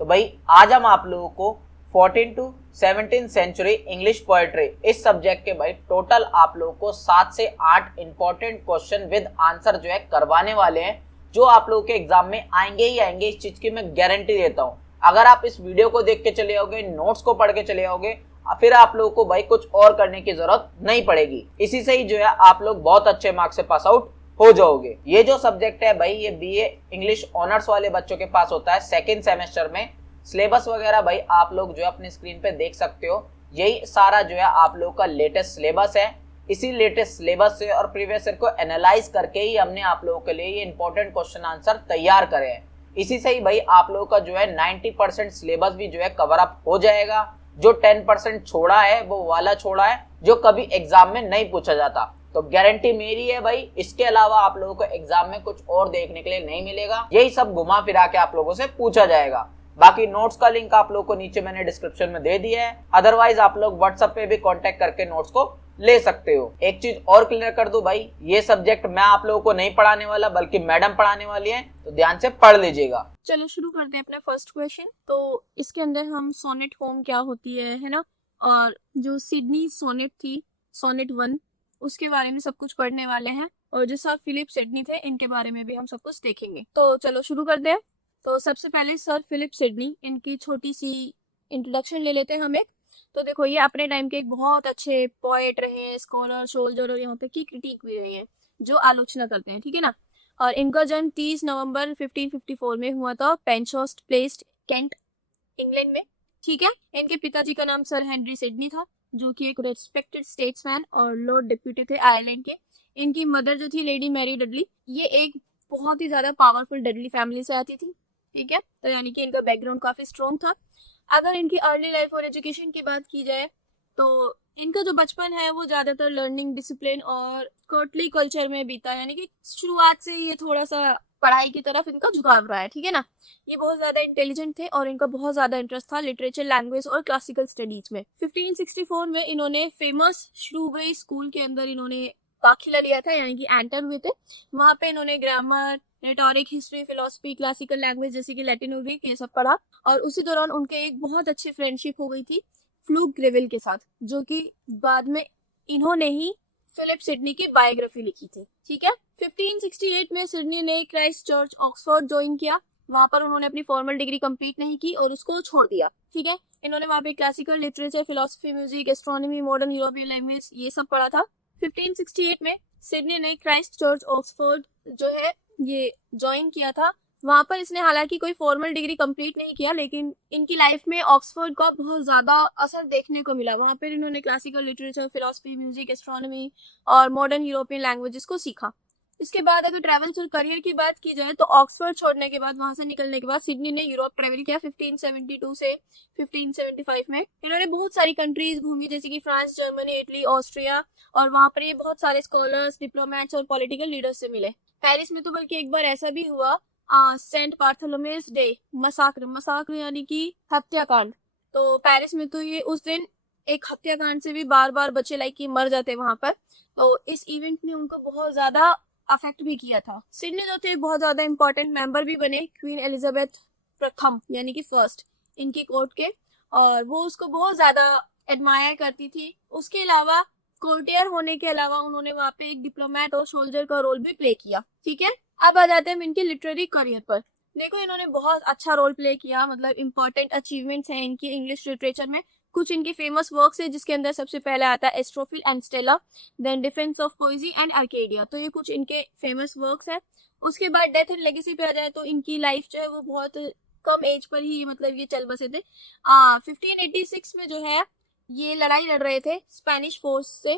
तो भाई आज हम आप लोगों को 14 टू 17 सेंचुरी इंग्लिश पोएट्री इस सब्जेक्ट के भाई टोटल आप लोगों को 7 से 8 इंपॉर्टेंट क्वेश्चन विद आंसर जो है करवाने वाले हैं, जो आप लोगों के एग्जाम में आएंगे ही आएंगे। इस चीज की मैं गारंटी देता हूं। अगर आप इस वीडियो को देख के चले आओगे, नोट्स को पढ़ के चले आओगे, फिर आप लोगों को भाई कुछ और करने की जरूरत नहीं पड़ेगी। इसी से ही जो है आप लोग बहुत अच्छे मार्क्स से पास आउट हो जाओगे। ये जो सब्जेक्ट है भाई, ये बीए इंग्लिश ऑनर्स वाले बच्चों के पास होता है सेकेंड सेमेस्टर में। सिलेबस वगैरह भाई आप लोग जो है अपनी स्क्रीन पे देख सकते हो। यही सारा जो है आप लोग का लेटेस्ट सिलेबस है। इसी लेटेस्ट सिलेबस से और प्रीवियस ईयर को एनालाइज करके ही हमने आप लोगों के लिए ये इंपॉर्टेंट क्वेश्चन आंसर तैयार करे हैं। इसी से ही भाई आप लोगों का जो है 90% सिलेबस भी जो है कवर अप हो जाएगा। जो 10% छोड़ा है वो वाला छोड़ा है जो कभी एग्जाम में नहीं पूछा जाता। तो गारंटी मेरी है भाई, इसके अलावा आप लोगों को एग्जाम में कुछ और देखने के लिए नहीं मिलेगा। यही सब घुमा फिरा के आप लोगों से पूछा जाएगा। बाकी नोट्स का लिंक आप लोगों को नीचे मैंने डिस्क्रिप्शन में दे दिया है। अदरवाइज आप लोग व्हाट्सएप पे भी कांटेक्ट करके नोट्स को ले सकते हो। एक चीज और क्लियर कर दूं भाई, ये सब्जेक्ट मैं आप लोगों को नहीं पढ़ाने वाला बल्कि मैडम पढ़ाने वाली है, तो ध्यान से पढ़ लीजिएगा। चलो शुरू करते हैं अपना फर्स्ट क्वेश्चन। तो इसके अंदर हम सोनेट फॉर्म क्या होती है ना, और जो सिडनी सोनेट थी, सोनेट 1, उसके बारे में सब कुछ पढ़ने वाले हैं। और जो सर फिलिप सिडनी थे, इनके बारे में भी हम सब कुछ देखेंगे। तो चलो शुरू करते हैं। तो सबसे पहले सर फिलिप सिडनी, इनकी छोटी सी इंट्रोडक्शन ले लेते हैं हम एक। तो देखो, ये अपने टाइम के एक बहुत अच्छे पोएट रहे, स्कॉलर, सोल्जर और यहाँ पे की क्रिटिक भी रहे हैं, जो आलोचना करते हैं, ठीक है ना। और इनका जन्म 30 नवंबर 1554 में हुआ था, पेनशर्स्ट प्लेस, कैंट, इंग्लैंड में, ठीक है। इनके पिताजी का नाम सर हेनरी सिडनी था, जो कि एक रेस्पेक्टेड स्टेट्समैन और लॉर्ड डिप्यूटी थे आयरलैंड के। इनकी मदर जो थी लेडी मैरी डडली, ये एक बहुत ही ज्यादा पावरफुल डडली फैमिली से आती थी, ठीक है। तो यानी कि इनका बैकग्राउंड काफी स्ट्रॉन्ग था। अगर इनकी अर्ली लाइफ और एजुकेशन की बात की जाए, तो इनका जो बचपन है वो ज्यादातर लर्निंग, डिसिप्लिन और कोर्टली कल्चर में बीता। यानी कि शुरुआत से ये थोड़ा सा पढ़ाई की तरफ इनका झुकाव रहा है, ठीक है ना। ये बहुत ज्यादा इंटेलिजेंट थे और इनका बहुत ज्यादा इंटरेस्ट था लिटरेचर, लैंग्वेज और क्लासिकल स्टडीज में। 1564 में इन्होंने फेमस श्रूबरी स्कूल के अंदर इन्होंने दाखिला लिया था, यानी कि एंटर हुए थे। वहां पे इन्होंने grammar, rhetoric, history, philosophy, classical language जैसे कि लैटिन और ग्रीक, ये सब पढ़ा। और उसी दौरान उनके एक बहुत अच्छी फ्रेंडशिप हो गई थी फ्लूक ग्रेविल के साथ, जो कि बाद में इन्होंने ही फिलिप सिडनी की बायोग्राफी लिखी थी, ठीक है। 1568 में सिडनी ने क्राइस्ट चर्च, ऑक्सफोर्ड ज्वाइन किया। वहां पर उन्होंने अपनी फॉर्मल डिग्री कंप्लीट नहीं की और उसको छोड़ दिया, ठीक है। इन्होंने वहां पे classical, literature, philosophy, music, astronomy, modern European language, ये सब पढ़ा था। 1568 में सिडनी ने क्राइस्ट चर्च, ऑक्सफोर्ड जो है ये ज्वाइन किया था। वहां पर इसने हालांकि कोई फॉर्मल डिग्री कंप्लीट नहीं किया, लेकिन इनकी लाइफ में ऑक्सफोर्ड का बहुत ज्यादा असर देखने को मिला। वहां पर इन्होंने classical, literature, philosophy, music, astronomy और मॉडर्न यूरोपियन लैंग्वेजेस को सीखा। इसके बाद अगर ट्रैवल्स और करियर की बात की जाए, तो ऑक्सफोर्ड छोड़ने के बाद, वहां से निकलने के बाद सिडनी ने यूरोप ट्रैवल किया 1572 से 1575 में। इन्होंने बहुत सारी कंट्रीज घूमी, जैसे कि फ्रांस, जर्मनी, इटली, ऑस्ट्रिया। और वहां पर ये बहुत सारे स्कॉलर्स, डिप्लोमेट्स और पॉलिटिकल लीडर्स से मिले। पेरिस में तो बल्कि एक बार ऐसा भी हुआ, सेंट बार्थोलोमेस डे, मसाक्र यानी कि हत्याकांड। तो पेरिस में तो ये उस दिन एक हत्याकांड से भी बार बार बच्चे लाइक कि मर जाते वहां पर। तो इस इवेंट ने उनको बहुत ज्यादा अफेक्ट भी किया था। सिडनी जो थे बहुत ज्यादा इंपॉर्टेंट मेंबर भी बने क्वीन एलिजाबेथ प्रथम यानी कि फर्स्ट, इनकी कोर्ट के। और वो उसको बहुत ज्यादा एडमायर करती थी। उसके अलावा कोर्टियर होने के अलावा उन्होंने वहां पे एक डिप्लोमेट और सोल्जर का रोल भी प्ले किया, ठीक है। अब आ जाते हैं हम इनके लिटरेरी करियर पर। देखो, इन्होंने बहुत अच्छा रोल प्ले किया, मतलब इंपॉर्टेंट अचीवमेंट्स हैं इनकी इंग्लिश लिटरेचर में। कुछ इनके फेमस वर्क्स है, जिसके अंदर सबसे पहले आता है Astrophel and Stella, then Defence of Poesy and Arcadia. तो ये कुछ इनके फेमस वर्क्स हैं। उसके बाद डेथ एंड लेगेसी पे आ जाए, तो इनकी लाइफ जो है वो बहुत कम एज पर ही मतलब ये चल बसे थे। 1586 में जो है ये लड़ाई लड़ रहे थे स्पेनिश फोर्स से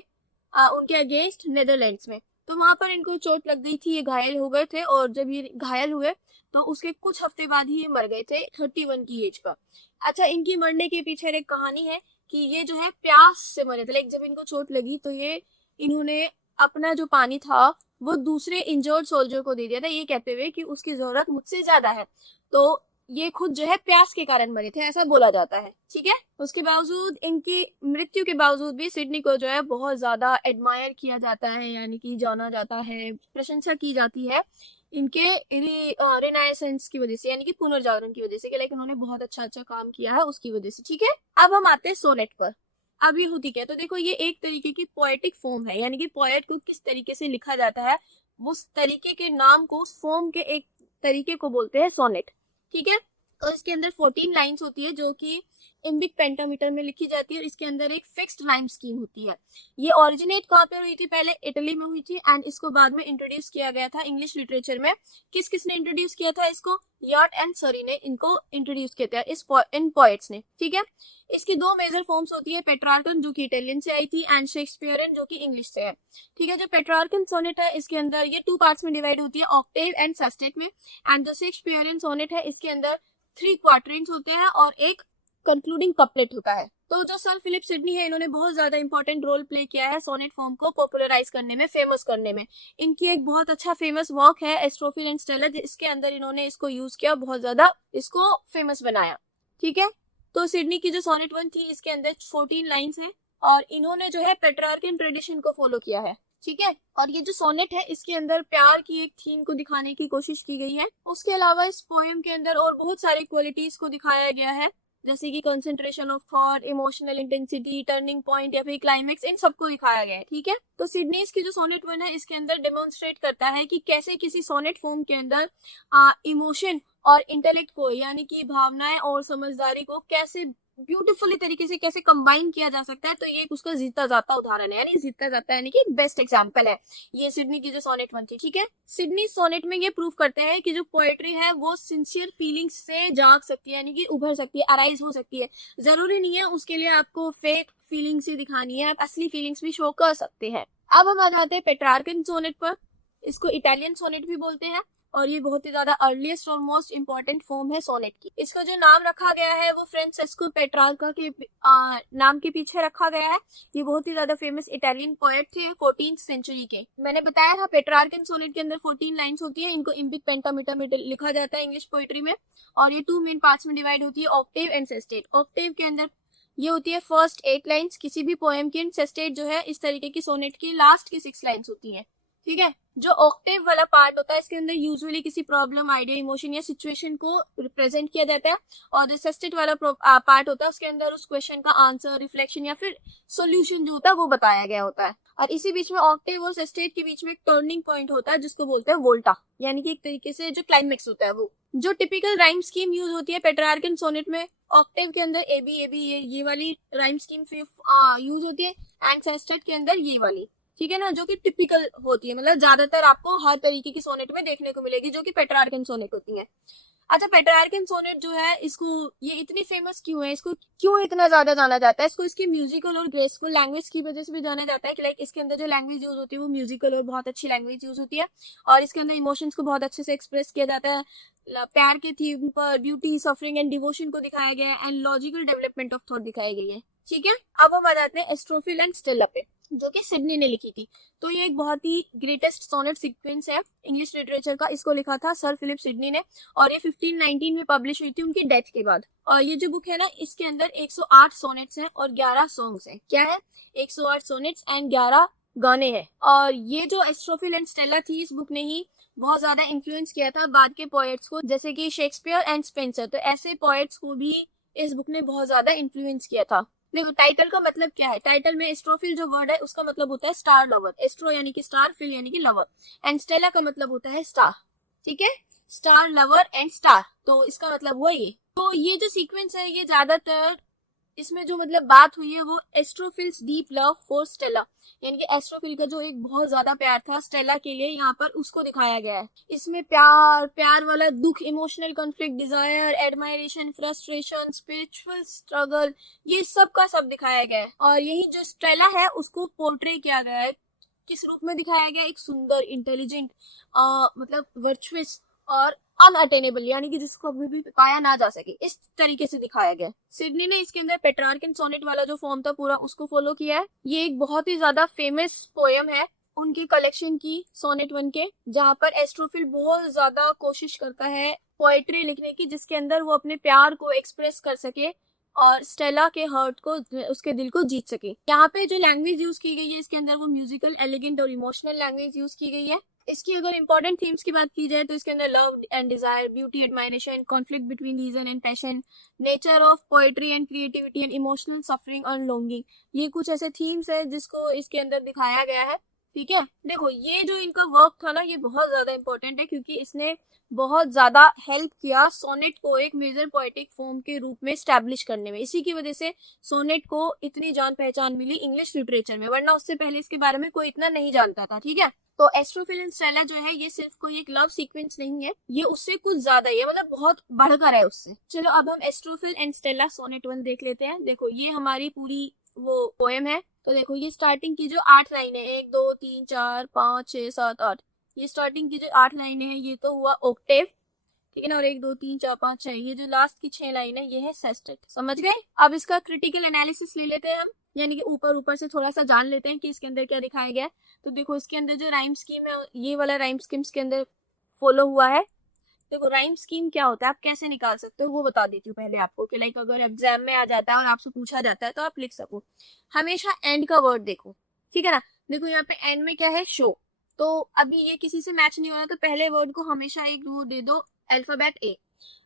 उनके अगेंस्ट नेदरलैंड्स में। तो वहां पर इनको चोट लग गई थी, ये घायल हो गए थे। और जब ये घायल हुए तो उसके कुछ हफ्ते बाद ही ये मर गए थे 31 की एज पर। अच्छा, इनकी मरने के पीछे एक कहानी है कि ये जो है प्यास से मरे थे। लाइक जब इनको चोट लगी तो ये इन्होंने अपना जो पानी था वो दूसरे इंजर्ड सोल्जर को दे दिया था, ये कहते हुए कि उसकी जरूरत मुझसे ज्यादा है। तो ये खुद जो है प्यास के कारण मरे थे, ऐसा बोला जाता है। ठीक है, उसके बावजूद, इनकी मृत्यु के बावजूद भी सिडनी को जो है बहुत ज्यादा एडमायर किया जाता है, यानी कि जाना जाता है, प्रशंसा की जाती है इनके रिनाइसेंस की वजह से, यानी कि पुनर्जागरण की वजह से, कि लाइक उन्होंने बहुत अच्छा अच्छा काम किया है उसकी वजह से। ठीक है, अब हम आते हैं सोनेट पर। अब ये होती क्या है, तो देखो ये एक तरीके की पोएटिक फॉर्म है, यानी कि पोएट को किस तरीके से लिखा जाता है, उस तरीके के नाम को, उस फॉर्म के एक तरीके को बोलते हैं सोनेट। ठीक है, और इसके अंदर 14 लाइंस होती है जो कि इम्बिक पेंटामीटर में लिखी जाती है, और इसके अंदर एक फिक्स्ड लाइन स्कीम होती है। ये ओरिजिनेट कहाँ पे हुई थी, पहले इटली में हुई थी, एंड इसको बाद में इंट्रोड्यूस किया गया था इंग्लिश लिटरेचर में। किस किसने इंट्रोड्यूस किया था इसको, यॉर्ट एंड सरी ने इनको इंट्रोड्यूस किया था, इन पोएट्स ने। ठीक है, इसकी दो मेजर फॉर्म्स होती है, पेट्रार्कन जो कि इटालियन से आई थी, एंड शेक्सपियरन जो कि इंग्लिश से है। ठीक है, जो पेट्रार्कन सोनेट है इसके अंदर ये 2 पार्ट्स में डिवाइड होती है, ऑक्टेव एंड सेस्टेट में, एंड जो शेक्सपियरन सोनेट है इसके अंदर 3 क्वार्टरेंट्स होते हैं और एक कंक्लूडिंग कपलेट होता है। तो जो सर फिलिप सिडनी है, इन्होंने बहुत ज्यादा इंपॉर्टेंट रोल प्ले किया है सोनेट फॉर्म को पॉपुलराइज करने में, फेमस करने में। इनकी एक बहुत अच्छा फेमस वर्क है एस्ट्रोफिल एंड स्टेला, जिसके अंदर इन्होंने इसको यूज किया, बहुत ज्यादा इसको फेमस बनाया। ठीक है, तो सिडनी की जो सोनेट 1 थी इसके अंदर 14 लाइंस है, और इन्होंने जो है पेट्रार्कन ट्रेडिशन को फॉलो किया है। ठीक है, और ये जो सोनेट है इसके अंदर प्यार की एक थीम को दिखाने की कोशिश की गई है। उसके अलावा इस पोएम के अंदर और बहुत सारी क्वालिटीज को दिखाया गया है, जैसे कि concentration of thought, emotional intensity, turning point या फिर क्लाइमेक्स, इन सबको दिखाया गया है। ठीक है, तो सिडनीज की जो सोनेट 1 है इसके अंदर डेमोन्स्ट्रेट करता है कि कैसे किसी सोनेट फॉर्म के अंदर इमोशन और इंटेलेक्ट को, यानी कि भावनाएं और समझदारी को कैसे ब्यूटीफुली तरीके से कैसे कंबाइन किया जा सकता है। तो ये उसका जीता जाता उदाहरण है, यानी जीता जाता है, यानी कि बेस्ट एग्जांपल है ये सिडनी की जो सोनेट 1 थी। ठीक है, सिडनी सोनेट में ये प्रूव करते हैं कि जो पोएट्री है वो सिंसियर फीलिंग्स से जाग सकती है, यानी कि उभर सकती है, अराइज हो सकती है। जरूरी नहीं है उसके लिए आपको फेक फीलिंग्स ही दिखानी है, आप असली फीलिंग्स भी शो कर सकते हैं। अब हम आ जाते हैं पेट्रार्कन सोनेट पर। इसको इटालियन सोनेट भी बोलते हैं, और ये बहुत ही ज्यादा अर्लीस्ट और मोस्ट इंपॉर्टेंट फॉर्म है सोनेट की। इसका जो नाम रखा गया है वो फ्रांसेस्को पेट्रार्का के नाम के पीछे रखा गया है। ये बहुत ही ज्यादा फेमस इटालियन पोएट थे 14th सेंचुरी के। मैंने बताया था पेट्रार्कन सोनेट के अंदर 14 लाइंस होती है, इनको इम्बिक पेंटामीटर में लिखा जाता है इंग्लिश पोएट्री में, और ये 2 मेन पार्ट्स में डिवाइड होती है, ऑक्टेव एंड सेस्टेट। ऑक्टेव के अंदर ये होती है फर्स्ट 8 लाइंस किसी भी पोएम की, सेस्टेट जो है इस तरीके की सोनेट की लास्ट की 6 लाइंस होती है। ठीक है, जो ऑक्टेव वाला पार्ट होता है इसके अंदर यूजुअली किसी प्रॉब्लम, आइडिया, इमोशन या सिचुएशन को रिप्रेजेंट किया जाता है, और जो सेस्टेट वाला पार्ट होता है उसके अंदर उस क्वेश्चन का आंसर, रिफ्लेक्शन या फिर सॉल्यूशन जो होता है वो बताया गया होता है। और इसी बीच में ऑक्टेव और सेस्टेट के बीच में एक टर्निंग पॉइंट होता है जिसको बोलते हैं वोल्टा, यानी कि एक तरीके से जो क्लाइमेक्स होता है वो। जो टिपिकल राइम स्कीम यूज होती है पेट्रार्कन सोनेट में, ऑक्टेव के अंदर ए बी ये वाली राइम स्कीम यूज होती है, एंड सेस्टेट के अंदर ये वाली। ठीक है ना, जो कि टिपिकल होती है, मतलब ज्यादातर आपको हर तरीके की सोनेट में देखने को मिलेगी जो कि पेट्रार्कन सोनेट होती है। अच्छा, पेट्रार्कन सोनेट जो है इसको ये इतनी फेमस क्यों है, इसको क्यों इतना ज्यादा जाना जाता है, इसको इसकी म्यूजिकल और ग्रेसफुल लैंग्वेज की वजह से भी जाना जाता है कि लाइक इसके अंदर जो लैंग्वेज यूज होती है वो म्यूजिकल और बहुत अच्छी लैंग्वेज यूज होती है, और इसके अंदर इमोशंस को बहुत अच्छे से एक्सप्रेस किया जाता है। प्यार के थीम पर ब्यूटी, सफरिंग एंड डिवोशन को दिखाया गया है, and logical development of thought दिखाई गई है। ठीक है, अब हम आ जाते हैं एस्ट्रोफिल एंड स्टेला पे, जो कि सिडनी ने लिखी थी। तो ये एक बहुत ही ग्रेटेस्ट सोनेट सीक्वेंस है इंग्लिश लिटरेचर का, इसको लिखा था सर फिलिप सिडनी ने, और ये 1519 में पब्लिश हुई थी उनकी डेथ के बाद। और ये जो बुक है ना इसके अंदर 108 सोनेट्स हैं और 11 सॉन्ग्स हैं। क्या है, 108 सोनेट्स एंड 11 गाने हैं। और ये जो एस्ट्रोफिल एंड स्टेला थी, इस बुक ने ही बहुत ज्यादा इन्फ्लुएंस किया था बाद के पोएट्स को, जैसे कि शेक्सपियर एंड स्पेंसर। तो ऐसे पोएट्स को भी इस बुक ने बहुत ज्यादा इन्फ्लुएंस किया था। देखो, टाइटल का मतलब क्या है, टाइटल में एस्ट्रोफिल जो वर्ड है उसका मतलब होता है स्टार लवर, एस्ट्रो यानी कि स्टार, फिल यानी कि लवर, एंड स्टेला का मतलब होता है स्टार। ठीक है, स्टार लवर एंड स्टार, तो इसका मतलब हुआ ये। तो ये जो सीक्वेंस है ये ज्यादातर इसमें जो मतलब बात हुई है वो एस्ट्रोफिल्स डीप लव फॉर स्टेला, यानी कि एस्ट्रोफिल का जो एक बहुत ज्यादा प्यार था स्टेला के लिए, यहाँ पर उसको दिखाया गया है। इसमें प्यार वाला दुख, emotional conflict, desire, admiration, frustration, spiritual struggle, ये सब का सब दिखाया गया है। और यही जो स्टेला है उसको पोर्ट्रे किया गया है, किस रूप में दिखाया गया, एक सुंदर, इंटेलिजेंट, मतलब वर्चुअस और अनअटेनेबल, यानी कि जिसको अभी भी पाया ना जा सके, इस तरीके से दिखाया गया। सिडनी ने इसके अंदर पेट्रार्कन सोनेट वाला जो फॉर्म था पूरा उसको फॉलो किया है। ये एक बहुत ही ज्यादा फेमस पोएम है उनकी कलेक्शन की, सोनेट 1 के, जहाँ पर एस्ट्रोफिल बहुत ज्यादा कोशिश करता है पोएट्री लिखने की जिसके अंदर वो अपने प्यार को एक्सप्रेस कर सके और स्टेला के हर्ट को, उसके दिल को जीत सके। यहाँ पे जो लैंग्वेज यूज की गई है इसके अंदर वो म्यूजिकल, एलिगेंट और इमोशनल लैंग्वेज यूज की गई है। इसकी अगर इंपॉर्टेंट थीम्स की बात की जाए तो इसके अंदर love and desire, beauty, admiration, conflict between reason and passion, nature of poetry and creativity and emotional suffering और लॉन्गिंग, ये कुछ ऐसे थीम्स है जिसको इसके अंदर दिखाया गया है। ठीक है, देखो ये जो इनका वर्क था ना ये बहुत ज्यादा इंपॉर्टेंट है क्योंकि इसने बहुत ज्यादा हेल्प किया सोनेट को एक मेजर पोएटिक फॉर्म के रूप में स्टैब्लिश करने में। इसी की वजह से सोनेट को इतनी जान पहचान मिली इंग्लिश लिटरेचर में, वरना उससे पहले इसके बारे में कोई इतना नहीं जानता था। ठीक है, तो एस्ट्रोफिल एंड स्टेला जो है ये सिर्फ कोई एक लव सीक्वेंस नहीं है, ये उससे कुछ ज्यादा ही है, मतलब बहुत बढ़कर है उससे। चलो अब हम एस्ट्रोफिल एंड स्टेला सोनेट 1 देख लेते हैं। देखो ये हमारी पूरी वो पोएम है। तो देखो ये स्टार्टिंग की जो 8 लाइन है, 1 2 3 4 5 6 7 8, ये स्टार्टिंग की जो 8 लाइनें हैं ये तो हुआ ऑक्टेव, ठीक है ना, और 1 2 3 4 5 6, ये जो लास्ट की 6 लाइन है ये है सेस्टेट। समझ गए? अब इसका क्रिटिकल एनालिसिस ले लेते हैं हम, यानी कि ऊपर ऊपर से थोड़ा सा जान लेते हैं कि इसके अंदर क्या दिखाया गया है। तो देखो इसके अंदर जो राइम स्कीम है ये वाला राइम स्कीम इसके अंदर फॉलो हुआ है। देखो राइम स्कीम क्या होता है, आप कैसे निकाल सकते हो वो बता देती हूँ पहले आपको, कि लाइक अगर एग्जाम में आ जाता है और आपसे पूछा जाता है तो आप लिख सको। हमेशा एंड का वर्ड देखो, ठीक है ना। देखो यहाँ पे एंड में क्या है, शो, तो अभी ये किसी से मैच नहीं हो रहा तो पहले वर्ड को हमेशा एक वो दे दो अल्फाबेट ए।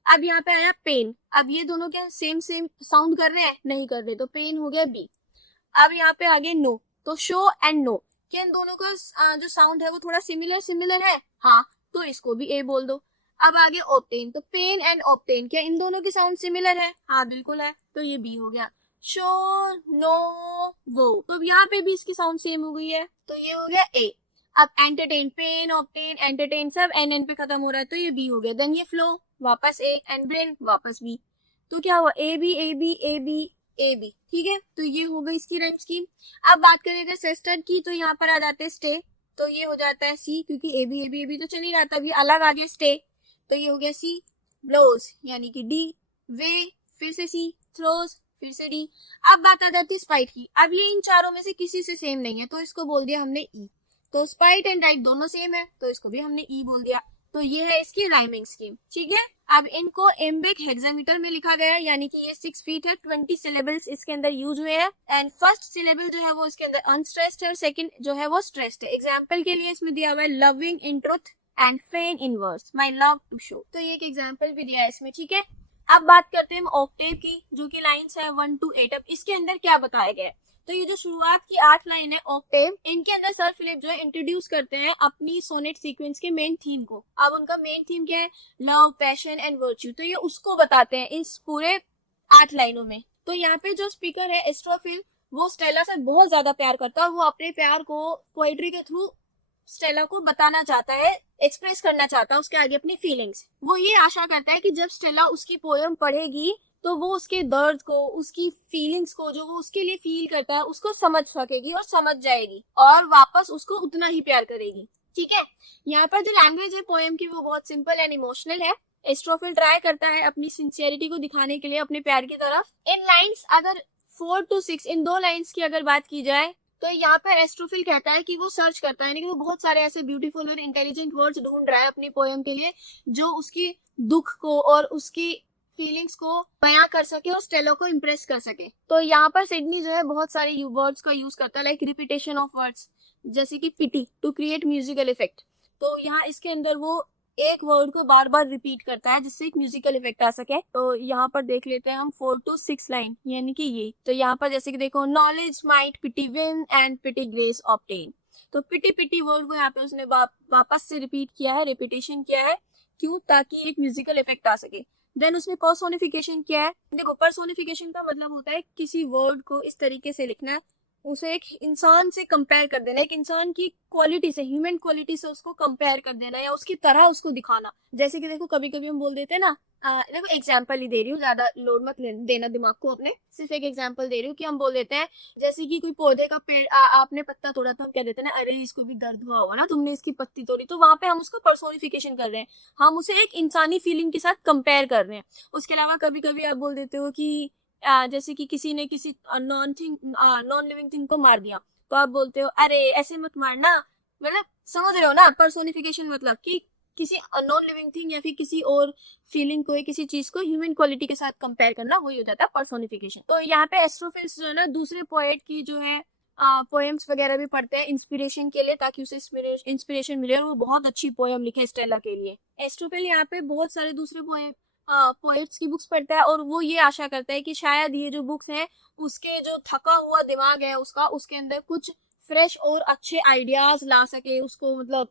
अब यहाँ पे आया पेन, अब ये दोनों क्या सेम सेम साउंड कर रहे हैं, नहीं कर रहे, तो पेन हो गया बी। अब यहाँ पे आगे नो, तो शो एंड नो, क्या इन दोनों का जो साउंड है वो थोड़ा सिमिलर सिमिलर है, हाँ, तो इसको भी ए बोल दो। अब आगे ऑब्टेन, तो पेन एंड ऑब्टेन, क्या इन दोनों की साउंड सिमिलर है, हाँ बिल्कुल है, तो ये बी हो गया। शो नो वो, तो अब यहाँ पे भी इसकी साउंड सेम हो गई है, तो ये हो गया ए। अब एंटरटेन, पेन ऑब्टेन एंटरटेन सब एन एन पे खत्म हो रहा है, तो ये बी हो गया। देन ये फ्लो वापस ए एंड ब्रेन वापस बी, तो क्या हुआ A B A B A B A B. ठीक है, तो ये हो गई इसकी राइम स्कीम। अब बात करेंगे सेस्टर की, तो यहाँ पर आ जाते हैं स्टे, तो ये हो जाता है सी, क्योंकि A B A B A B तो चल ही रहा था, अभी अलग आ गया स्टे, तो ये हो गया सी। ब्लोज यानी कि डी, वे फिर से सी, थ्रोज फिर से डी। अब बात आ जाती है स्पाइट की, अब ये इन चारों में से किसी से सेम नहीं है तो इसको बोल दिया हमने ई, तो स्पाइट एंड राइट दोनों सेम है तो इसको भी हमने ई बोल दिया। तो ये है इसकी राइमिंग स्कीम। ठीक है, अब इनको एम्बिक हेक्सामीटर में लिखा गया है, यानी कि ये 6 फीट है, 20 सिलेबल्स इसके अंदर यूज हुए हैं, एंड फर्स्ट सिलेबल जो है वो इसके अंदर अनस्ट्रेस्ड है और सेकंड जो है वो स्ट्रेस्ड है। एग्जांपल के लिए इसमें दिया हुआ है loving in truth and fain in words, my love to show, तो ये एक एग्जांपल भी दिया है इसमें। ठीक है, अब बात करते हैं हम ऑक्टेव की, जो कि लाइंस है 1 to 8। अब इसके अंदर क्या बताया गया है, तो ये जो शुरुआत की 8 लाइन है ऑक्टेव, इनके अंदर सर फिलिप जो है इंट्रोड्यूस करते हैं अपनी सोनेट सीक्वेंस के मेन थीम को। अब उनका मेन थीम क्या है, लव, पैशन एंड वर्च्यू, तो ये उसको बताते हैं इस पूरे 8 लाइनों में। तो यहाँ पे जो स्पीकर है एस्ट्रोफिल, वो स्टेला से बहुत ज्यादा प्यार करता है और वो अपने प्यार को पोएट्री के थ्रू स्टेला को बताना चाहता है, एक्सप्रेस करना चाहता है उसके आगे अपनी फीलिंग्स। वो ये आशा करता है कि जब स्टेला उसकी पोएम पढ़ेगी तो वो उसके दर्द को, उसकी फीलिंग्स को, जो वो उसके लिए फील करता है, उसको समझ सकेगी और समझ जाएगी और वापस उसको उतना ही प्यार करेगी। ठीक है, यहाँ पर जो लैंग्वेज है पोएम की वो बहुत सिंपल एंड इमोशनल है। एस्ट्रोफिल ट्राई करता है अपनी सिंसियरिटी को दिखाने के लिए अपने प्यार की तरफ। इन लाइन्स अगर 4 to 6, इन 2 लाइन्स की अगर बात की जाए तो यहाँ पर एस्ट्रोफिल कहता है कि वो सर्च करता है, यानी कि वो बहुत सारे ऐसे ब्यूटीफुल और इंटेलिजेंट वर्ड्स ढूंढ रहा है अपनी पोएम के लिए, जो उसकी दुख को और उसकी फीलिंग्स को बयां कर सके और स्टेला को इम्प्रेस कर सके। तो यहाँ पर सिडनी जो है बहुत सारे वर्ड्स का यूज करता है, लाइक रिपीटेशन ऑफ वर्ड्स, जैसे कि पिटी टू क्रिएट म्यूजिकल इफेक्ट। तो यहाँ इसके अंदर वो एक वर्ड को बार बार रिपीट करता है जिससे एक म्यूजिकल इफेक्ट आ सके। तो यहाँ पर देख लेते हैं हम 4 to 6 लाइन, यानी कि ये। तो यहाँ पर जैसे कि देखो, knowledge might pity win and pity grace obtain, तो पिटी पिटी वर्ड को यहाँ पे उसने वापस से रिपीट किया है, रिपीटेशन किया है, क्यों, ताकि एक म्यूजिकल इफेक्ट आ सके। देन उसमें पर्सोनिफिकेशन किया है। देखो पर्सोनिफिकेशन का मतलब होता है किसी वर्ड को इस तरीके से लिखना, उसे एक इंसान से कंपेयर कर देना, एक इंसान की क्वालिटी से, ह्यूमन क्वालिटी से उसको कंपेयर कर देना या उसकी तरह उसको दिखाना। जैसे कि देखो कभी कभी हम बोल देते हैं ना, देखो एग्जांपल ही दे रही हूँ, ज्यादा लोड मत देना दिमाग को अपने, सिर्फ एक एग्जांपल दे रही हूँ कि हम बोल देते हैं जैसे कि कोई पौधे का पेड़, आपने पत्ता तोड़ा तो हम कह देते हैं ना, अरे इसको भी दर्द हुआ होगा ना, तुमने इसकी पत्ती तोड़ी, तो वहां पे हम उसको पर्सोनिफिकेशन कर रहे हैं, हम उसे एक इंसानी फीलिंग के साथ कंपेयर कर रहे हैं। उसके अलावा कभी कभी आप बोल देते हो कि जैसे कि किसी ने किसी नॉन लिविंग थिंग को मार दिया, तो आप बोलते हो अरे ऐसे मत मारना, मतलब समझ रहे हो ना, पर्सोनिफिकेशन मतलब कि किसी अननोन लिविंग थिंग या फिर किसी और फीलिंग को, किसी चीज को ह्यूमन क्वालिटी के साथ कंपेयर करना, वही हो जाता है पर्सोनिफिकेशन। तो यहाँ पे एस्ट्रोफिल्स जो है ना दूसरे पोएट की जो है पोएम्स वगैरह भी पढ़ते हैं इंस्पिरेशन के लिए, ताकि उसे इंस्पिरेशन मिले और वो बहुत अच्छी पोएम लिखे स्टेला के लिए। एस्ट्रोफिल यहाँ पे बहुत सारे दूसरे पोएट्स की बुक्स पढ़ता है और वो ये आशा करता है कि शायद ये जो बुक्स हैं उसके जो थका हुआ दिमाग है उसका, उसके अंदर कुछ फ्रेश और अच्छे आइडियाज ला सके उसको, मतलब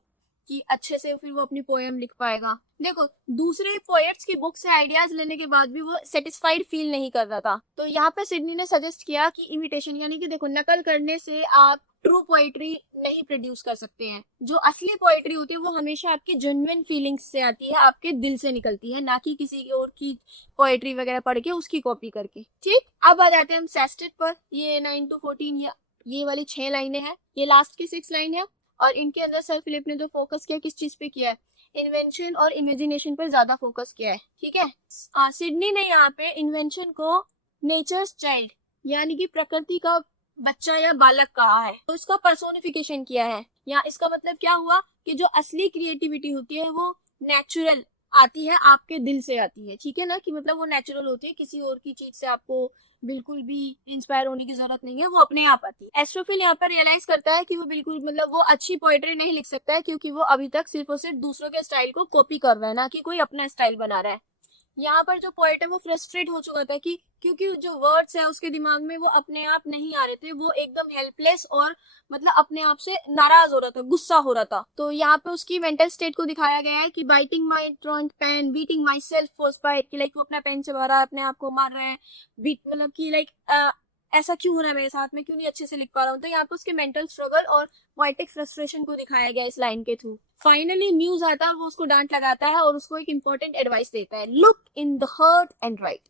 कि अच्छे से फिर वो अपनी पोएम लिख पाएगा। देखो दूसरे पोएट्स की बुक से आइडियाज लेने के बाद भी वो सेटिस्फाइड फील नहीं कर रहा था, तो यहाँ पे सिडनी ने सजेस्ट किया कि इमिटेशन, यानी कि देखो नकल करने से आप ट्रू पोएट्री नहीं प्रोड्यूस कर सकते हैं। जो असली पोएट्री होती है वो हमेशा आपकी जेन्युइन फीलिंग्स से आती है, आपके दिल से निकलती है, ना कि किसी की और की पोएट्री वगैरह पढ़ के उसकी कॉपी करके। ठीक, अब आ जाते हैं हम सेस्टेट पर। ये 9 to 14 ये वाली 6 लाइनें हैं, ये लास्ट की 6 लाइन है और इनके अंदर सर फिलिप ने जो फोकस किया किस चीज पे किया है, इन्वेंशन और इमेजिनेशन पर ज्यादा फोकस किया है। ठीक है, सिडनी ने यहाँ पे इन्वेंशन को नेचर्स चाइल्ड यानी कि प्रकृति का बच्चा या बालक कहा है, तो इसका पर्सोनिफिकेशन किया है। यहाँ इसका मतलब क्या हुआ कि जो असली क्रिएटिविटी होती है वो नेचुरल आती है, आपके दिल से आती है। ठीक है ना, कि मतलब वो नेचुरल होती है, किसी और की चीज से आपको बिल्कुल भी इंस्पायर होने की जरूरत नहीं है, वो अपने आप आती है। एस्ट्रोफिल यहाँ पर रियलाइज करता है कि वो बिल्कुल मतलब वो अच्छी पोएट्री नहीं लिख सकता है, क्योंकि वो अभी तक सिर्फ और सिर्फ दूसरों के स्टाइल को कॉपी कर रहा है, ना कि कोई अपना स्टाइल बना रहा है। यहाँ पर जो पोएट है वो फ्रस्ट्रेट हो चुका था कि क्योंकि जो वर्ड्स है उसके दिमाग में वो अपने आप नहीं आ रहे थे, वो एकदम हेल्पलेस और मतलब अपने आप से नाराज हो रहा था, गुस्सा हो रहा था। तो यहाँ पे उसकी मेंटल स्टेट को दिखाया गया है कि biting my truant pen, beating myself for spite, कि लाइक वो अपना पेन चबा रहा है, अपने आप को मार रहे हैं, बीट मतलब कि लाइक ऐसा क्यों हो रहा है मेरे साथ में, क्यों नहीं अच्छे से लिख पा रहा हूँ। तो यहाँ पे उसके मेंटल स्ट्रगल और पोएटिक फ्रस्ट्रेशन को दिखाया गया इस लाइन के थ्रू। फाइनली म्यूज आता है और वो उसको डांट लगाता है और उसको एक इंपॉर्टेंट एडवाइस देता है, look in the heart and right.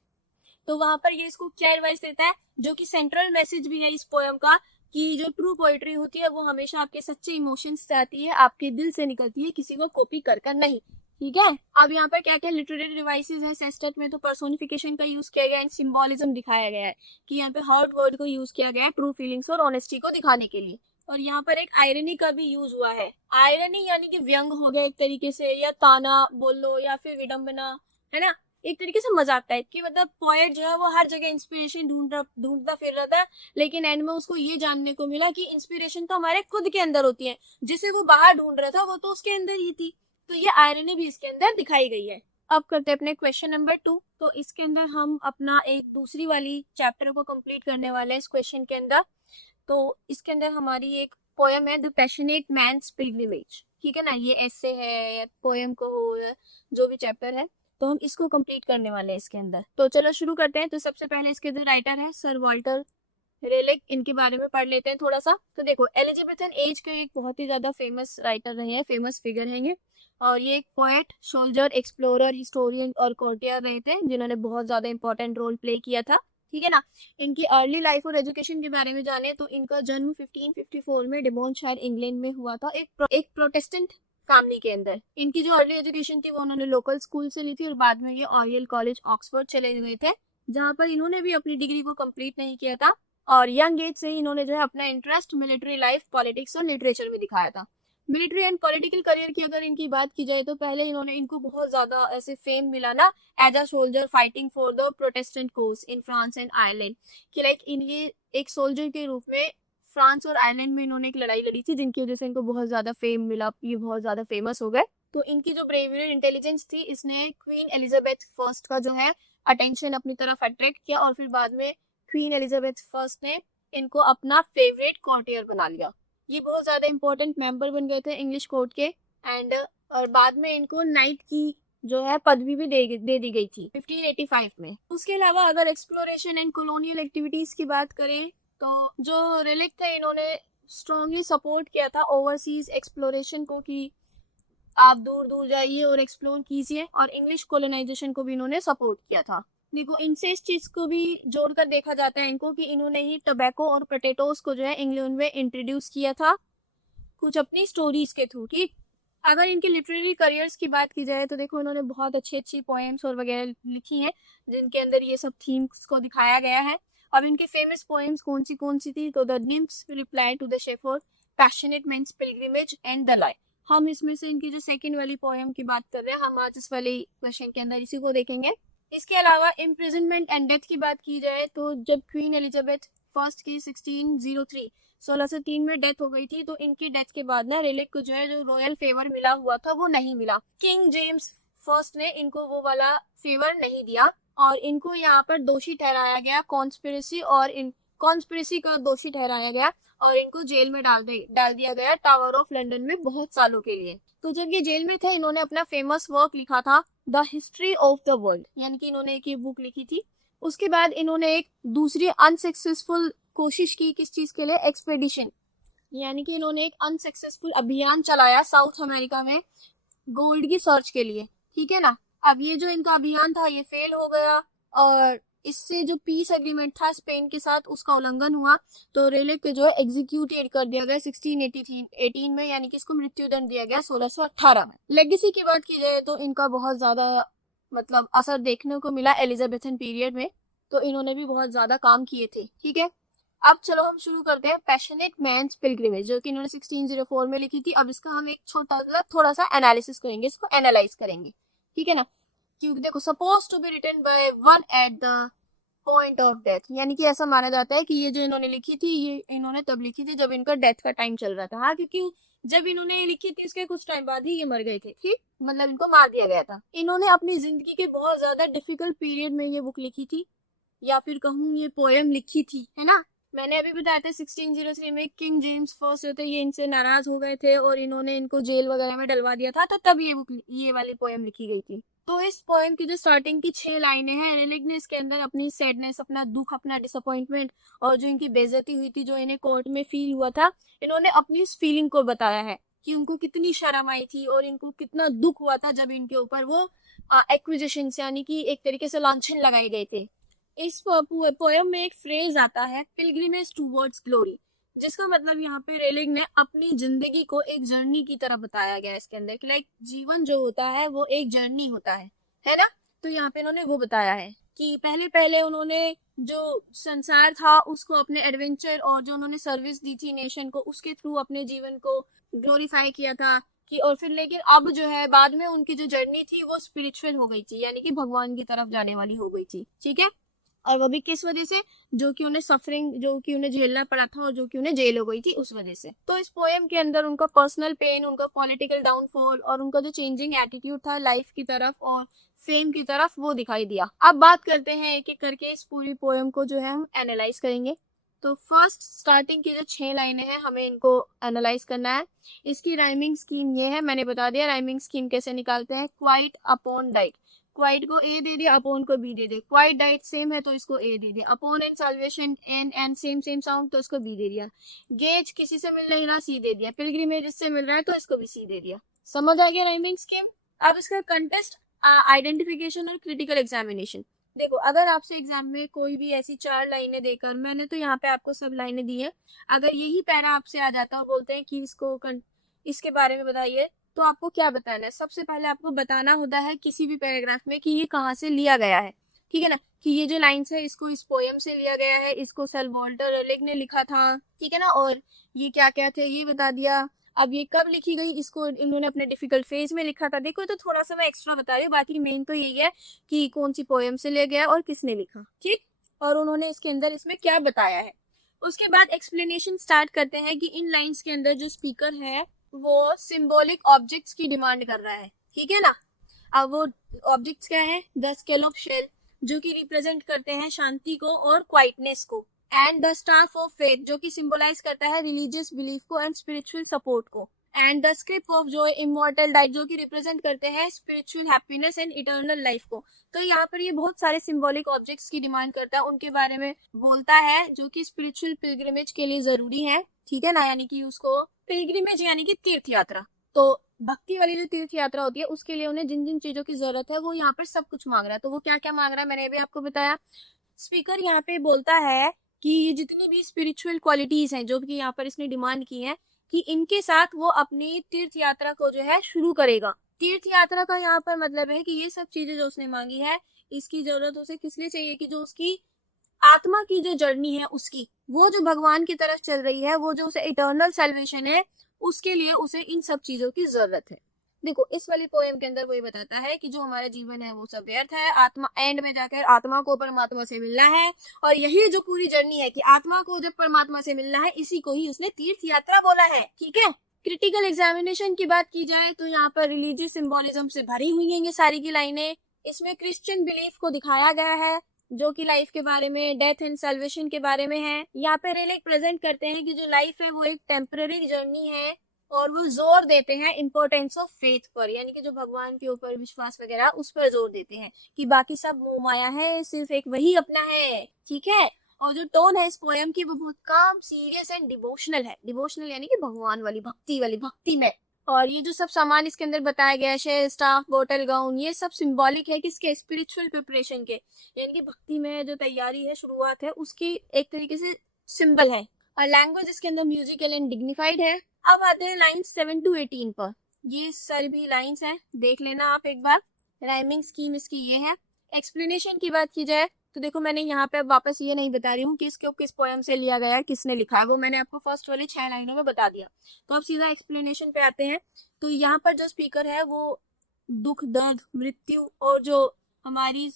तो वहां पर ये इसको क्या एडवाइस देता है, जो कि सेंट्रल मैसेज भी है इस पोएम का, कि जो ट्रू पोएट्री होती है वो हमेशा आपके सच्चे इमोशंस से आती है, आपके दिल से निकलती है, किसी को कॉपी कर कर नहीं। ठीक है, अब यहाँ पर क्या क्या लिटरेरी डिवाइसेस है सेस्टेट में, तो पर्सोनिफिकेशन का यूज किया गया एंड सिंबोलिज्म दिखाया गया है, कि यहाँ पे हर्ट वर्ड को यूज किया गया है ट्रू फीलिंग्स और ऑनेस्टी को दिखाने के लिए। और यहाँ पर एक आयरनी का भी यूज हुआ है। आयरनी यानी कि व्यंग हो गया एक तरीके से, या ताना बोल लो, या फिर विडंबना, है ना, एक तरीके से मजाक टाइप की। मतलब पोएट जो है वो हर जगह इंस्पिरेशन ढूंढता फिर रहा था, लेकिन एंड में उसको ये जानने को मिला कि इंस्पिरेशन तो हमारे खुद के अंदर होती है, जिसे वो बाहर ढूंढ रहा था वो तो उसके अंदर ही थी। तो ये आयरनी भी इसके अंदर दिखाई गई है। अब करते हैं अपने क्वेश्चन नंबर 2। तो इसके अंदर हम अपना एक दूसरी वाली चैप्टर को कंप्लीट करने वाले हैं इस क्वेश्चन के अंदर। तो इसके अंदर हमारी एक पोएम है, द पैशनेट मैन्स पिलग्रिमेज। ठीक है ना, ये ऐसे है या पोएम को हो या जो भी चैप्टर है, तो हम इसको कंप्लीट करने वाले हैं इसके अंदर। तो चलो शुरू करते हैं। तो सबसे पहले इसके जो राइटर है सर वाल्टर रेलिक, इनके बारे में पढ़ लेते हैं थोड़ा सा। तो देखो एलिजाबेथन एज के एक बहुत ही ज्यादा फेमस राइटर रहे हैं, फेमस फिगर हैं ये, और ये एक पोएट, सोल्जर, एक्सप्लोरर, हिस्टोरियन और कोर्टियर रहे थे, जिन्होंने बहुत ज्यादा इंपॉर्टेंट रोल प्ले किया था। ठीक है ना, इनकी अर्ली लाइफ और एजुकेशन के बारे में जाने तो इनका जन्म 1554 में डिवोनशायर इंग्लैंड में हुआ था, एक प्रोटेस्टेंट फैमिली के अंदर। इनकी जो अर्ली एजुकेशन थी वो उन्होंने लोकल स्कूल से ली थी और बाद में ये ऑरियल कॉलेज ऑक्सफोर्ड चले गए थे, जहाँ पर इन्होंने भी अपनी डिग्री को कंप्लीट नहीं किया था। और यंग एज से ही इन्होंने जो है अपना इंटरेस्ट मिलिट्री लाइफ, पॉलिटिक्स और लिटरेचर में दिखाया था। मिलिट्री एंड पॉलिटिकल करियर की अगर इनकी बात की जाए तो पहले इनको बहुत ज्यादा ऐसे फेम मिला ना as a soldier fighting for the Protestant cause in France and Ireland, कि लाइक ये एक सोल्जर के रूप में फ्रांस और आयरलैंड में इन्होंने एक लड़ाई लड़ी थी, जिनकी वजह से इनको बहुत ज्यादा फेम मिला, ये बहुत ज्यादा फेमस हो गए। तो इनकी जो ब्रेवरी और इंटेलिजेंस थी, इसने क्वीन एलिजाबेथ फर्स्ट का जो है अटेंशन अपनी तरफ अट्रैक्ट किया, और फिर बाद में क्वीन एलिजाबेथ फर्स्ट ने इनको अपना फेवरेट कोर्टियर बना लिया। ये बहुत ज्यादा इंपॉर्टेंट मेंबर बन गए थे इंग्लिश कोर्ट के, एंड और बाद में इनको नाइट की जो है पदवी भी दे दी गई थी 1585 में। उसके अलावा अगर एक्सप्लोरेशन एंड कॉलोनियल एक्टिविटीज की बात करें तो जो रेलिक थे इन्होंने स्ट्रांगली सपोर्ट किया था ओवरसीज एक्सप्लोरेशन को, कि आप दूर दूर जाइए और एक्सप्लोर कीजिए, और इंग्लिश कॉलोनाइजेशन को भी इन्होंने सपोर्ट किया था। देखो इनसे इस चीज को भी जोड़कर देखा जाता है इनको, कि इन्होंने ही टोबैको और पोटैटोज को जो है इंग्लैंड में इंट्रोड्यूस किया था कुछ अपनी स्टोरीज के थ्रू। ठीक, अगर इनके लिटरेरी करियर्स की बात की जाए तो देखो इन्होंने बहुत अच्छी अच्छी पोएम्स और वगैरह लिखी हैं, जिनके अंदर ये सब थीम्स को दिखाया गया है। अब इनके फेमस पोएम्स कौन सी थी, तो the nymph's reply to the shepherd, passionate man's pilgrimage and the lie. हम इसमें से इनकी जो सेकंड वाली पोएम की बात कर रहे हैं, हम आज इस वाली क्वेश्चन के अंदर इसी को देखेंगे। इसके अलावा इम्प्रिजनमेंट एंड डेथ की बात की जाए तो जब क्वीन एलिजाबेथ फर्स्ट की 1603 में डेथ हो गई थी, तो इनकी डेथ के बाद ना रिलिक को जो है जो रॉयल फेवर मिला हुआ था वो नहीं मिला। किंग जेम्स फर्स्ट ने इनको वो वाला फेवर नहीं दिया और इनको यहाँ पर दोषी ठहराया गया कॉन्स्पिरेसी, और इन कॉन्स्पिरेसी का दोषी ठहराया गया और इनको जेल में डाल दिया गया टावर ऑफ लंदन में बहुत सालों के लिए। तो जब ये जेल में थे, इन्होंने अपना फेमस वर्क लिखा था the history of the world, यानी कि इन्होंने एक ये बुक लिखी थी। उसके बाद इन्होंने एक दूसरी अनसक्सेसफुल कोशिश की, किस चीज के लिए, एक्सपेडिशन, यानी कि इन्होंने एक अनसक्सेसफुल अभियान चलाया साउथ अमेरिका में गोल्ड की सर्च के लिए, ठीक है ना। अब ये जो इनका अभियान था ये फेल हो गया और इससे जो पीस एग्रीमेंट था स्पेन के साथ उसका उल्लंघन हुआ, तो रेलिक जो है एग्जीक्यूटेड कर दिया गया 1618 में, यानी कि इसको मृत्युदंड दिया गया 1618 में। लेगेसी की बात की जाए तो इनका बहुत ज्यादा मतलब असर देखने को मिला एलिजाबेथन पीरियड में, तो इन्होंने भी बहुत ज्यादा काम किए थे, ठीक है। अब चलो हम शुरू करते हैं पैशनेट मैन्स पिलग्रिमेज, जो कि इन्होंने 1604 में लिखी थी। अब इसका हम एक छोटा थोड़ा सा एनालिसिस करेंगे, इसको एनालाइज करेंगे, ठीक है ना। क्योंकि देखो, suppose to be written by one at the point of death, यानी कि ऐसा माना जाता है कि ये जो इन्होंने लिखी थी ये इन्होंने तब लिखी थी जब इनका डेथ का टाइम चल रहा था। हाँ, क्योंकि जब इन्होंने लिखी थी इसके कुछ टाइम बाद ही ये मर गए थे, ठीक, मतलब इनको मार दिया गया था। इन्होंने अपनी जिंदगी के बहुत ज्यादा डिफिकल्ट पीरियड में ये बुक लिखी थी, या फिर कहूँ ये पोएम लिखी थी, है ना। मैंने अभी बताया था 1603 में किंग जेम्स फर्स्ट जो थे ये इनसे नाराज हो गए थे और इन्होंने इनको जेल वगैरह में डलवा दिया था, तो तब ये वाली पोएम लिखी गई थी। तो इस पोएम की जो स्टार्टिंग की 6 लाइनें हैं, रेलिक ने इसके अंदर अपनी सैडनेस, अपना दुख, अपना डिसअपॉइंटमेंट और जो इनकी बेइज्जती हुई थी, जो इन्हें कोर्ट में फील हुआ था, इन्होंने अपनी इस फीलिंग को बताया है कि उनको कितनी शर्म आई थी और इनको कितना दुख हुआ था जब इनके ऊपर वो एक्विजिशन यानी कि एक तरीके से लांछन लगाए गए थे। इस पोएम में एक फ्रेज आता है पिलग्रिमेज टूवर्ड्स ग्लोरी, जिसका मतलब यहाँ पे रेलिक ने अपनी जिंदगी को एक जर्नी की तरह बताया गया है इसके अंदर, कि लाइक जीवन जो होता है वो एक जर्नी होता है ना। तो यहाँ पे इन्होंने वो बताया है कि पहले पहले उन्होंने जो संसार था उसको अपने एडवेंचर और जो उन्होंने सर्विस दी थी नेशन को, उसके थ्रू अपने जीवन को ग्लोरीफाई किया था कि, और फिर लेकिन अब जो है बाद में उनकी जो जर्नी थी वो स्पिरिचुअल हो गई थी, यानी कि भगवान की तरफ जाने वाली हो गई थी, ठीक है। और वो भी किस वजह से, जो कि उन्हें सफरिंग, जो कि उन्हें झेलना पड़ा था और जो कि उन्हें जेल हो गई थी उस वजह से। तो इस पोएम के अंदर उनका पर्सनल पेन, उनका पॉलिटिकल डाउनफॉल और उनका जो चेंजिंग एटीट्यूड था लाइफ की तरफ और फेम की तरफ, वो दिखाई दिया। अब बात करते हैं एक एक करके इस पूरी पोएम को जो है हम एनालाइज करेंगे। तो फर्स्ट स्टार्टिंग की जो 6 लाइनें हैं हमें इनको एनालाइज करना है। इसकी राइमिंग स्कीम ये है, मैंने बता दिया राइमिंग स्कीम कैसे निकालते हैं। क्वाइट अपॉन डाइट, क्वाइट को ए दे दिया, अपॉन को बी दे दिया। क्वाइट डाइट सेम है तो इसको ए दे दिया। Upon and salvation an same sound तो इसको बी दे दिया। गेज किसी से मिल नहीं रहा, सी दे दिया। पिलग्रिमेज इससे मिल रहा है तो इसको भी सी दे दिया। समझ आ गया राइमिंग स्कीम। अब इसका कंटेस्ट आइडेंटिफिकेशन और क्रिटिकल एग्जामिनेशन। देखो, अगर आपसे एग्जाम में कोई भी ऐसी 4 लाइनें देकर, मैंने तो यहाँ पे आपको सब लाइनें दी है, अगर यही पैरा आपसे आ जाता और बोलते हैं कि इसके बारे में बताइए, तो आपको क्या बताना है। सबसे पहले आपको बताना होता है किसी भी पैराग्राफ में कि ये कहाँ से लिया गया है, ठीक है ना, कि ये जो लाइन्स है इसको इस पोएम से लिया गया है, इसको सर वॉल्टर रेलिक ने लिखा था, ठीक है ना, और ये क्या क्या थे ये बता दिया। अब ये कब लिखी गई, इसको इन्होंने अपने डिफिकल्ट फेज में लिखा था। देखो, तो थोड़ा सा मैं एक्स्ट्रा बता रही हूँ, बाकी मेन तो यही है कि कौन सी पोएम से लिया गया और किसने लिखा, ठीक, और उन्होंने इसके अंदर इसमें क्या बताया है। उसके बाद एक्सप्लेनेशन स्टार्ट करते हैं कि इन लाइन्स के अंदर जो स्पीकर है वो सिंबॉलिक ऑब्जेक्ट्स की डिमांड कर रहा है, ठीक है ना। अब वो ऑब्जेक्ट्स क्या है, द स्कैलोप शेल, जो कि रिप्रेजेंट करते हैं शांति को और क्वाइटनेस को, and the staff of faith, जो कि सिंबलाइज करता है रिलीजियस बिलीफ को एंड स्पिरिचुअल सपोर्ट को, and the script of Joy immortal diet, जो कि रिप्रेजेंट करते हैं spiritual happiness and eternal life को। तो यहाँ पर ये बहुत सारे सिंबॉलिक ऑब्जेक्ट्स की डिमांड करता है, उनके बारे में बोलता है जो कि स्पिरिचुअल पिलग्रिमेज के लिए जरूरी है, ठीक है ना, यानी कि उसको पिलग्रिमेज यानी कि तीर्थ यात्रा, तो भक्ति वाली जो तीर्थ यात्रा होती है उसके लिए उन्हें जिन जिन चीजों की जरूरत है वो यहाँ पर सब कुछ मांग रहा है। तो वो क्या क्या मांग रहा है मैंने भी आपको बताया। स्पीकर यहाँ पे बोलता है कि ये जितनी भी स्पिरिचुअल क्वालिटीज हैं जो कि यहाँ पर इसने डिमांड की है, कि इनके साथ वो अपनी तीर्थ यात्रा को जो है शुरू करेगा। तीर्थ यात्रा का यहाँ पर मतलब है कि ये सब चीजें जो उसने मांगी है, इसकी जरूरत उसे किस लिए चाहिए, कि जो उसकी आत्मा की जो जर्नी है उसकी, वो जो भगवान की तरफ चल रही है, वो जो उसे इटर्नल सैल्वेशन है उसके लिए उसे इन सब चीजों की जरूरत है। देखो इस वाली पोएम के अंदर वही बताता है कि जो हमारा जीवन है वो सब व्यर्थ है, आत्मा एंड में जाकर आत्मा को परमात्मा से मिलना है, और यही जो पूरी जर्नी है कि आत्मा को जब परमात्मा से मिलना है, इसी को ही उसने तीर्थ यात्रा बोला है। ठीक है, क्रिटिकल एग्जामिनेशन की बात की जाए तो यहाँ पर रिलीजियस सिंबोलिज्म से भरी हुई हैं ये सारी की लाइनें। इसमें क्रिश्चियन बिलीफ को दिखाया गया है जो कि लाइफ के बारे में, डेथ एंड सल्वेशन के बारे में है। यहाँ पे रिलीज प्रेजेंट करते हैं कि जो लाइफ है वो एक टेम्पररी जर्नी है, और वो जोर देते हैं इम्पोर्टेंस ऑफ फेथ पर, यानी कि जो भगवान के ऊपर विश्वास वगैरह उस पर जोर देते हैं कि बाकी सब मोह माया है, सिर्फ एक वही अपना है। ठीक है, और जो टोन है इस पोएम की वो बहुत काम, सीरियस एंड डिवोशनल है। डिवोशनल यानी कि भगवान वाली भक्ति में। और ये जो सब सामान इसके अंदर बताया गया है, शेर, स्टाफ, बोतल, गाउन, ये सब सिंबॉलिक है किसके, स्पिरिचुअल प्रिपरेशन के, यानी कि भक्ति में जो तैयारी है, शुरुआत है, उसकी एक तरीके से सिंबल है। और लैंग्वेज इसके अंदर म्यूजिकल एंड डिग्निफाइड है। अब आते हैं लाइन्स 7 to 18 पर। ये सारी भी लाइन्स हैं, देख लेना आप एक बार। राइमिंग स्कीम इसकी ये है। एक्सप्लेनेशन की बात की जाए तो देखो मैंने यहाँ पे वापस ये नहीं बता रही हूँ कि इसको किस पोएम से लिया गया है, किसने लिखा है, वो मैंने आपको फर्स्ट वाली 6 लाइनों में बता दिया। तो अब सीधा एक्सप्लेनेशन पे आते हैं। तो यहाँ पर जो स्पीकर है वो दुख, दर्द, मृत्यु और जो हमारी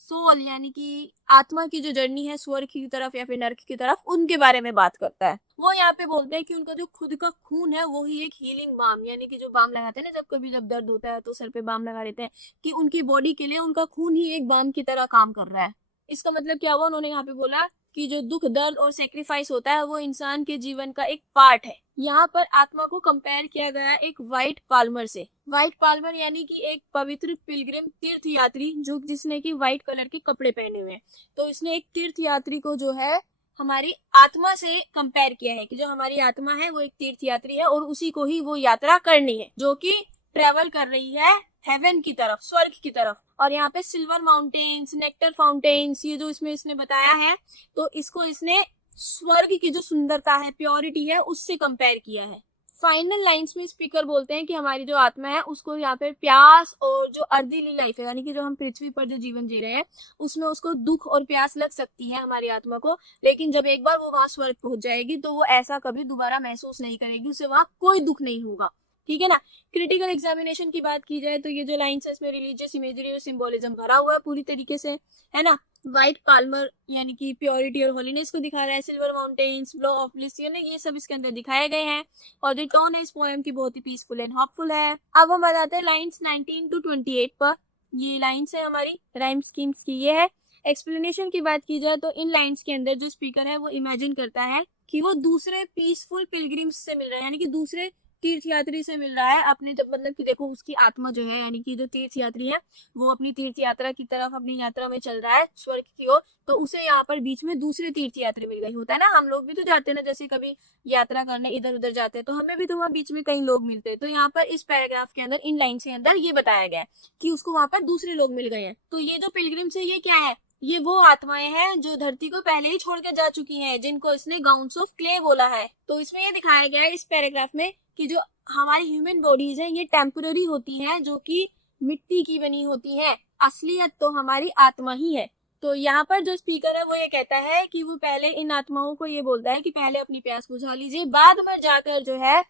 सोल यानी कि आत्मा की जो जर्नी है स्वर्ग की तरफ या फिर नर्क की तरफ, उनके बारे में बात करता है। वो यहाँ पे बोलते हैं कि उनका जो खुद का खून है वो ही एक हीलिंग बाम, यानी कि जो बाम लगाते हैं ना, जब कभी जब दर्द होता है तो सर पे बाम लगा देते हैं, कि उनकी बॉडी के लिए उनका खून ही एक बाम की तरह काम कर रहा है। इसका मतलब क्या हुआ, उन्होंने यहाँ पे बोला कि जो दुख, दर्द और सेक्रीफाइस होता है वो इंसान के जीवन का एक पार्ट है। यहाँ पर आत्मा को कंपेयर किया गया एक व्हाइट पाल्मर से। व्हाइट पाल्मर यानी कि एक पवित्र पिलग्रिम तीर्थ यात्री जो जिसने की व्हाइट कलर के कपड़े पहने हुए हैं। तो इसने एक तीर्थ यात्री को जो है हमारी आत्मा से कंपेयर किया है कि जो हमारी आत्मा है वो एक तीर्थ यात्री है और उसी को ही वो यात्रा करनी है जो कि ट्रेवल कर रही है हेवन की तरफ, स्वर्ग की तरफ। और यहाँ पे सिल्वर माउंटेन्स, नेक्टर फाउंटेन्स, ये जो इसमें इसने बताया है, तो इसको इसने स्वर्ग की जो सुंदरता है, प्योरिटी है, उससे कंपेयर किया है। फाइनल लाइंस में स्पीकर बोलते हैं कि हमारी जो आत्मा है उसको यहाँ पे प्यास और जो अर्दीली लाइफ है, यानी कि जो हम पृथ्वी पर जो जीवन जी रहे हैं उसमें उसको दुख और प्यास लग सकती है हमारी आत्मा को, लेकिन जब एक बार वो वहां स्वर्ग पहुंच जाएगी तो वो ऐसा कभी दोबारा महसूस नहीं करेगी, उसे वहां कोई दुख नहीं होगा। ठीक है ना। क्रिटिकल एग्जामिनेशन की बात की जाए तो ये जो लाइन्स है इसमें रिलीजियस इमेजरी और सिंबोलिज्म भरा हुआ है पूरी तरीके से, है ना। व्हाइट पाल्मर यानी कि प्योरिटी और होलीनेस को दिखा रहा है, silver mountains, blow of bliss, ये सब इसके अंदर दिखाए गए हैं। और जो टोन है इस पोएम की बहुत ही पीसफुल एंड होपफुल है। अब हम बताते हैं लाइन्स 19 to 28 पर। ये लाइन्स है हमारी राइम स्कीम्स की, ये है। एक्सप्लेनेशन की बात की जाए तो इन लाइन्स के अंदर जो स्पीकर है वो इमेजिन करता है कि वो दूसरे पीसफुल पिलग्रिम्स से मिल रहा है, यानी कि दूसरे तीर्थ यात्री से मिल रहा है अपने, जब मतलब कि देखो उसकी आत्मा जो है यानी कि जो तीर्थ यात्री है वो अपनी तीर्थ यात्रा की तरफ अपनी यात्रा में चल रहा है स्वर्ग की ओर, तो उसे यहाँ पर बीच में दूसरे तीर्थ यात्री मिल गई। होता है ना, हम लोग भी तो जाते हैं ना, जैसे कभी यात्रा करने इधर उधर जाते हैं तो हमें भी तो वहाँ बीच में कई लोग मिलते हैं। तो यहाँ पर इस पैराग्राफ के अंदर इन लाइन के अंदर ये बताया गया है कि उसको वहां पर दूसरे लोग मिल गए हैं। तो ये जो पिलग्रिम्स है ये क्या है, ये वो आत्माएं हैं जो धरती को पहले ही छोड़ के जा चुकी हैं, जिनको इसने गाउन्स ऑफ क्ले बोला है। तो इसमें ये दिखाया गया है इस पैराग्राफ में कि जो हमारी ह्यूमन बॉडीज हैं ये टेम्पररी होती हैं, जो कि मिट्टी की बनी होती हैं, असलियत तो हमारी आत्मा ही है। तो यहाँ पर जो स्पीकर है वो ये कहता है कि वो पहले इन आत्माओं को ये बोलता है कि पहले अपनी प्यास बुझा लीजिए, बाद में जाकर जो है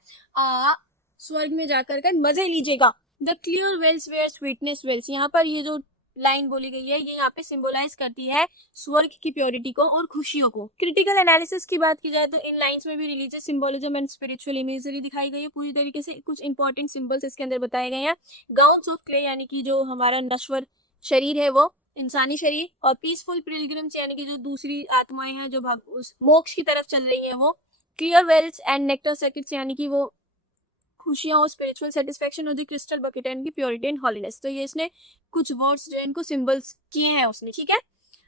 स्वर्ग में जाकर कर मजे लीजिएगा। The clear wells where sweetness dwells, यहाँ पर ये जो लाइन बोली गई है ये यहाँ पे सिंबलाइज करती है स्वर्ग की प्योरिटी को और खुशियों को। क्रिटिकल एनालिसिस की बात की जाए तो इन लाइंस में भी religious symbolism and spiritual imagery दिखाई गई है पूरी तरीके से। कुछ इंपॉर्टेंट सिंबल्स इसके अंदर बताए गए हैं। गाउन्स ऑफ क्ले यानी कि जो हमारा नश्वर शरीर है वो इंसानी शरीर, और पीसफुल पिलग्रिम्स यानी कि जो दूसरी आत्माएं हैं जो उस मोक्ष की तरफ चल रही है वो। Clear wells and nectar suckets यानी कि वो खुशियां और स्पिरिचुअल सेटिस्फेक्शन और द क्रिस्टल बकेट एंड की प्योरिटी एंड हॉलीनेस। तो ये इसने कुछ वर्ड्स जो इनको सिंबल्स किए हैं उसने। ठीक है,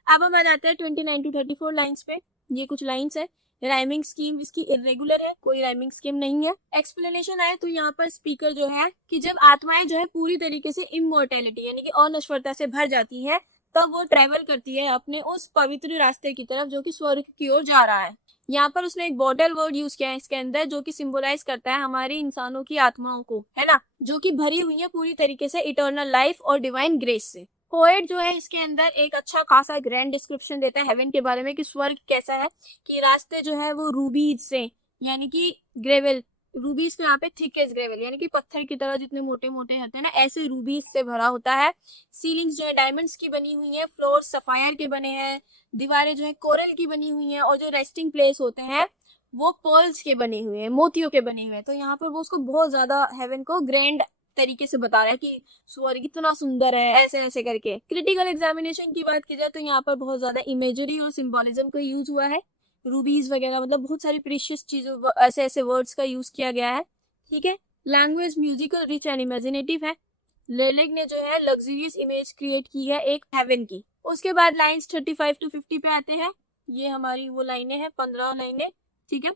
अब हम आ जाते हैं 29 to 34 लाइंस पे। ये कुछ लाइंस है। राइमिंग स्कीम इसकी इरेगुलर है, कोई राइमिंग स्कीम नहीं है। एक्सप्लेनेशन आए तो यहाँ पर स्पीकर जो है कि जब आत्माएं जो है पूरी तरीके से इमोर्टैलिटी यानी कि अनश्वरता से भर जाती है तब वो ट्रेवल करती है अपने उस पवित्र रास्ते की तरफ जो कि स्वर्ग की ओर जा रहा है। यहाँ पर उसने एक बॉटल वर्ड यूज किया है इसके अंदर जो कि सिंबलाइज करता है हमारी इंसानों की आत्माओं को, है ना, जो कि भरी हुई है पूरी तरीके से इटर्नल लाइफ और डिवाइन ग्रेस से। पोएट जो है इसके अंदर एक अच्छा खासा ग्रैंड डिस्क्रिप्शन देता है हेवन के बारे में कि स्वर्ग कैसा है, कि रास्ते जो है वो रूबीज से यानी कि ग्रेवल रूबीज के यहाँ पे थिकेस्ट ग्रेवल यानी कि पत्थर की तरह जितने मोटे मोटे होते हैं ना, ऐसे रूबीज से भरा होता है। सीलिंग्स जो है डायमंड्स की बनी हुई है, फ्लोर सफायर के बने हैं, दीवारें जो है कोरल की बनी हुई हैं, और जो रेस्टिंग प्लेस होते हैं वो पर्ल्स के बने हुए हैं, मोतियों के बने हुए हैं। तो यहाँ पर वो उसको बहुत ज्यादा हेवन को ग्रैंड तरीके से बता रहा है कि स्वर्ग इतना सुंदर है, ऐसे ऐसे करके। क्रिटिकल एग्जामिनेशन की बात की जाए तो यहाँ पर बहुत ज्यादा इमेजरी और सिंबोलिज्म का यूज हुआ है। रूबीज वगैरह मतलब बहुत सारी प्रीशियस चीजों, ऐसे ऐसे वर्ड्स का यूज किया गया है। ठीक है। Language musical rich and imaginative है। लेलेग ने जो है लग्जरियस इमेज क्रिएट की है एक हेवन की। उसके बाद लाइंस 35 to 50 पे आते हैं। ये हमारी वो लाइनें हैं, 15 लाइनें। ठीक है।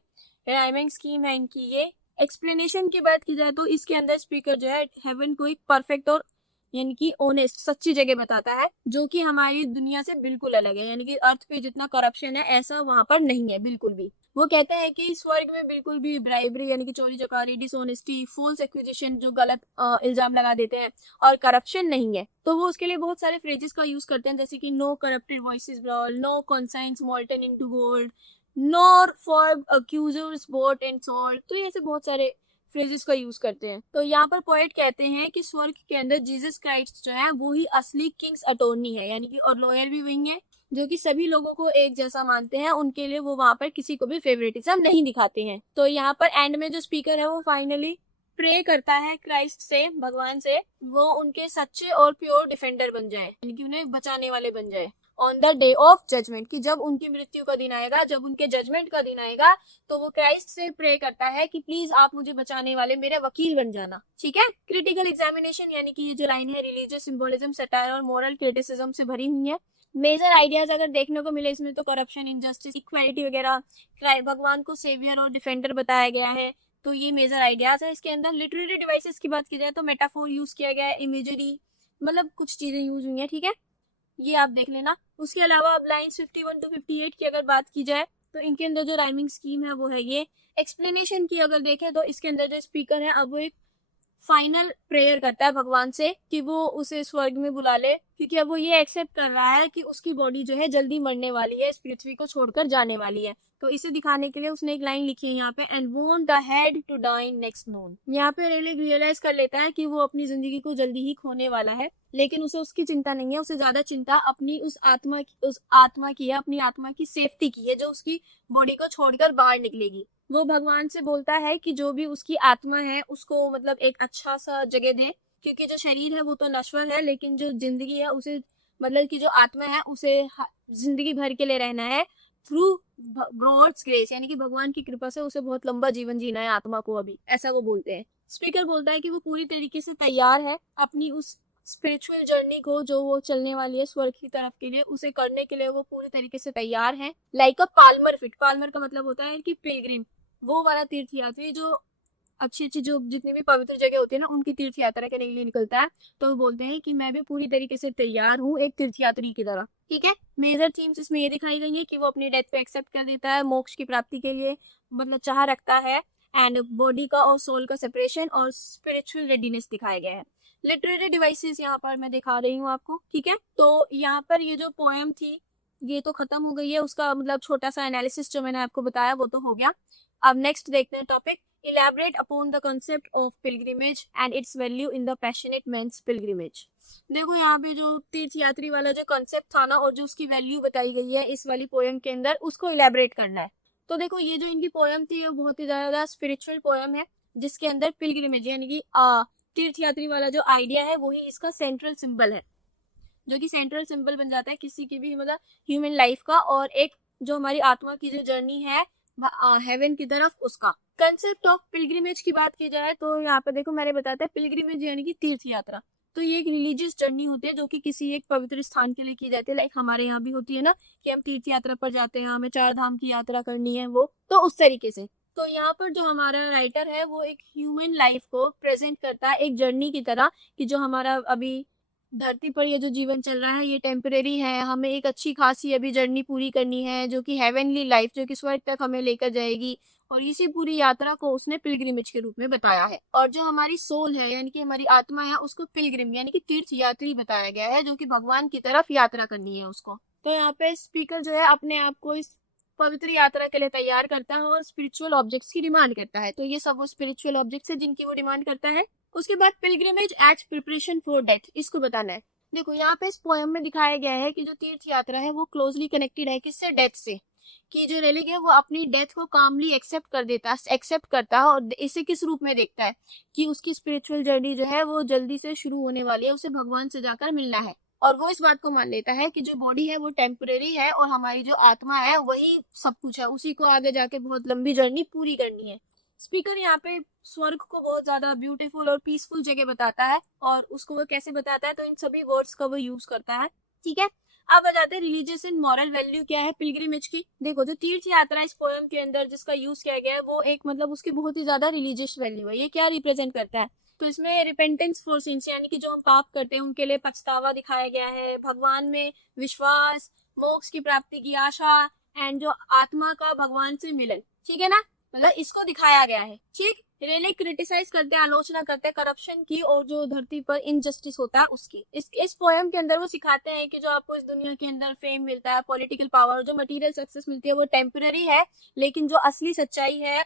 राइमिंग स्कीम है इनकी ये। एक्सप्लेनेशन की बात की जाए तो इसके अंदर स्पीकर जो है हेवन को एक परफेक्ट और यानी कि ऑनेस्ट सच्ची जगह बताता है, जो कि हमारी दुनिया से बिल्कुल अलग है। यानी कि अर्थ पे जितना करप्शन है ऐसा वहां पर नहीं है बिल्कुल भी। वो कहते हैं कि स्वर्ग में बिल्कुल भी ब्राइबरी यानी कि चोरी चकारी, डिसऑनेस्टी, फॉल्स एक्विजिशन जो गलत इल्जाम लगा देते हैं, और करप्शन नहीं है। तो वो उसके लिए बहुत सारे फ्रेजेस का यूज करते हैं, जैसे कि no corrupted voices brawl, no conscience molten into gold, nor for accusers boat and salt. तो ये ऐसे बहुत सारे फ्रेजेस का यूज करते हैं। तो यहाँ पर पोएट कहते हैं कि स्वर्ग के अंदर जीसस क्राइस्ट जो है वो ही असली किंग्स अटोर्नी है, यानी कि और लॉयर भी वही है, जो कि सभी लोगों को एक जैसा मानते हैं। उनके लिए वो वहां पर किसी को भी फेवरेटिज्म नहीं दिखाते हैं। तो यहाँ पर एंड में जो स्पीकर है वो फाइनली प्रे करता है क्राइस्ट से, भगवान से, वो उनके सच्चे और प्योर डिफेंडर बन जाए, यानी कि उन्हें बचाने वाले बन जाए on the day of judgement, कि जब उनकी मृत्यु का दिन आएगा, जब उनके जजमेंट का दिन आएगा, तो वो क्राइस्ट से प्रे करता है कि प्लीज आप मुझे बचाने वाले मेरे वकील बन जाना। ठीक है। क्रिटिकल एग्जामिनेशन यानी कि ये जो लाइन है रिलीजियस सिंबोलिज्म, सटायर और मोरल क्रिटिसिज्म से भरी हुई है। मेजर आइडियाज अगर देखने को मिले इसमें तो करप्शन, इनजस्टिस, इक्वालिटी वगैरह, भगवान को सेवियर और डिफेंडर बताया गया है। तो ये मेजर आइडियाज है इसके अंदर। लिटरेरी डिवाइसेस की बात की जाए तो मेटाफोर यूज किया गया है, इमेजरी, मतलब कुछ चीजें यूज हुई है। ठीक है, ये आप देख लेना। उसके अलावा अब लाइंस 51 to 58 की अगर बात की जाए तो इनके अंदर जो राइमिंग स्कीम है वो है ये। एक्सप्लेनेशन की अगर देखें तो इसके अंदर जो स्पीकर है अब वो एक फाइनल प्रेयर करता है भगवान से कि वो उसे स्वर्ग में बुला ले, क्योंकि अब वो ये एक्सेप्ट कर रहा है कि उसकी बॉडी जो है जल्दी मरने वाली है, इस पृथ्वी को छोड़कर जाने वाली है। तो इसे दिखाने के लिए उसने एक लाइन लिखी है यहाँ पे, and won't the head to die next noon. यहाँ पे रेलिक रियलाइज कर लेता है कि वो अपनी जिंदगी को जल्दी ही खोने वाला है, लेकिन उसे उसकी चिंता नहीं है। उसे ज्यादा चिंता अपनी उस आत्मा की है, अपनी आत्मा की सेफ्टी की है, जो उसकी बॉडी को छोड़कर बाहर निकलेगी। वो भगवान से बोलता है कि जो भी उसकी आत्मा है उसको मतलब एक अच्छा सा जगह दे, क्योंकि जो शरीर है वो तो नश्वर है, लेकिन जो जिंदगी है उसे मतलब कि जो आत्मा है उसे जिंदगी भर के लिए रहना है थ्रू गॉड्स ग्रेस, यानी कि भगवान की कृपा से उसे बहुत लंबा जीवन जीना है आत्मा को अभी, ऐसा वो बोलते हैं। स्पीकर बोलता है कि वो पूरी तरीके से तैयार है अपनी उस स्पिरिचुअल जर्नी को जो वो चलने वाली है स्वर्ग की तरफ के लिए, उसे करने के लिए वो पूरी तरीके से तैयार है। लाइक अ पाल्मर फिट, पाल्मर का मतलब होता है कि पिलग्रिम, वो वाला तीर्थयात्री जो अच्छी अच्छी जो जितनी भी पवित्र जगह होती है ना उनकी तीर्थ यात्रा करने के लिए निकलता है। तो वो बोलते हैं कि मैं भी पूरी तरीके से तैयार हूँ एक तीर्थयात्री की तरह। ठीक है। मेजर थीम्स इसमें ये दिखाई गई है कि वो अपनी डेथ को एक्सेप्ट कर देता है, मोक्ष की प्राप्ति के लिए मतलब चाह रखता है, एंड बॉडी का और सोल का सेपरेशन और स्पिरिचुअल रेडीनेस दिखाया गया है। लिटरेरी डिवाइसेस यहाँ पर मैं दिखा रही हूँ आपको। ठीक है। तो यहाँ पर ये जो पोएम थी ये तो खत्म हो गई है, उसका मतलब छोटा सा एनालिसिस जो मैंने आपको बताया वो तो हो गया। अब नेक्स्ट देखते हैं topic, elaborate upon the concept of pilgrimage and its value in the passionate man's pilgrimage। देखो यहाँ पे जो तीर्थ यात्री वाला जो कंसेप्ट था ना और जो उसकी वैल्यू बताई गई है इस वाली पोयम के अंदर, उसको इलेबरेट करना है। तो देखो ये जो इनकी पोयम थी ये बहुत ही ज्यादा स्पिरिचुअल पोयम है, जिसके अंदर पिलग्रिमेज यानी कि तीर्थ यात्री वाला जो आइडिया है वही इसका सेंट्रल सिंबल है, जो कि सेंट्रल सिंबल बन जाता है किसी की भी मतलब ह्यूमन लाइफ का, और एक जो हमारी आत्मा की जो जर्नी है हेवन की तरफ उसका। कंसेप्ट ऑफ पिलग्रिमेज की बात की जाए तो यहाँ पे देखो मैंने बताया था पिलग्रिमेज यानी कि तीर्थ यात्रा। तो ये एक रिलीजियस जर्नी होती है जो कि किसी एक पवित्र स्थान के लिए की जाती है। लाइक हमारे यहाँ भी होती है ना कि हम तीर्थ यात्रा पर जाते हैं, हमें 4 धाम की यात्रा करनी है, वो तो उस तरीके से। तो यहाँ पर जो हमारा राइटर है वो एक ह्यूमन लाइफ को प्रेजेंट करता है एक जर्नी की तरह, कि जो हमारा अभी धरती पर ये जो जीवन चल रहा है ये टेम्परेरी है, हमें एक अच्छी खासी अभी जर्नी पूरी करनी है जो कि हेवनली लाइफ, जो कि स्वर्ग तक हमें लेकर जाएगी। और इसी पूरी यात्रा को उसने पिलग्रिमेज के रूप में बताया है। और जो हमारी सोल है यानी कि हमारी आत्मा है उसको पिलग्रिम यानी कि तीर्थ यात्री बताया गया है, जो कि भगवान की तरफ यात्रा करनी है उसको। तो यहाँ पे स्पीकर जो है अपने आप को इस पवित्र यात्रा के लिए तैयार करता है और स्पिरिचुअल ऑब्जेक्ट्स की डिमांड करता है। तो ये सब वो स्पिरिचुअल ऑब्जेक्ट्स है जिनकी वो डिमांड करता है। उसके बाद pilgrimage as preparation for death, इसको बताना है। देखो यहाँ पे इस पोएम में दिखाया गया है कि जो तीर्थ यात्रा है वो क्लोजली कनेक्टेड है किससे, डेथ से। कि जो रेलिग है वो अपनी डेथ को कामली एक्सेप्ट करता है और इसे किस रूप में देखता है कि उसकी स्पिरिचुअल जर्नी जो है वो जल्दी से शुरू होने वाली है, उसे भगवान से जाकर मिलना है। और वो इस बात को मान लेता है कि जो बॉडी है वो टेम्परेरी है और हमारी जो आत्मा है वही सब कुछ है, उसी को आगे जाके बहुत लंबी जर्नी पूरी करनी है। स्पीकर यहाँ पे स्वर्ग को बहुत ज्यादा ब्यूटीफुल और पीसफुल जगह बताता है, और उसको वो कैसे बताता है, तो इन सभी वर्ड्स का वो यूज करता है। ठीक है, अब आ जाते हैं रिलीजियस एंड मॉरल वैल्यू क्या है पिलग्रिमेज की। देखो जो तीर्थ यात्रा इस पोएम के अंदर जिसका यूज किया गया है वो एक मतलब उसकी बहुत ही ज्यादा रिलीजियस वैल्यू है। ये क्या रिप्रेजेंट करता है, तो इसमें रिपेंटेंस फॉर सिंस यानी कि जो हम पाप करते हैं उनके लिए पछतावा दिखाया गया है, भगवान में विश्वास, मोक्ष की प्राप्ति की आशा, एंड जो आत्मा का भगवान से मिलन। ठीक है ना, मतलब इसको दिखाया गया है। ठीक, रियली क्रिटिसाइज करते हैं, आलोचना करते हैं करप्शन की और जो धरती पर इनजस्टिस होता है उसकी। इस पोएम के अंदर वो सिखाते हैं कि जो आपको इस दुनिया के अंदर फेम मिलता है, पॉलिटिकल पावर, जो मटेरियल सक्सेस मिलती है वो टेम्पररी है, लेकिन जो असली सच्चाई है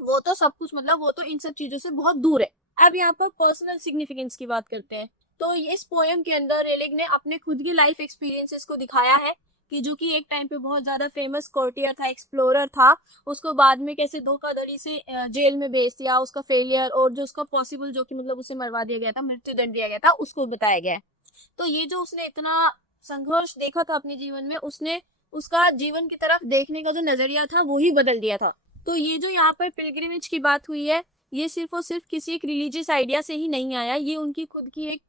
वो तो सब कुछ मतलब वो तो इन सब चीजों से बहुत दूर है। अब यहाँ पर पर्सनल सिग्निफिकेंस की बात करते हैं। तो इस पोएम के अंदर रेलिग ने अपने खुद की लाइफ एक्सपीरियंसेस को दिखाया है कि जो कि एक टाइम पे बहुत ज्यादा फेमस कोर्टियर था, एक्सप्लोरर था, उसको बाद में कैसे धोखाधड़ी से जेल में भेज दिया, उसका फेलियर और जो उसका पॉसिबल जो कि मतलब उसे मरवा दिया गया था, मृत्यु दंड दिया गया था, उसको बताया गया है। तो ये जो उसने इतना संघर्ष देखा था अपने जीवन में, उसने उसका जीवन की तरफ देखने का जो नजरिया था वो ही बदल दिया था। तो ये जो यहाँ पर पिलग्रिमेज की बात हुई है ये सिर्फ और सिर्फ किसी एक रिलीजियस आइडिया से ही नहीं आया, ये उनकी खुद की एक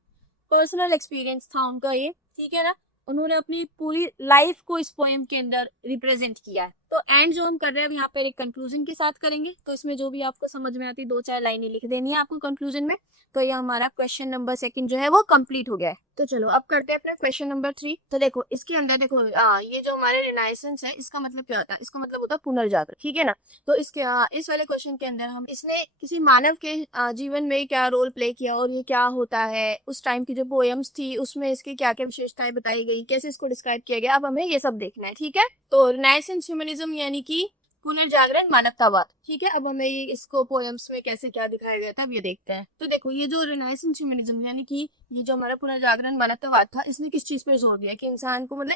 पर्सनल एक्सपीरियंस था उनका ये। ठीक है ना, उन्होंने अपनी पूरी लाइफ को इस पोएम के अंदर रिप्रेजेंट किया है। तो एंड जो हम कर रहे हैं यहाँ पर एक कंक्लूजन के साथ करेंगे। तो इसमें जो भी आपको समझ में आती 2-4 लाइनें लिख देनी है आपको कंक्लूजन में। तो ये हमारा क्वेश्चन नंबर 2 जो है वो कंप्लीट हो गया है। तो चलो अब करते हैं अपना क्वेश्चन नंबर 3। तो देखो इसके अंदर देखो ये जो हमारे रिनाइसेंस है इसका मतलब क्या होता है, इसका मतलब होता है पुनर्जागरण। ठीक है ना, तो इसके इस वाले क्वेश्चन के अंदर हम इसने किसी मानव के जीवन में क्या रोल प्ले किया और ये क्या होता है, उस टाइम की जो पोएम्स थी उसमें इसकी क्या क्या विशेषताएं बताई गई, कैसे इसको डिस्क्राइब किया गया, अब हमें ये सब देखना है। ठीक है, तो रिनाइसेंस ह्यूमनिज्म यानी कि पुनर्जागरण मानवतावाद। ठीक है, अब हमें ये इसको पोएम्स में कैसे क्या दिखाया गया था अब ये देखते हैं। तो देखो ये जो रिनाइसेंस ह्यूमनिज्म यानी कि ये जो हमारा पुनर्जागरण मानवतावाद था, इसने किस चीज पर जोर दिया कि इंसान को मतलब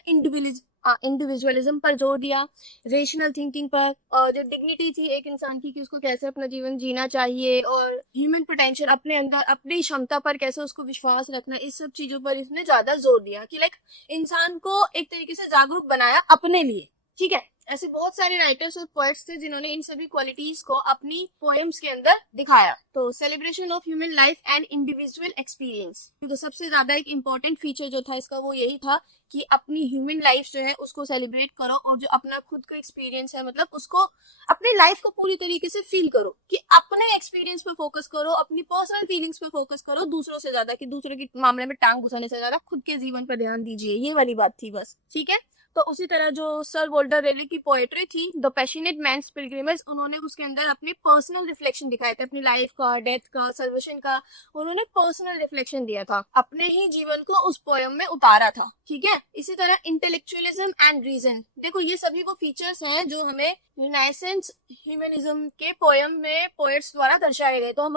इंडिविजुअलिज्म पर जोर दिया, रेशनल थिंकिंग पर, और जो डिग्निटी थी एक इंसान की कि उसको कैसे अपना जीवन जीना चाहिए, और ह्यूमन पोटेंशियल अपने अंदर अपनी क्षमता पर कैसे उसको विश्वास रखना, इस सब चीजों पर इसने ज्यादा जोर दिया कि लाइक इंसान को एक तरीके से जागरूक बनाया अपने लिए। ठीक है, ऐसे बहुत सारे राइटर्स और पोएट्स थे जिन्होंने इन सभी क्वालिटीज को अपनी पोएम्स के अंदर दिखाया। तो celebration of human life and individual experience, तो सबसे ज्यादा एक इम्पोर्टेंट फीचर जो था इसका वो यही था कि अपनी ह्यूमन लाइफ जो है उसको सेलिब्रेट करो, और जो अपना खुद का एक्सपीरियंस है मतलब उसको अपनी लाइफ को पूरी तरीके से फील करो, कि अपने एक्सपीरियंस पे फोकस करो, अपनी पर्सनल फीलिंग्स पे फोकस करो, दूसरों से ज्यादा कि दूसरों के मामले में टांग घुसाने से ज्यादा खुद के जीवन पर ध्यान दीजिए, ये वाली बात थी बस। ठीक है, तो उसी तरह जो सर वोल्टर रेले की पोएट्री थी द पैशनेट मैन्स पिलग्रिमेज, उन्होंने उसके अंदर अपने पर्सनल रिफ्लेक्शन दिखाए थे, अपनी लाइफ का, डेथ का, सर्वेशन का, उन्होंने पर्सनल रिफ्लेक्शन दिया था, अपने ही जीवन को उस पोएम में उतारा था। ठीक है, इसी तरह इंटेलेक्चुअलिज्म एंड रीजन, देखो ये सभी वो फीचर्स हैं जो हमें रिनाइसेंस ह्यूमनिज्म के पोएम में पोएट्स द्वारा दर्शाए गए। तो हम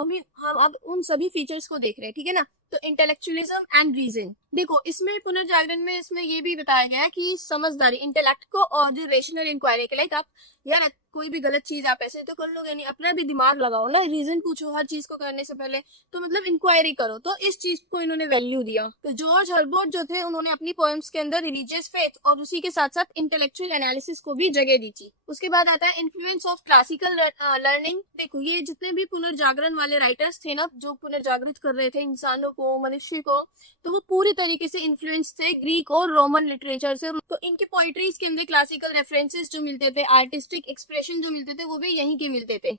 अब उन सभी फीचर्स को देख रहे हैं। ठीक है ना, तो इंटेलेक्चुअलिज्म एंड रीजन, देखो इसमें पुनर्जागरण में इसमें ये भी बताया गया है कि समझदारी, इंटेलेक्ट को, और जो रेशनल इंक्वायरी के लाइक आप यार कोई भी गलत चीज आप ऐसे तो कर लोगे नहीं, अपना भी दिमाग लगाओ ना, रीजन पूछो हर चीज को करने से पहले, तो मतलब इंक्वायरी करो। तो इस चीज को इन्होंने वैल्यू दिया। तो जॉर्ज हर्बर्ट जो थे उन्होंने अपनी पोएम्स के अंदर रिलीजियस फेथ और उसी के साथ साथ इंटेलेक्चुअल एनालिसिस को भी जगह दी थी। उसके बाद आता है इन्फ्लुएंस ऑफ क्लासिकल लर्निंग। देखो ये जितने भी पुनर्जागरण वाले राइटर्स थे ना जो पुनर्जागृत कर रहे थे इंसानों को, मनुष्य को, तो वो पूरी तरीके से इन्फ्लुएंस थे ग्रीक और रोमन लिटरेचर से। तो इनकी पोइट्रीज के अंदर क्लासिकल रेफरेंसेस जो मिलते थे, आर्टिस्टिक एक्सप्रेशन जो मिलते थे वो भी यहीं के मिलते थे।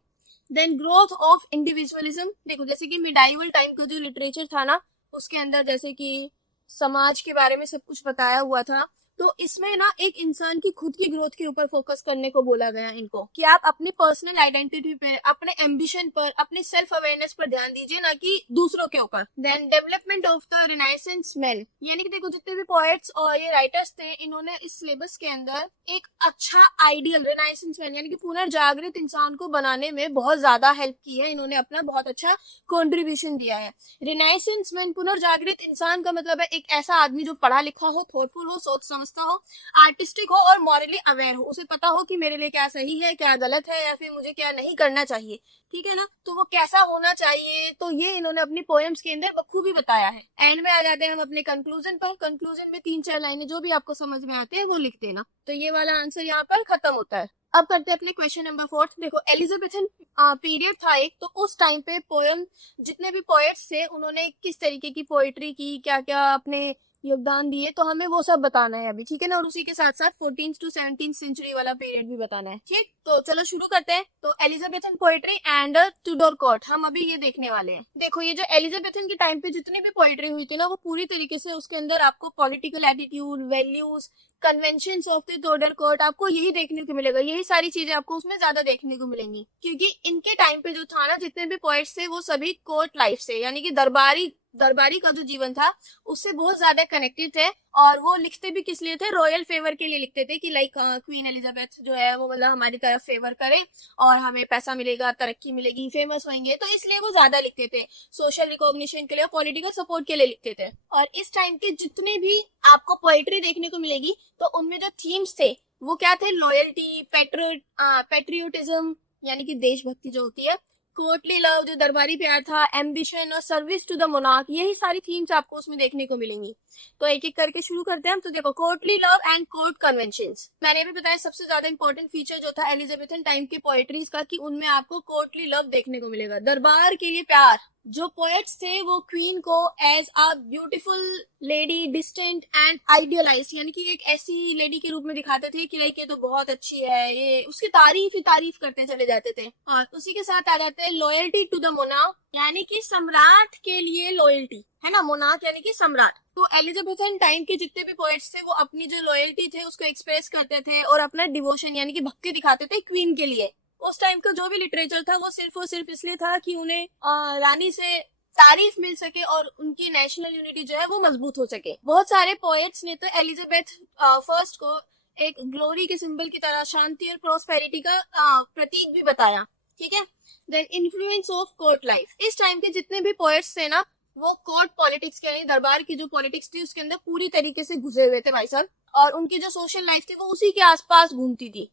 देन ग्रोथ ऑफ इंडिविजुअलिज्म, देखो जैसे कि मिडाइवल टाइम का जो लिटरेचर था ना उसके अंदर जैसे कि समाज के बारे में सब कुछ बताया हुआ था, तो इसमें ना एक इंसान की खुद की ग्रोथ के ऊपर फोकस करने को बोला गया इनको, कि आप अपनी पर्सनल आइडेंटिटी पे, अपने एम्बिशन पर, अपनी सेल्फ अवेयरनेस पर ध्यान दीजिए, ना कि दूसरों के ऊपर। Then development of the Renaissance man, यानी कि देखो जितने भी पोएट्स और ये राइटर्स थे, इन्होंने इस सिलेबस के अंदर एक अच्छा आइडियल रिनाइसेंस मैन यानी कि पुनर्जागृत इंसान को बनाने में बहुत ज्यादा हेल्प की है। इन्होंने अपना बहुत अच्छा कंट्रीब्यूशन दिया है। रिनाइसेंस मैन, पुनर्जागृत इंसान का मतलब है एक ऐसा आदमी जो पढ़ा लिखा हो, थॉटफुल हो, सोच समझता हो, आर्टिस्टिक हो और मॉरली अवेयर हो। उसे पता हो कि मेरे लिए क्या सही है, क्या गलत है, या फिर मुझे क्या नहीं करना चाहिए। ठीक है ना, तो वो कैसा होना चाहिए, तो ये इन्होंने अपनी पोएम्स के अंदर बखूबी बताया है। एंड में आ जाते हैं हम अपने कंक्लूजन पर। कंक्लूजन में 3-4 लाइनें जो भी आपको समझ में आते हैं वो लिख देना। तो ये वाला आंसर यहाँ पर खत्म होता है। अब करते हैं अपने क्वेश्चन नंबर 4। देखो एलिजाबेथन पीरियड था एक, तो उस टाइम पे पोएम, जितने भी पोएट्स थे उन्होंने किस तरीके की पोएट्री की, क्या क्या अपने योगदान दिए, तो हमें वो सब बताना है अभी। ठीक है ना, और उसी के साथ साथ 14th to 17th सेंचुरी वाला पीरियड भी बताना है। ठीक, तो चलो शुरू करते हैं। तो Elizabethan poetry and Tudor court, हम अभी ये देखने वाले हैं। देखो ये जो एलिजाबेथन के टाइम पे जितनी भी पोएट्री हुई थी ना, वो पूरी तरीके से उसके अंदर आपको political attitude, values, conventions of the Tudor court, आपको यही देखने को मिलेगा। यही सारी चीजें आपको उसमें ज्यादा देखने को मिलेंगी, क्योंकि इनके टाइम पे जो था ना, जितने भी पोएट्स थे वो सभी कोर्ट लाइफ से, यानी कि दरबारी का जो जीवन था उससे बहुत ज्यादा कनेक्टेड थे। और वो लिखते भी किस लिए थे, रॉयल फेवर के लिए लिखते थे, कि लाइक क्वीन एलिजाबेथ जो है वो मतलब हमारी तरफ फेवर करे और हमें पैसा मिलेगा, तरक्की मिलेगी, फेमस होंगे, तो इसलिए वो ज्यादा लिखते थे। सोशल रिकॉग्निशन के लिए, पॉलिटिकल सपोर्ट के लिए लिखते थे। और इस टाइम के जितने भी आपको पोएट्री देखने को मिलेगी, तो उनमें जो थीम्स थे वो क्या थे, लॉयल्टी, पेट्रियोटिज्म यानी कि देशभक्ति जो होती है, कोर्टली लव जो दरबारी प्यार था, एम्बिशन और सर्विस टू द मोनार्क, यही सारी थीम्स आपको उसमें देखने को मिलेंगी। तो एक एक करके शुरू करते हैं हम। तो देखो courtly love and court conventions, मैंने भी बताया सबसे ज्यादा इंपॉर्टेंट फीचर जो था एलिजाबेथन टाइम के पोएट्रीज का, कि उनमें आपको कोर्टली लव देखने को मिलेगा, दरबार के लिए प्यार। जो पोएट्स थे वो क्वीन को as a beautiful lady, distant and idealised, यानी कि एक ऐसी लेडी के रूप में दिखाते थे कि लाइक ये तो बहुत अच्छी है, ये उसकी तारीफ ही तारीफ करते चले जाते थे। और उसी के साथ आ जाते हैं लॉयल्टी टू द मोनार्क, यानी कि सम्राट के लिए लॉयल्टी, है ना, मोनार्क यानी कि सम्राट। तो एलिजाबेथन टाइम के जितने भी पोएट्स थे वो अपनी जो लॉयल्टी थे उसको एक्सप्रेस करते थे और अपना डिवोशन यानी कि भक्ति दिखाते थे क्वीन के लिए। उस टाइम का जो भी लिटरेचर था वो सिर्फ और सिर्फ इसलिए था कि उन्हें रानी से तारीफ मिल सके और उनकी नेशनल यूनिटी जो है वो मजबूत हो सके। बहुत सारे पोएट्स ने तो एलिजाबेथ फर्स्ट को एक ग्लोरी के सिंबल की तरह, शांति और प्रोस्पेरिटी का प्रतीक भी बताया। ठीक है, then influence of court life, इस टाइम के जितने भी पोएट्स थे ना वो कोर्ट पॉलिटिक्स के, यानी दरबार की जो पॉलिटिक्स थी उसके अंदर पूरी तरीके से घुसे हुए थे भाई साहब, और उनकी जो सोशल लाइफ थी वो उसी के आसपास घूमती थी।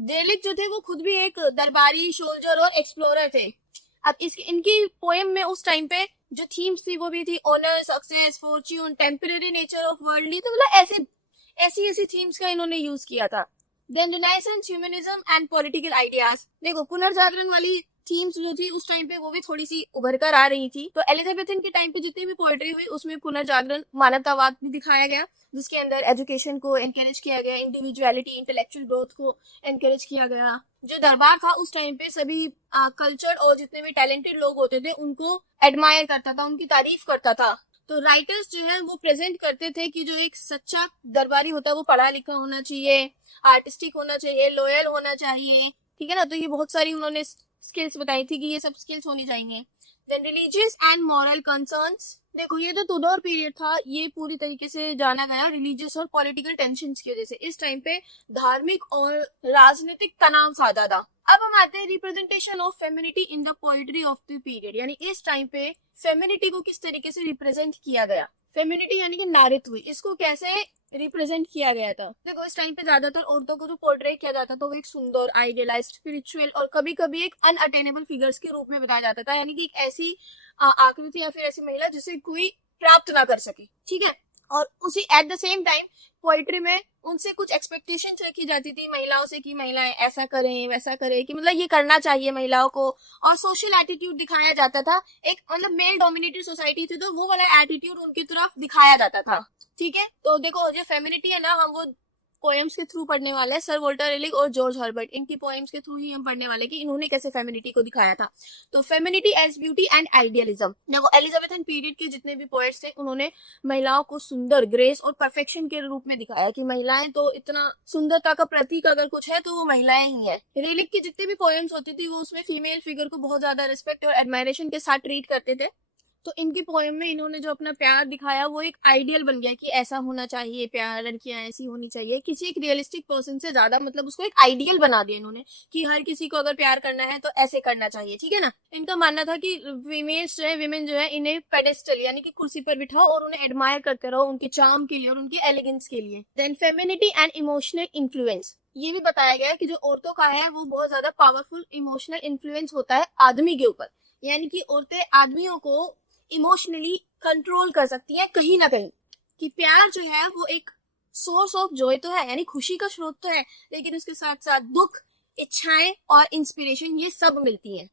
डेलिक जो थे वो खुद भी एक दरबारी, सोल्जर और एक्सप्लोरर थे। अब इनकी पोएम में उस टाइम पे जो थीम्स थी वो भी थी honour, success, fortune, temporary nature of worldly, तो मतलब ऐसी थीम्स का इन्होंने यूज किया था। Then Renaissance, humanism and political ideas, देखो पुनर्जागरण वाली थीम्स जो थी उस टाइम पे वो भी थोड़ी सी उभर कर आ रही थी। तो एलिजाबेथन के टाइम पे जितनी भी पोएट्री हुई उसमें पुनर्जागरण, मानवतावाद भी दिखाया गया, जिसके अंदर एजुकेशन को एनकरेज किया गया, इंडिविजुअलिटी, इंटेलेक्चुअल ग्रोथ को एनकरेज किया गया। जो दरबार था उस टाइम पे सभी कल्चर और जितने भी टैलेंटेड लोग होते थे उनको एडमायर करता था, उनकी तारीफ करता था। तो राइटर्स जो है वो प्रेजेंट करते थे कि जो एक सच्चा दरबारी होता है वो पढ़ा लिखा होना चाहिए, आर्टिस्टिक होना चाहिए, लॉयल होना चाहिए। ठीक है ना, तो ये बहुत सारी उन्होंने स्किल्स बताई थी कि ये सब स्किल्स होनी चाहिए। Then religious and moral concerns, देखो ये तो तुडोर पीरियड था, ये पूरी तरीके से जाना गया रिलीजियस और पॉलिटिकल टेंशंस की वजह से। इस टाइम पे धार्मिक और राजनीतिक तनाव ज्यादा था। अब हम आते हैं representation of femininity in the poetry of the period, यानी इस टाइम पे फेमिनिटी को किस तरीके से रिप्रेजेंट किया गया। फेमिनिटी यानी कि नारित्व, इसको कैसे रिप्रेजेंट किया गया था। देखो इस टाइम पे ज्यादातर औरतों को जो पोर्ट्रेट किया जाता था वो एक सुंदर, आइडियलाइज्ड, स्पिरिचुअल और कभी कभी एक अनअटेनेबल फिगर्स के रूप में बताया जाता था, यानी कि एक ऐसी आकृति या फिर ऐसी महिला जिसे कोई प्राप्त ना कर सके। ठीक है, और उसी at the same time poetry में उनसे कुछ एक्सपेक्टेशंस रखी जाती थी महिलाओं से, कि महिलाएं ऐसा करें वैसा करें, कि मतलब ये करना चाहिए महिलाओं को, और सोशल एटीट्यूड दिखाया जाता था। एक मतलब मेल डोमिनेटेड सोसाइटी थी तो वो वाला एटीट्यूड उनकी तरफ दिखाया जाता था। ठीक है, तो देखो जो फेमिनिटी है ना, हम वो पोएम्स के थ्रू पढ़ने वाले हैं, सर वोल्टर रेलिक और जॉर्ज हर्बर्ट, इनकी पोएम्स के थ्रू ही हम पढ़ने वाले कि इन्होंने कैसे फेमिनिटी को दिखाया था। तो femininity as beauty and idealism, देखो एलिजाबेथन पीरियड के जितने भी पोएट्स थे उन्होंने महिलाओं को सुंदर, ग्रेस और परफेक्शन के रूप में दिखाया कि महिलाएं तो इतना सुंदरता का प्रतीक अगर कुछ है तो वो महिलाएं ही है। रेलिक की जितनी भी पोएम्स होती थी वो उसमें फीमेल फिगर को बहुत ज्यादा रिस्पेक्ट और एडमायरेशन के साथ ट्रीट करते थे। तो इनकी पोएम में इन्होंने जो अपना प्यार दिखाया वो एक आइडियल बन गया कि ऐसा होना चाहिए प्यार, लड़कियां ऐसी होनी चाहिए, किसी एक रियलिस्टिक पर्सन से ज्यादा, मतलब उसको एक आइडियल बना दिया इन्होंने कि हर किसी को अगर प्यार करना है तो ऐसे करना चाहिए, ठीक है ना। इनका मानना था कि फीमेल्स जो है, विमेन जो है, इन्हें पेडेस्टल यानी कि कुर्सी पर बिठाओ और उन्हें एडमायर करते रहो उनके चार्म के लिए और उनकी एलिगेंस के लिए। Then femininity and emotional influence, ये भी बताया गया है कि जो औरतों का है वो बहुत ज्यादा पावरफुल इमोशनल इन्फ्लुएंस होता है आदमी के ऊपर, यानी कि औरतें आदमियों को इमोशनली कंट्रोल कर सकती है कहीं ना कहीं, कि प्यार जो है वो एक सोर्स ऑफ जॉय तो है, यानी खुशी का स्रोत तो है, लेकिन उसके साथ साथ दुख, इच्छाएं और इंस्पिरेशन ये सब मिलती हैं।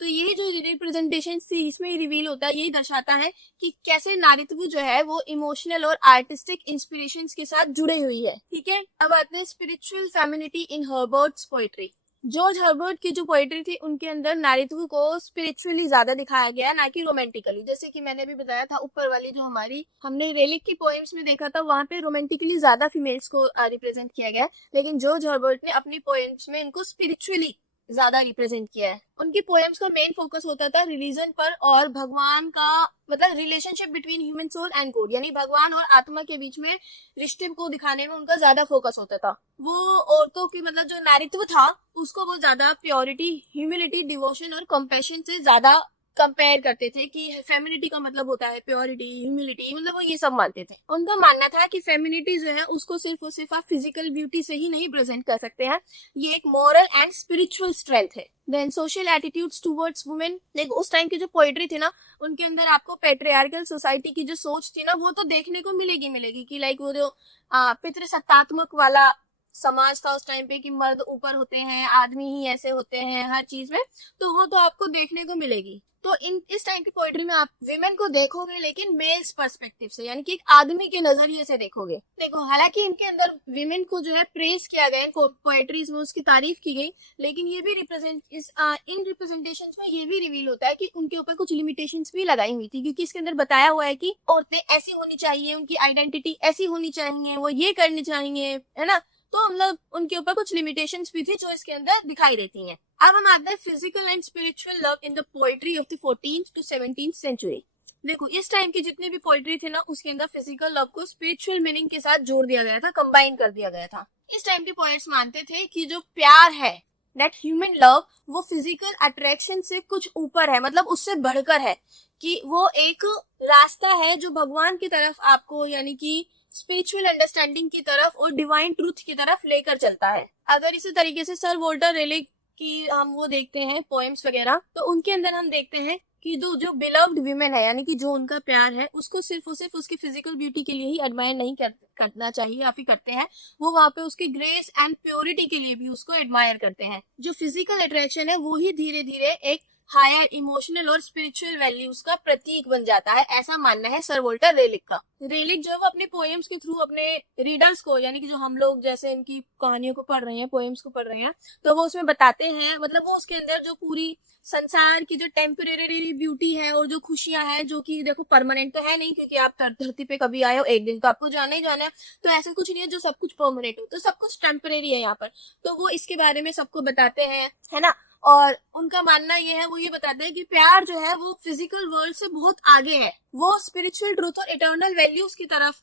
तो ये जो रिप्रेजेंटेशन थी इसमें रिवील होता है, यही दर्शाता है कि कैसे नारीत्व जो है वो इमोशनल और आर्टिस्टिक इंस्पिरेशंस के साथ जुड़े हुई है, ठीक है। अब आते हैं स्पिरिचुअल फेमिनिटी इन हर्बर्ट्स पोएट्री। जॉर्ज हर्बर्ट की जो पोएट्री थी उनके अंदर नारीत्व को स्पिरिचुअली ज्यादा दिखाया गया, ना कि रोमांटिकली। जैसे कि मैंने भी बताया था ऊपर वाली जो हमारी हमने रेलिक की पोएम्स में देखा था वहां पे रोमांटिकली ज्यादा फीमेल्स को रिप्रेजेंट किया गया, लेकिन जॉर्ज हर्बर्ट ने अपनी पोएम्स में इनको स्पिरिचुअली ज्यादा रिप्रेजेंट किया है। उनकी पोएम्स का मेन फोकस होता था रिलीजन पर और भगवान का, मतलब relationship between human soul and God, यानी भगवान और आत्मा के बीच में रिश्ते को दिखाने में उनका ज्यादा फोकस होता था। वो औरतों की, मतलब जो नारीत्व था उसको वो ज्यादा प्योरिटी, ह्यूमिलिटी, डिवोशन और कंपैशन से ज्यादा कंपेयर करते थे कि फेमिनिटी का मतलब होता है प्योरिटी, ह्यूमिलिटी, मतलब वो ये सब मानते थे। उनका मानना था कि फेमिनिटी जो है उसको सिर्फ और सिर्फ आप फिजिकल ब्यूटी से ही नहीं प्रेजेंट कर सकते हैं, ये एक मॉरल एंड स्पिरिचुअल स्ट्रेंथ है। Then social attitudes towards women, like उस टाइम की जो पोएट्री थी ना उनके अंदर आपको पेट्रियार्कल सोसाइटी की जो सोच थी ना वो तो देखने को मिलेगी कि लाइक वो जो पितृसत्तात्मक वाला समाज था उस टाइम पे कि मर्द ऊपर होते हैं, आदमी ही ऐसे होते हैं हर चीज में, तो वो तो आपको देखने को मिलेगी। तो इस टाइम की पोएट्री में आप विमेन को देखोगे लेकिन मेल्स पर्सपेक्टिव से, यानी कि एक आदमी के नजरिए से देखोगे। देखो हालांकि इनके अंदर विमेन को जो है प्रेस किया गया, पोएट्रीज में उसकी तारीफ की गई, लेकिन ये भी इन रिप्रेजेंटेशंस में ये भी रिवील होता है कि उनके ऊपर कुछ लिमिटेशंस भी लगाई हुई थी, क्योंकि इसके अंदर बताया हुआ है कि औरतें ऐसी होनी चाहिए, उनकी आइडेंटिटी ऐसी होनी चाहिए, वो ये करनी चाहिए, है ना। तो मतलब उनके ऊपर कुछ लिमिटेशंस भी थी जो इसके अंदर दिखाई देती हैं। अब हम आते हैं physical and spiritual love in the poetry of the 14th to 17th century. देखो इस टाइम की जितनी भी पोएट्री थी ना उसके अंदर फिजिकल लव को स्पिरिचुअल मीनिंग के साथ जोड़ दिया गया था, कंबाइन कर दिया गया था। इस टाइम के पोएट्स मानते थे कि जो प्यार है, दैट ह्यूमन लव, वो फिजिकल अट्रैक्शन से कुछ ऊपर है, मतलब उससे बढ़कर है, कि वो एक रास्ता है जो भगवान की तरफ आपको, यानी कि स्पिरिचुअल अंडरस्टैंडिंग की तरफ और डिवाइन ट्रूथ की तरफ लेकर चलता है। अगर इसी तरीके से सर वोल्टर रेलिक की हम वो देखते हैं पोएम्स वगैरह, तो उनके अंदर हम देखते हैं कि जो बिलव्ड विमेन है, यानी कि जो उनका प्यार है, उसको सिर्फ और सिर्फ उसकी फिजिकल ब्यूटी के लिए ही एडमायर नहीं करना चाहिए, या फिर करते हैं, वो वहाँ पे उसके ग्रेस एंड प्योरिटी के लिए भी उसको एडमायर करते हैं। जो फिजिकल अट्रैक्शन है वो ही धीरे धीरे एक हायर इमोशनल और स्पिरिचुअल वैल्यूज का प्रतीक बन जाता है, ऐसा मानना है सर वोल्टर रेलिक का। रेलिक जो है वो अपने पोएम्स के थ्रू अपने रीडर्स को, यानी कि जो हम लोग जैसे इनकी कहानियों को पढ़ रहे हैं, पोएम्स को पढ़ रहे हैं, तो वो उसमें बताते हैं, मतलब वो उसके अंदर जो पूरी संसार की जो टेम्परेरी ब्यूटी है और जो खुशियां हैं, जो कि देखो परमानेंट तो है नहीं, क्योंकि आप धरती पे कभी आए हो एक दिन तो आपको जाना ही जाना है, तो ऐसा कुछ नहीं है जो सब कुछ परमानेंट हो, तो सब कुछ टेम्परेरी है यहाँ पर। तो वो इसके बारे में सबको बताते हैं, है ना। और उनका मानना ये है, वो ये बताते हैं कि प्यार जो है वो फिजिकल वर्ल्ड से बहुत आगे है, वो स्पिरिचुअल ट्रूथ और इटर्नल वैल्यूज की तरफ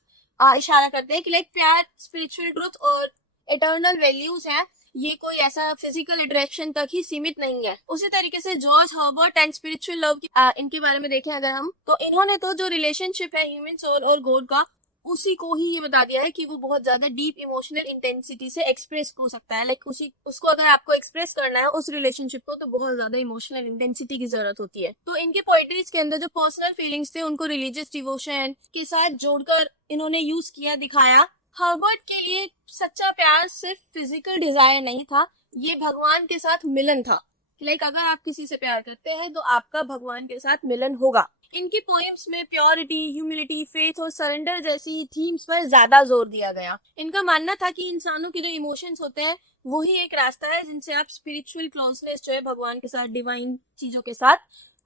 इशारा करते हैं कि लाइक प्यार स्पिरिचुअल ट्रूथ और इटर्नल वैल्यूज है, ये कोई ऐसा फिजिकल अट्रैक्शन तक ही सीमित नहीं है। उसी तरीके से George Herbert and spiritual love इनके बारे में देखें अगर हम, तो इन्होंने तो जो रिलेशनशिप है ह्यूमन सोल और गॉड का, उसी को ही ये बता दिया है कि वो बहुत ज्यादा डीप इमोशनल इंटेंसिटी से एक्सप्रेस हो सकता है, लाइक उसको अगर आपको एक्सप्रेस करना है उस रिलेशनशिप को, तो बहुत ज्यादा इमोशनल इंटेंसिटी की जरूरत होती है। तो इनके पोएट्रीज के अंदर जो पर्सनल फीलिंग्स थे उनको रिलीजियस डिवोशन के साथ जोड़कर इन्होंने यूज किया, दिखाया। हर्बर्ट के लिए सच्चा प्यार सिर्फ फिजिकल डिजायर नहीं था, ये भगवान के साथ मिलन था। लाइक अगर आप किसी से प्यार करते हैं तो आपका भगवान के साथ मिलन होगा, इनकी पोएम्स में प्योरिटी, ह्यूमिलिटी, फेथ और सरेंडर जैसी थीम्स पर ज्यादा जोर दिया गया। इनका मानना था कि इंसानों के जो इमोशंस होते हैं वही एक रास्ता है जिनसे आप स्पिरिचुअल क्लोजनेस जो है भगवान के साथ, डिवाइन चीजों के साथ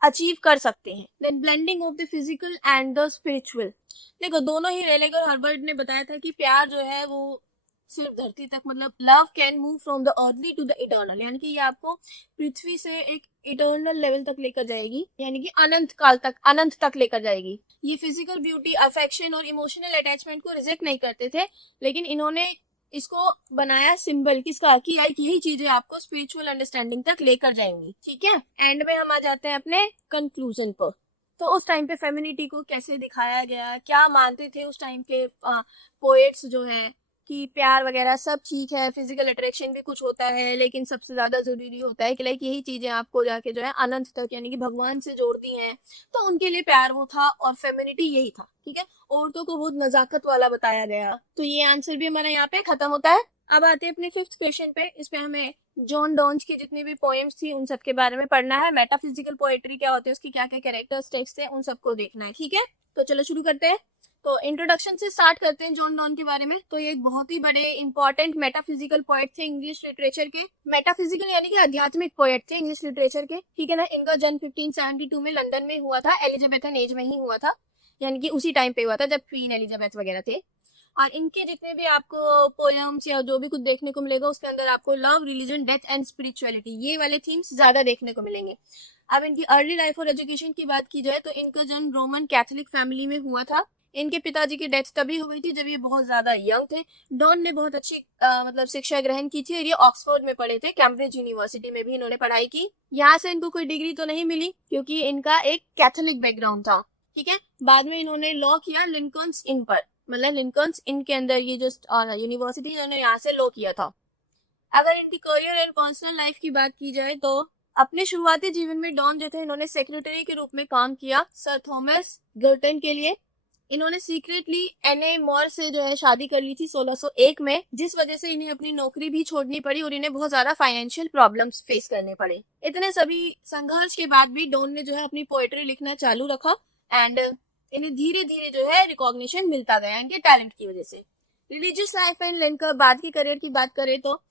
अचीव कर सकते हैं। Then blending of the physical and the spiritual. देखो दोनों ही रेलेग और हर्बर्ट ने बताया था कि प्यार जो है वो सिर्फ धरती तक, मतलब love can move from the earthly to the eternal, यानी कि ये आपको पृथ्वी से एक इटर्नल लेवल तक लेकर जाएगी, यानी कि अनंत काल तक, अनंत तक लेकर जाएगी। ये फिजिकल ब्यूटी, अफेक्शन और इमोशनल अटैचमेंट को रिजेक्ट नहीं करते थे, लेकिन इन्होंने इसको बनाया सिंबल किसका, कि यही चीजें आपको स्पिरिचुअल अंडरस्टैंडिंग तक लेकर जाएंगी। ठीक है, एंड में हम आ जाते हैं अपने कंक्लूजन पर। तो उस टाइम पे फेमिनिटी को कैसे दिखाया गया, क्या मानते थे उस टाइम के पोएट्स जो है कि प्यार वगैरह सब ठीक है, फिजिकल अट्रैक्शन भी कुछ होता है, लेकिन सबसे ज्यादा जरूरी होता है कि लाइक यही चीजें आपको जाके जो है अनंत तक, यानी कि भगवान से जोड़ती हैं। तो उनके लिए प्यार वो था और फेमिनिटी यही था। ठीक है, औरतों को बहुत नजाकत वाला बताया गया। तो ये आंसर भी हमारा यहाँ पे खत्म होता है। अब आते हैं अपने 5th क्वेश्चन पे। इस पे हमें जॉन डॉन्स की जितनी भी पोएम्स थी उन सब के बारे में पढ़ना है। मेटाफिजिकल पोएट्री क्या होती है, उसकी क्या क्या कैरेक्टरिस्टिक्स थे, उन सबको देखना है। ठीक है, तो चलो शुरू करते हैं। तो इंट्रोडक्शन से स्टार्ट करते हैं जॉन डॉन के बारे में। तो ये एक बहुत ही बड़े इंपॉर्टेंट मेटाफिजिकल पोएट थे इंग्लिश लिटरेचर के। मेटाफिजिकल यानी कि आध्यात्मिक पोएट थे इंग्लिश लिटरेचर के। ठीक है ना, इनका जन्म 1572 में लंदन में हुआ था, एलिजाबेथन एज में ही हुआ था, यानी कि उसी टाइम पे हुआ था जब क्वीन एलिजाबेथ वगैरह थे। और इनके जितने भी आपको पोएम्स या जो भी कुछ देखने को मिलेगा उसके अंदर आपको love, religion, death and spirituality, ये वाले थीम्स ज्यादा देखने को मिलेंगे। अब इनकी अर्ली लाइफ और एजुकेशन की बात की जाए तो इनका जन्म रोमन कैथोलिक फैमिली में हुआ था। इनके पिताजी की डेथ तभी हुई थी जब ये बहुत ज्यादा यंग थे। डॉन ने बहुत अच्छी मतलब शिक्षा ग्रहण की थी और ये ऑक्सफोर्ड में पढ़े थे, कैम्ब्रिज यूनिवर्सिटी में भी इन्होंने पढ़ाई की। यहाँ से इनको कोई डिग्री तो नहीं मिली क्योंकि इनका एक कैथोलिक बैकग्राउंड था। ठीक है, बाद में इन्होंने लॉ किया लिंकन्स इन पर, मतलब लिंकन्स इन के अंदर ये जो यूनिवर्सिटी, इन्होंने यहाँ से लॉ किया था। अगर इनकी करियर एंड पर्सनल लाइफ की बात की जाए तो अपने शुरुआती जीवन में डॉन जो थे इन्होंने सेक्रेटरी के रूप में काम किया सर थॉमस गर्टन के लिए। इन्होंने सीक्रेटली एने मोर से जो है शादी कर ली थी 1601 में, जिस वजह से इन्हें अपनी नौकरी भी छोड़नी पड़ी और इन्हें बहुत ज्यादा फाइनेंशियल प्रॉब्लम्स फेस करने पड़े। इतने सभी संघर्ष के बाद भी डॉन ने जो है अपनी पोएट्री लिखना चालू रखा एंड इन्हें धीरे धीरे जो है रिकॉग्निशन मिलता गया इनके टैलेंट की वजह से। रिलीजियस लाइफ एंड इनका बाद की करियर की बात करें तो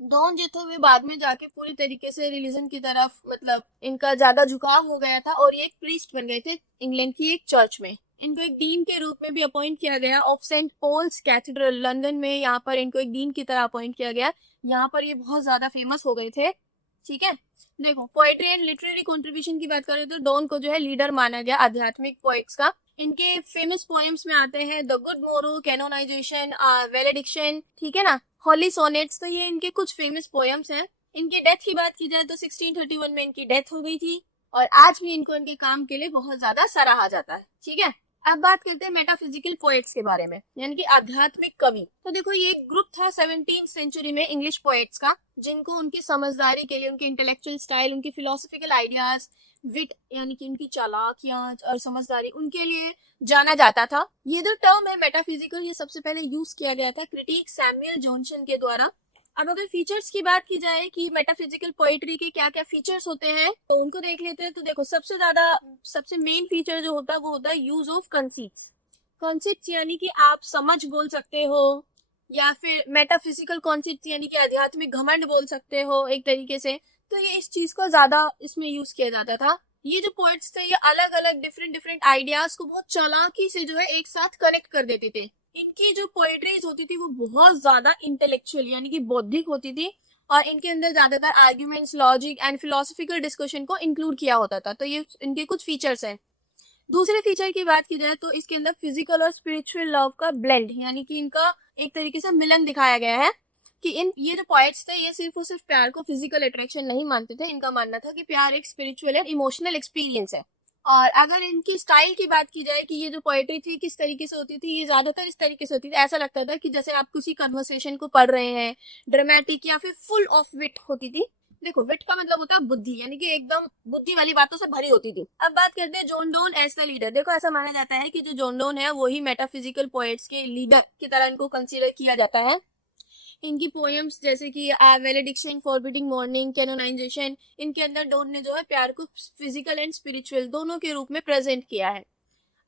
डॉन जो थे वे बाद में जाके पूरी तरीके से रिलीजन की तरफ, मतलब इनका ज्यादा झुकाव हो गया था और ये एक प्रीस्ट बन गए थे इंग्लैंड की एक चर्च में। इनको एक डीन के रूप में भी अपॉइंट किया गया of Saint Paul's Cathedral London में। यहाँ पर इनको एक डीन की तरह अपॉइंट किया गया। यहाँ पर ये बहुत ज्यादा फेमस हो गए थे। ठीक है, देखो पोएट्री एंड लिटरेरी कंट्रीब्यूशन की बात करें तो डॉन को जो है लीडर माना गया आध्यात्मिक पोएट्स का। इनके फेमस पोएम्स में आते हैं द गुड मोरो, कैनोनाइजेशन, वेलेडिक्शन, ठीक है ना, हॉली सोनेट्स। तो ये इनके कुछ फेमस पोएम्स हैं। इनके डेथ की बात की जाए तो 1631 में इनकी डेथ हो गई थी और आज भी इनको इनके काम के लिए बहुत ज्यादा सराहा जाता है। ठीक है, अब बात करते हैं मेटाफिजिकल पोएट्स के बारे में, यानी कि आध्यात्मिक कवि। तो देखो ये एक ग्रुप था 17th सेंचुरी में इंग्लिश पोएट्स का, जिनको उनकी समझदारी के लिए, उनके इंटेलेक्चुअल स्टाइल, उनकी फिलोसफिकल आइडियाज, विट यानी कि उनकी चालाकियां और समझदारी, उनके लिए जाना जाता था। ये जो टर्म है मेटाफिजिकल, ये सबसे पहले यूज किया गया था क्रिटिक सैमुअल जॉनसन के द्वारा। अब अगर फीचर्स की बात की जाए कि मेटाफिजिकल पोएट्री के क्या क्या फीचर्स होते हैं तो उनको देख लेते हैं। तो देखो सबसे मेन फीचर जो होता है वो होता है यूज ऑफ कंसीप्ट्स। कॉन्सेप्ट यानी कि आप समझ बोल सकते हो, या फिर मेटाफिजिकल कॉन्सेप्ट यानी कि आध्यात्मिक घमंड बोल सकते हो एक तरीके से। तो ये इस चीज को ज्यादा इसमें यूज किया जाता था। ये जो पोएट्स थे ये अलग अलग डिफरेंट आइडियाज को बहुत चालाकी से जो है एक साथ कनेक्ट कर देते थे। इनकी जो पोएट्रीज होती थी वो बहुत ज्यादा इंटेलेक्चुअल यानी कि बौद्धिक होती थी और इनके अंदर ज्यादातर arguments, logic and philosophical discussion को इंक्लूड किया होता था। तो ये इनके कुछ फीचर्स हैं। दूसरे फीचर की बात की जाए तो इसके अंदर फिजिकल और स्पिरिचुअल लव का ब्लेंड, यानी कि इनका एक तरीके से मिलन दिखाया गया है कि ये जो पोएट्स थे ये सिर्फ और सिर्फ प्यार को फिजिकल अट्रैक्शन नहीं मानते थे। इनका मानना था कि प्यार एक स्पिरिचुअल और इमोशनल एक्सपीरियंस है। और अगर इनकी स्टाइल की बात की जाए कि ये जो पोएट्री थी किस तरीके से होती थी, ये ज्यादातर इस तरीके से होती थी, ऐसा लगता था कि जैसे आप किसी कन्वर्सेशन को पढ़ रहे हैं, ड्रामेटिक या फिर फुल ऑफ विट होती थी। देखो विट का मतलब होता है बुद्धि, यानी कि एकदम बुद्धि वाली बातों से भरी होती थी। अब बात करते हैं John Donne as the leader. देखो ऐसा माना जाता है कि जो जॉन डोन है वही मेटाफिजिकल पोएट्स के लीडर की तरह इनको कंसीडर किया जाता है। इनकी पोएम्स जैसे कि वेलेडिक्शन, फॉरबिडिंग मॉर्निंग, कैनोनाइजेशन, इनके अंदर डॉन ने जो है प्यार को फिजिकल एंड स्पिरिचुअल दोनों के रूप में प्रेजेंट किया है।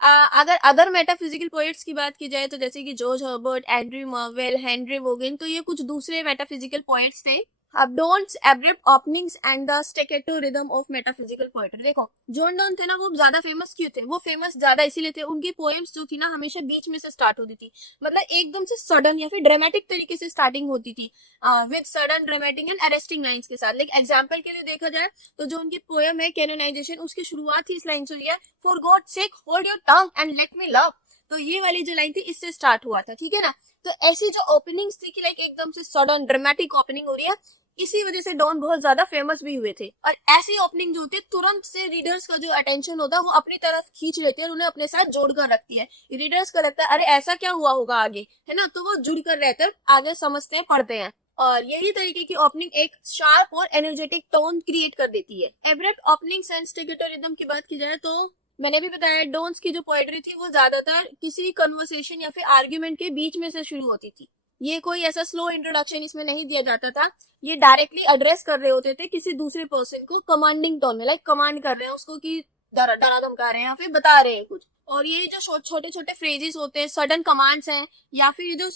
अगर अदर मेटाफिजिकल पोएट्स की बात की जाए तो जैसे कि George Herbert, Andrew Marvell, Henry Vaughan, तो ये कुछ दूसरे मेटाफिजिकल पोएट्स थे। अब Donne's abrupt openings and the staccato rhythm of metaphysical poetry. देखो जॉन डॉन थे ना, वो ज्यादा फेमस क्यों थे? वो फेमस ज्यादा इसीलिए थे, उनकी पोएम्स जो थी ना हमेशा बीच में से स्टार्ट होती थी, मतलब एकदम से सडन या फिर ड्रामेटिक तरीके से स्टार्टिंग होती थी, with sudden dramatic and arresting lines के साथ। लाइक एग्जांपल के लिए देखा जाए तो जो उनकी पोएम है कैनोनाइजेशन, उसकी शुरुआत ही इस लाइन से हुई है, for God sake hold your tongue and let me love. तो ये वाली जो लाइन थी इससे स्टार्ट हुआ था, ठीक है ना। तो ऐसी जो ओपनिंग्स थी कि लाइक एकदम से सडन ड्रामेटिक ओपनिंग हो रही है, इसी वजह से डॉन बहुत ज्यादा फेमस भी हुए थे। और ऐसी ओपनिंग जो होती है तुरंत से रीडर्स का जो अटेंशन होता है वो अपनी तरफ खींच लेती है और उन्हें अपने साथ जोड़कर रखती है। रीडर्स को लगता है अरे ऐसा क्या हुआ होगा आगे, है ना, तो वो जुड़ कर रहते हैं, आगे समझते हैं, पढ़ते हैं। और यही तरीके की ओपनिंग एक शार्प और एनर्जेटिक टोन क्रिएट कर देती है। एब्रप्ट ओपनिंग्स एंड स्टेकेटो रिदम की बात की जाए तो मैंने भी बताया डॉन्स की जो पोएट्री थी वो ज्यादातर किसी कन्वर्सेशन या फिर आर्ग्यूमेंट के बीच में से शुरू होती थी। ये कोई ऐसा स्लो इंट्रोडक्शन इसमें नहीं दिया जाता था, ये डायरेक्टली एड्रेस कर रहे होते थे किसी दूसरे पर्सन को कमांडिंग टोन में, लाइक कमांड कर रहे हैं उसको कि डरा धमका रहे हैं या फिर बता रहे हैं कुछ। और ये जो छोटे छोटे फ्रेजेस होते हैं, सडन कमांड्स हैं, या फिर ये जो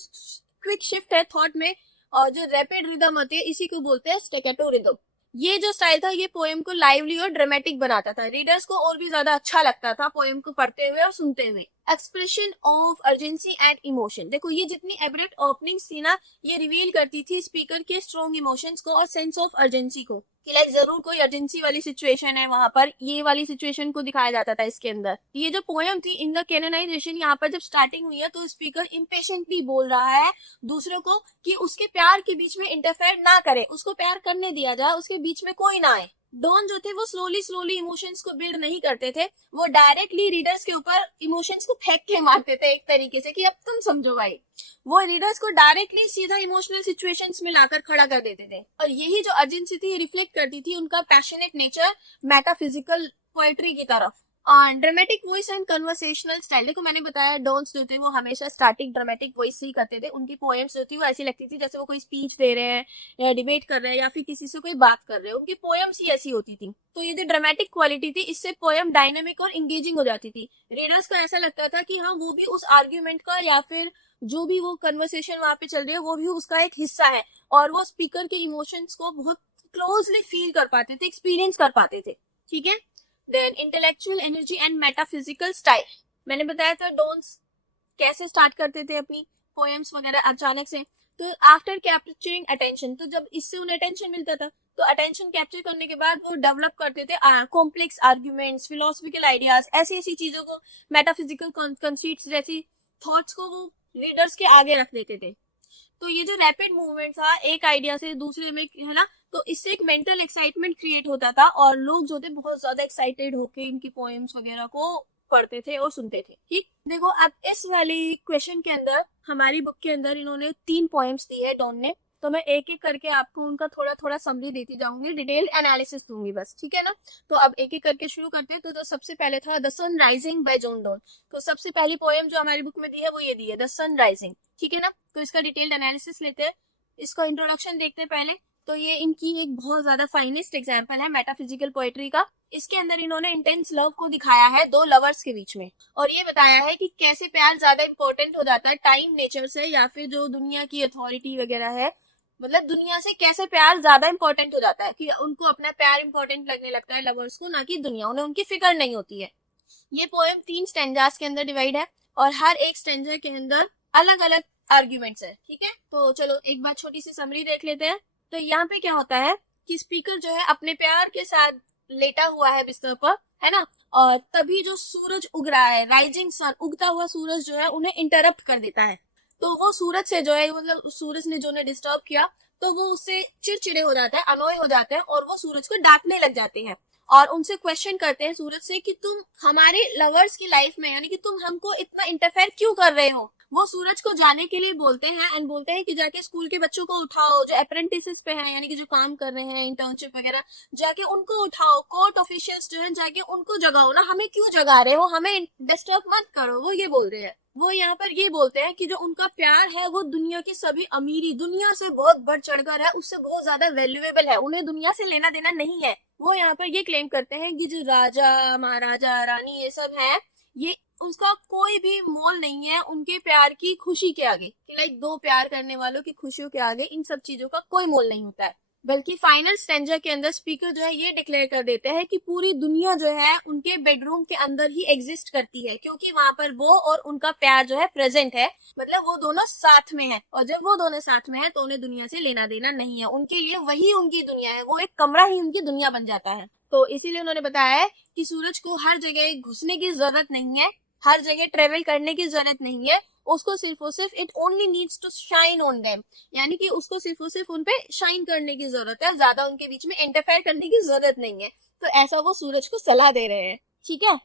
क्विक शिफ्ट है थॉट में और जो रैपिड रिदम होती है, इसी को बोलते हैं स्टेकेटो रिदम। ये जो स्टाइल था ये पोएम को लाइवली और ड्रामेटिक बनाता था, रीडर्स को और भी ज्यादा अच्छा लगता था पोएम को पढ़ते हुए और सुनते हुए। Expression of urgency and emotion, देखो ये जितनी एब्रप्ट ओपनिंग्स थी ना, ये रिवील करती थी स्पीकर के स्ट्रॉन्ग इमोशंस को और सेंस ऑफ अर्जेंसी को, कि लाइक जरूर कोई अर्जेंसी वाली सिचुएशन है वहां पर, ये वाली सिचुएशन को दिखाया जाता था इसके अंदर। ये जो पोएम थी इन द कैनोनाइजेशन, यहाँ पर जब स्टार्टिंग हुई है तो स्पीकर इम्पेशेंटली बोल रहा है दूसरों को कि उसके प्यार के बीच में इंटरफेयर ना करे, उसको प्यार करने दिया जाए, उसके बीच में कोई ना आए। डॉन जो थे वो स्लोली इमोशंस को बिल्ड नहीं करते थे, वो डायरेक्टली रीडर्स के ऊपर इमोशंस को फेंक के मारते थे एक तरीके से कि अब तुम समझो भाई। वो रीडर्स को डायरेक्टली सीधा इमोशनल सिचुएशंस में लाकर खड़ा कर देते थे। और यही जो अर्जेंसी थी रिफ्लेक्ट करती थी उनका पैशनेट नेचर मेटाफिजिकल पोएट्री की तरफ। Dramatic voice and conversational style, देखो मैंने बताया डॉन्स जो थे वो हमेशा स्टैटिक ड्रामेटिक वॉइस ही करते थे। उनकी पोएम्स जो थी वो ऐसी लगती थी जैसे वो कोई स्पीच दे रहे हैं या डिबेट कर रहे हैं या फिर किसी से कोई बात कर रहे हैं, उनकी पोएम्स ही ऐसी होती थी। तो ये जो ड्रामेटिक क्वालिटी थी इससे पोएम डायनेमिक और इंगेजिंग हो जाती थी। रीडर्स को ऐसा लगता था कि हाँ वो भी उस आर्ग्यूमेंट का या फिर जो भी वो कन्वर्सेशन वहां पे चल रही है वो भी उसका एक हिस्सा है, और वो स्पीकर के इमोशंस को बहुत क्लोजली फील कर पाते थे, एक्सपीरियंस कर पाते थे, ठीक है। Then intellectual energy and metaphysical style, मैंने बताया था डॉन्स कैसे स्टार्ट करते थे अपनी पोएम्स वगैरह अचानक से। तो आफ्टर कैप्चरिंग अटेंशन, तो जब इससे उन्हें अटेंशन मिलता था तो अटेंशन कैप्चर करने के बाद वो डेवलप करते थे कॉम्प्लेक्स आर्ग्यूमेंट्स, फिलोसफिकल आइडियाज, ऐसी ऐसी चीजों को, मेटाफिजिकल कंसीट्स जैसी थॉट्स को वो रीडर्स के आगे रख देते थे। तो ये जो रैपिड मूवमेंट था एक आइडिया से दूसरे में, है ना, तो इससे एक मेंटल एक्साइटमेंट क्रिएट होता था और लोग जो थे बहुत ज्यादा एक्साइटेड होकर इनकी पोएम्स वगैरह को पढ़ते थे और सुनते थे। ठीक, देखो अब इस वाली क्वेश्चन के अंदर हमारी बुक के अंदर इन्होंने 3 पोएम्स दी है डॉन ने, तो मैं एक एक करके आपको उनका थोड़ा थोड़ा समरी देती जाऊंगी, डिटेल एनालिसिस दूंगी बस, ठीक है ना। तो अब एक एक करके शुरू करते हैं। तो जो सबसे पहले था the sun rising by John Donne, तो सबसे पहली पोएम जो हमारी बुक में दी है वो ये दी है, द सन राइजिंग, ठीक है ना। तो इसका डिटेल्ड एनालिसिस लेते हैं, इसका इंट्रोडक्शन देखते हैं पहले। तो ये इनकी एक बहुत ज्यादा फाइनेस्ट एग्जाम्पल है मेटाफिजिकल पोएट्री का। इसके अंदर इन्होंने इंटेंस लव को दिखाया है 2 लवर्स के बीच में, और ये बताया है कि कैसे प्यार ज्यादा इंपॉर्टेंट हो जाता है टाइम, नेचर से, या फिर जो दुनिया की अथॉरिटी वगैरह है, मतलब दुनिया से कैसे प्यार ज्यादा इंपॉर्टेंट हो जाता है, कि उनको अपना प्यार इंपॉर्टेंट लगने लगता है लवर्स को, ना कि दुनिया, उन्हें उनकी फिक्र नहीं होती है। ये पोएम 3 स्टैंजास के अंदर डिवाइड है और हर एक स्टैंजा के अंदर अलग अलग आर्ग्यूमेंट्स है, ठीक है। तो चलो एक बार छोटी सी समरी देख लेते हैं। तो यहाँ पे क्या होता है कि स्पीकर जो है अपने प्यार के साथ लेटा हुआ है बिस्तर पर, है ना, और तभी जो सूरज उग रहा है, राइजिंग सन, उगता हुआ सूरज जो है उन्हें इंटरप्ट कर देता है। तो वो सूरज से जो है, मतलब सूरज ने जो उन्हें डिस्टर्ब किया, तो वो उससे चिड़चिड़े हो जाते हैं, अनोय हो जाते हैं और वो सूरज को डांटने लग जाते हैं और उनसे क्वेश्चन करते हैं सूरज से कि तुम हमारे लवर्स की लाइफ में, यानी कि तुम हमको इतना इंटरफेयर क्यों कर रहे हो। वो सूरज को जाने के लिए बोलते हैं एंड बोलते हैं कि जाके स्कूल के बच्चों को उठाओ जो अप्रेंटिसेस पे हैं, यानी कि जो काम कर रहे हैं इंटर्नशिप वगैरह, जाके उनको उठाओ, कोर्ट ऑफिशियल्स जो हैं जाके उनको जगाओ ना, हमें क्यों जगा रहे हो, हमें डिस्टर्ब मत करो, वो ये बोल रहे हैं। वो यहाँ पर ये बोलते हैं कि जो उनका प्यार है वो दुनिया की सभी अमीरी, दुनिया से बहुत बढ़ चढ़कर है, उससे बहुत ज्यादा वैल्यूएबल है, उन्हें दुनिया से लेना देना नहीं है। वो यहाँ पर ये क्लेम करते हैं कि जो राजा महाराजा रानी ये सब है, ये उसका कोई भी मोल नहीं है उनके प्यार की खुशी के आगे, कि लाइक दो प्यार करने वालों की खुशियों के आगे इन सब चीजों का कोई मोल नहीं होता है। बल्कि फाइनल स्टैंजा के अंदर स्पीकर जो है ये डिक्लेयर कर देते हैं कि पूरी दुनिया जो है उनके बेडरूम के अंदर ही एग्जिस्ट करती है, क्योंकि वहां पर वो और उनका प्यार जो है प्रेजेंट है, मतलब वो दोनों साथ में है, और जब वो दोनों साथ में है तो उन्हें दुनिया से लेना देना नहीं है, उनके लिए वही उनकी दुनिया है, वो एक कमरा ही उनकी दुनिया बन जाता है। तो इसीलिए उन्होंने बताया है कि सूरज को हर जगह घुसने की जरूरत नहीं है, हर जगह ट्रेवल करने की जरूरत नहीं है, उसको सिर्फ और सिर्फ it only needs to shine on them, यानी कि उसको सिर्फ और सिर्फ उन पे शाइन करने की जरूरत है, ज्यादा उनके बीच में इंटरफेयर करने की जरूरत नहीं है। तो ऐसा वो सूरज को सलाह दे रहे हैं। ठीक है,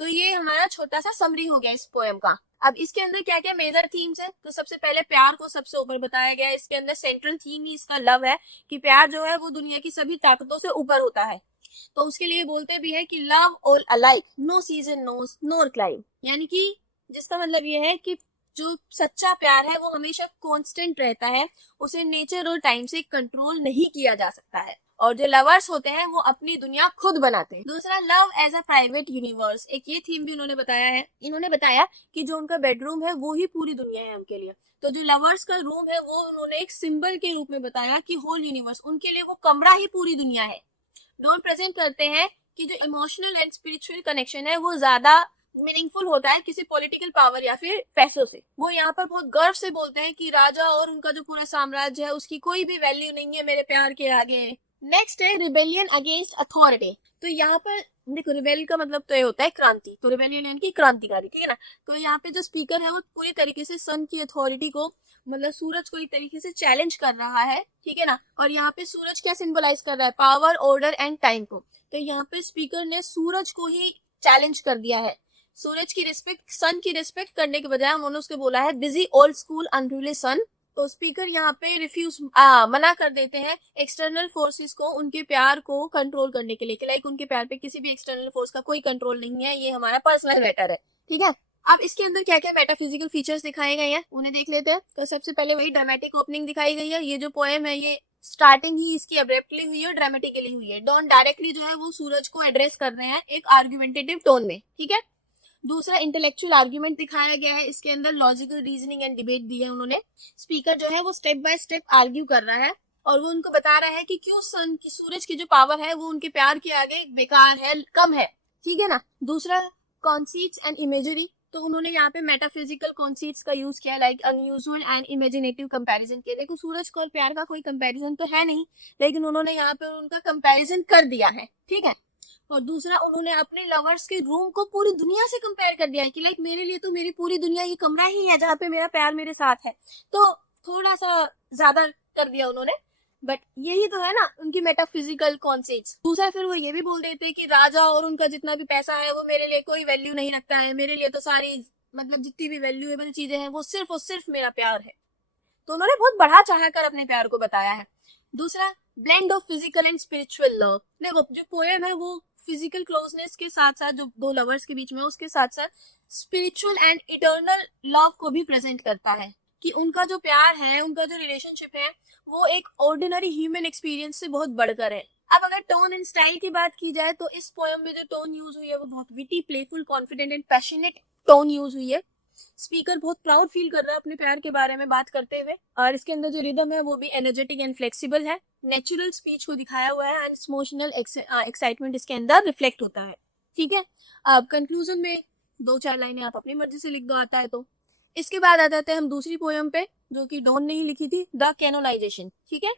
तो ये हमारा छोटा सा समरी हो गया इस पोएम का। अब इसके अंदर क्या क्या मेजर थीम्स है, तो सबसे पहले प्यार को सबसे ऊपर बताया गया है। इसके अंदर सेंट्रल थीम ही इसका लव है, कि प्यार जो है वो दुनिया की सभी ताकतों से ऊपर होता है। तो उसके लिए बोलते भी है कि love all alike, no season knows nor clime, यानी कि जिसका मतलब ये है कि जो सच्चा प्यार है वो हमेशा कांस्टेंट रहता है, उसे नेचर और टाइम से कंट्रोल नहीं किया जा सकता है, और जो लवर्स होते हैं वो अपनी दुनिया खुद बनाते हैं। दूसरा, love as a private universe, एक ये थीम भी उन्होंने बताया है। इन्होंने बताया कि जो उनका बेडरूम है वो ही पूरी दुनिया है उनके लिए। तो जो लवर्स का रूम है वो उन्होंने एक सिंबल के रूप में बताया कि होल यूनिवर्स, उनके लिए वो कमरा ही पूरी दुनिया है। डॉन प्रेजेंट करते हैं कि जो इमोशनल एंड स्पिरिचुअल कनेक्शन है वो ज्यादा मीनिंगफुल होता है किसी पॉलिटिकल पावर या फिर पैसों से। वो यहाँ पर बहुत गर्व से बोलते हैं कि राजा और उनका जो पूरा साम्राज्य है उसकी कोई भी वैल्यू नहीं है मेरे प्यार के आगे। नेक्स्ट है रिबेलियन अगेंस्ट अथॉरिटी। तो यहाँ पर देखो, रिबेल का मतलब तो ये होता है क्रांति, तो रिबेलियन यानी कि क्रांतिकारी, ठीक है ना। तो यहाँ पे जो स्पीकर है वो पूरी तरीके से सन की अथॉरिटी को, मतलब सूरज को एक तरीके से चैलेंज कर रहा है, ठीक है ना। और यहाँ पे सूरज क्या सिंबलाइज कर रहा है, पावर, ऑर्डर एंड टाइम को। तो यहाँ पे स्पीकर ने सूरज को ही चैलेंज कर दिया है। सूरज की रिस्पेक्ट, सन की रिस्पेक्ट करने के बजाय उन्होंने उसको बोला है बिजी ओल्ड स्कूल अनरूली सन। तो स्पीकर यहाँ पे रिफ्यूज मना कर देते हैं एक्सटर्नल फोर्सेस को उनके प्यार को कंट्रोल करने के लिए, कि लाइक उनके प्यार पे किसी भी एक्सटर्नल फोर्स का कोई कंट्रोल नहीं है, ये हमारा पर्सनल मैटर है, ठीक है। अब इसके अंदर क्या क्या मेटाफिजिकल फीचर्स दिखाए गए हैं उन्हें देख लेते हैं। तो सबसे पहले वही ड्रामेटिक ओपनिंग दिखाई गई है। ये जो पोएम है ये स्टार्टिंग ही इसकी अब्रप्टली हुई है, ड्रामेटिकली हुई है। डॉन डायरेक्टली जो है वो सूरज को एड्रेस कर रहे हैं एक आर्ग्यूमेंटेटिव टोन में, ठीक है। दूसरा, इंटेलेक्चुअल आर्ग्यूमेंट दिखाया गया है, इसके अंदर लॉजिकल रीजनिंग एंड डिबेट दी है उन्होंने। स्पीकर जो है वो स्टेप बाय स्टेप आर्ग्यू कर रहा है और वो उनको बता रहा है कि क्यों सन की, सूरज की जो पावर है वो उनके प्यार के आगे बेकार है, कम है, ठीक है ना। दूसरा, कॉन्सीट्स एंड इमेजरी। तो उन्होंने यहाँ पे मेटाफिजिकल कॉन्सीट्स का यूज किया, like unusual and imaginative comparison के। देखो, सूरज को और प्यार का कोई कंपैरिजन तो है नहीं, लेकिन उन्होंने यहाँ पे उनका कंपैरिजन कर दिया है, ठीक है। और दूसरा, उन्होंने अपने लवर्स के रूम को पूरी दुनिया से कंपेयर कर दिया है कि लाइक मेरे लिए तो मेरी पूरी दुनिया ये कमरा ही है जहाँ पे मेरा प्यार मेरे साथ है। तो थोड़ा सा ज्यादा कर दिया उन्होंने, बट यही तो है ना उनकी मेटाफिजिकल कॉन्सेप्ट्स। दूसरा, फिर वो ये भी बोल देते हैं कि राजा और उनका जितना भी पैसा है वो मेरे लिए कोई वैल्यू नहीं रखता है, मेरे लिए तो सारी, मतलब जितनी भी वैल्यूएबल चीजें हैं वो सिर्फ और सिर्फ मेरा प्यार है। तो उन्होंने बहुत बढ़ा चाह कर अपने प्यार को बताया है। दूसरा, blend of physical and spiritual love. देखो, जो पोएम है वो फिजिकल क्लोजनेस के साथ साथ, जो दो लवर्स के बीच में उसके साथ साथ स्पिरिचुअल एंड इटर्नल लव को भी प्रेजेंट करता है, कि उनका जो प्यार है, उनका जो रिलेशनशिप है वो एक ऑर्डिनरी ह्यूमन एक्सपीरियंस से बहुत बढ़कर है। अब अगर टोन एंड स्टाइल की बात की जाए तो इस पोएम में जो टोन यूज हुई है वो बहुत witty, playful, confident and passionate tone use हुई है। स्पीकर बहुत प्राउड फील कर रहा है अपने प्यार के बारे में बात करते हुए, और इसके अंदर जो रिदम है वो भी एनर्जेटिक एंड फ्लेक्सिबल है। नेचुरल स्पीच को दिखाया हुआ है एंड इमोशनल एक्साइटमेंट इसके अंदर रिफ्लेक्ट होता है, ठीक है। अब कंक्लूजन में 2-4 लाइनें आप अपनी मर्जी से लिख दो आता है तो। इसके बाद आ जाते हैं हम दूसरी पोएम पे जो कि डॉन ने ही लिखी थी, द कैनोनाइजेशन, ठीक है।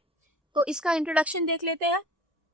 तो इसका इंट्रोडक्शन देख लेते हैं।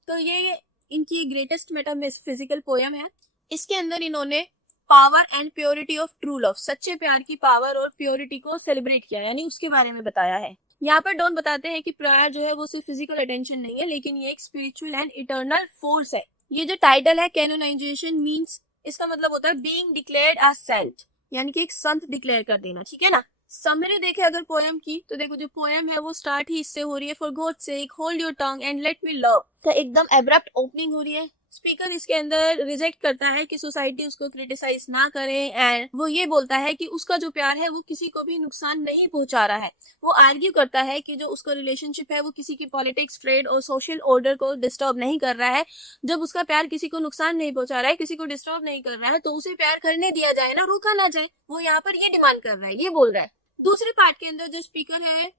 तो ये इनकी ग्रेटेस्ट मेटाफिजिकल पोएम है। इसके अंदर इन्होंने power and purity of true love, सच्चे प्यार की पावर और प्योरिटी को सेलिब्रेट किया, यानी उसके बारे में बताया है। यहाँ पर डॉन बताते हैं कि प्यार जो है वो सिर्फ फिजिकल अटेंशन नहीं है, लेकिन ये एक स्पिरिचुअल एंड इटर्नल फोर्स है। ये जो टाइटल है कैनोनाइजेशन मीन्स, इसका मतलब होता है बीइंग डिक्लेयर्ड एज सेंट, यानी कि एक संत डिक्लेयर कर देना, ठीक है ना। समरी देखे अगर पोएम की, तो देखो जो पोएम है वो स्टार्ट ही इससे हो रही है, for God sake hold your tongue and let me love. तो एकदम एब्रप्ट ओपनिंग हो रही है, स्पीकर इसके अंदर रिजेक्ट करता है कि सोसाइटी उसको क्रिटिसाइज ना करे, एंड वो ये बोलता है कि उसका जो प्यार है वो किसी को भी नुकसान नहीं पहुंचा रहा है। वो आर्ग्यू करता है कि जो उसका रिलेशनशिप है वो किसी की पॉलिटिक्स, ट्रेड और सोशल ऑर्डर को डिस्टर्ब नहीं कर रहा है। जब उसका प्यार किसी को नुकसान नहीं पहुंचा रहा है, किसी को डिस्टर्ब नहीं कर रहा है, तो उसे प्यार करने दिया जाए ना, रोका ना जाए। वो यहाँ पर ये डिमांड कर रहा है, ये बोल रहा है। दूसरे पार्ट के अंदर जो स्पीकर है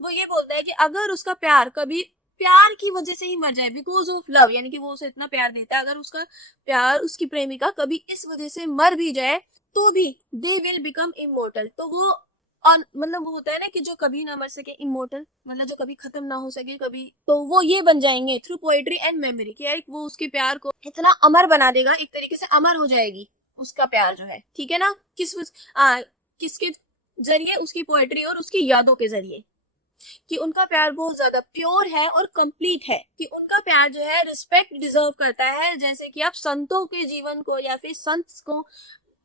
वो ये बोलता है कि अगर उसका प्यार कभी प्यार की वजह से ही मर जाए, बिकॉज ऑफ लव, यानी कि वो उसे इतना प्यार देता है, अगर उसका प्यार, उसकी प्रेमिका कभी इस वजह से मर भी जाए तो भी दे विल बिकम इमोर्टल, तो वो मतलब वो होता है ना कि जो कभी ना मर सके, इमोर्टल मतलब जो कभी खत्म ना हो सके कभी, तो वो ये बन जाएंगे थ्रू पोएट्री एंड मेमोरी, कि यार वो उसके प्यार को इतना अमर बना देगा, एक तरीके से अमर हो जाएगी उसका प्यार जो है, ठीक है ना। किसके जरिए? उसकी पोएट्री और उसकी यादों के जरिए, कि उनका प्यार बहुत ज्यादा प्योर है और कंप्लीट है, कि उनका प्यार जो है रिस्पेक्ट डिजर्व करता है, जैसे कि आप संतों के जीवन को या फिर संत को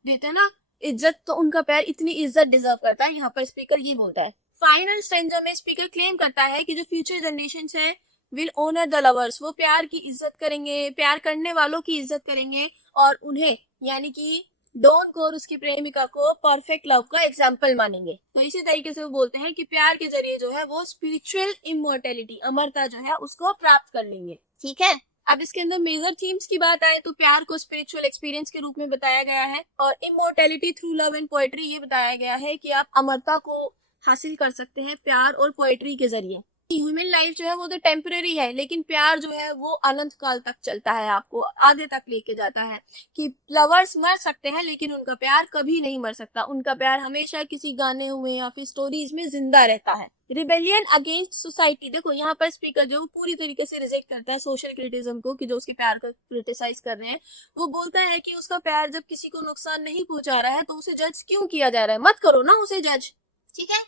देते हैं ना इज्जत, तो उनका प्यार इतनी इज्जत डिजर्व करता है। यहाँ पर स्पीकर ये बोलता है। फाइनल स्टैंजा में स्पीकर क्लेम करता है कि जो फ्यूचर जनरेशन है विल ऑनर द लवर्स, वो प्यार की इज्जत करेंगे, प्यार करने वालों की इज्जत करेंगे, और उन्हें यानी कि डॉन को और उसकी प्रेमिका को परफेक्ट लव का एग्जाम्पल मानेंगे। तो इसी तरीके से वो बोलते हैं कि प्यार के जरिए जो है वो स्पिरिचुअल इमोर्टेलिटी, अमरता जो है उसको प्राप्त कर लेंगे, ठीक है। अब इसके अंदर मेजर थीम्स की बात आए तो प्यार को स्पिरिचुअल एक्सपीरियंस के रूप में बताया गया है, और immortality through love and poetry ये बताया गया है कि आप अमरता को हासिल कर सकते हैं प्यार और पोएट्री के जरिए। ह्यूमन लाइफ जो है वो तो टेम्परेरी है, लेकिन प्यार जो है वो अनंत काल तक चलता है, आपको आगे तक लेके जाता है। कि लवर्स मर सकते हैं लेकिन उनका प्यार कभी नहीं मर सकता, उनका प्यार हमेशा किसी गाने हुए या फिर स्टोरीज में जिंदा रहता है। रिबेलियन अगेंस्ट सोसाइटी, देखो यहाँ पर स्पीकर जो पूरी तरीके से रिजेक्ट करता है सोशल क्रिटिसिज्म को, कि जो उसके प्यार को क्रिटिसाइज कर रहे हैं। वो बोलता है कि उसका प्यार जब किसी को नुकसान नहीं पहुंचा रहा है तो उसे जज क्यों किया जा रहा है, मत करो ना उसे जज, ठीक है।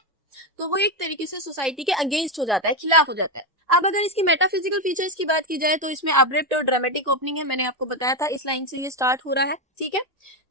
तो वो एक तरीके से सोसाइटी के अगेंस्ट हो जाता है, खिलाफ हो जाता है। अब अगर इसकी मेटाफिजिकल फीचर्स की बात की जाए तो इसमें अब्रप्ट और ड्रामेटिक ओपनिंग है, मैंने आपको बताया था, इस लाइन से ये स्टार्ट हो रहा है, ठीक है।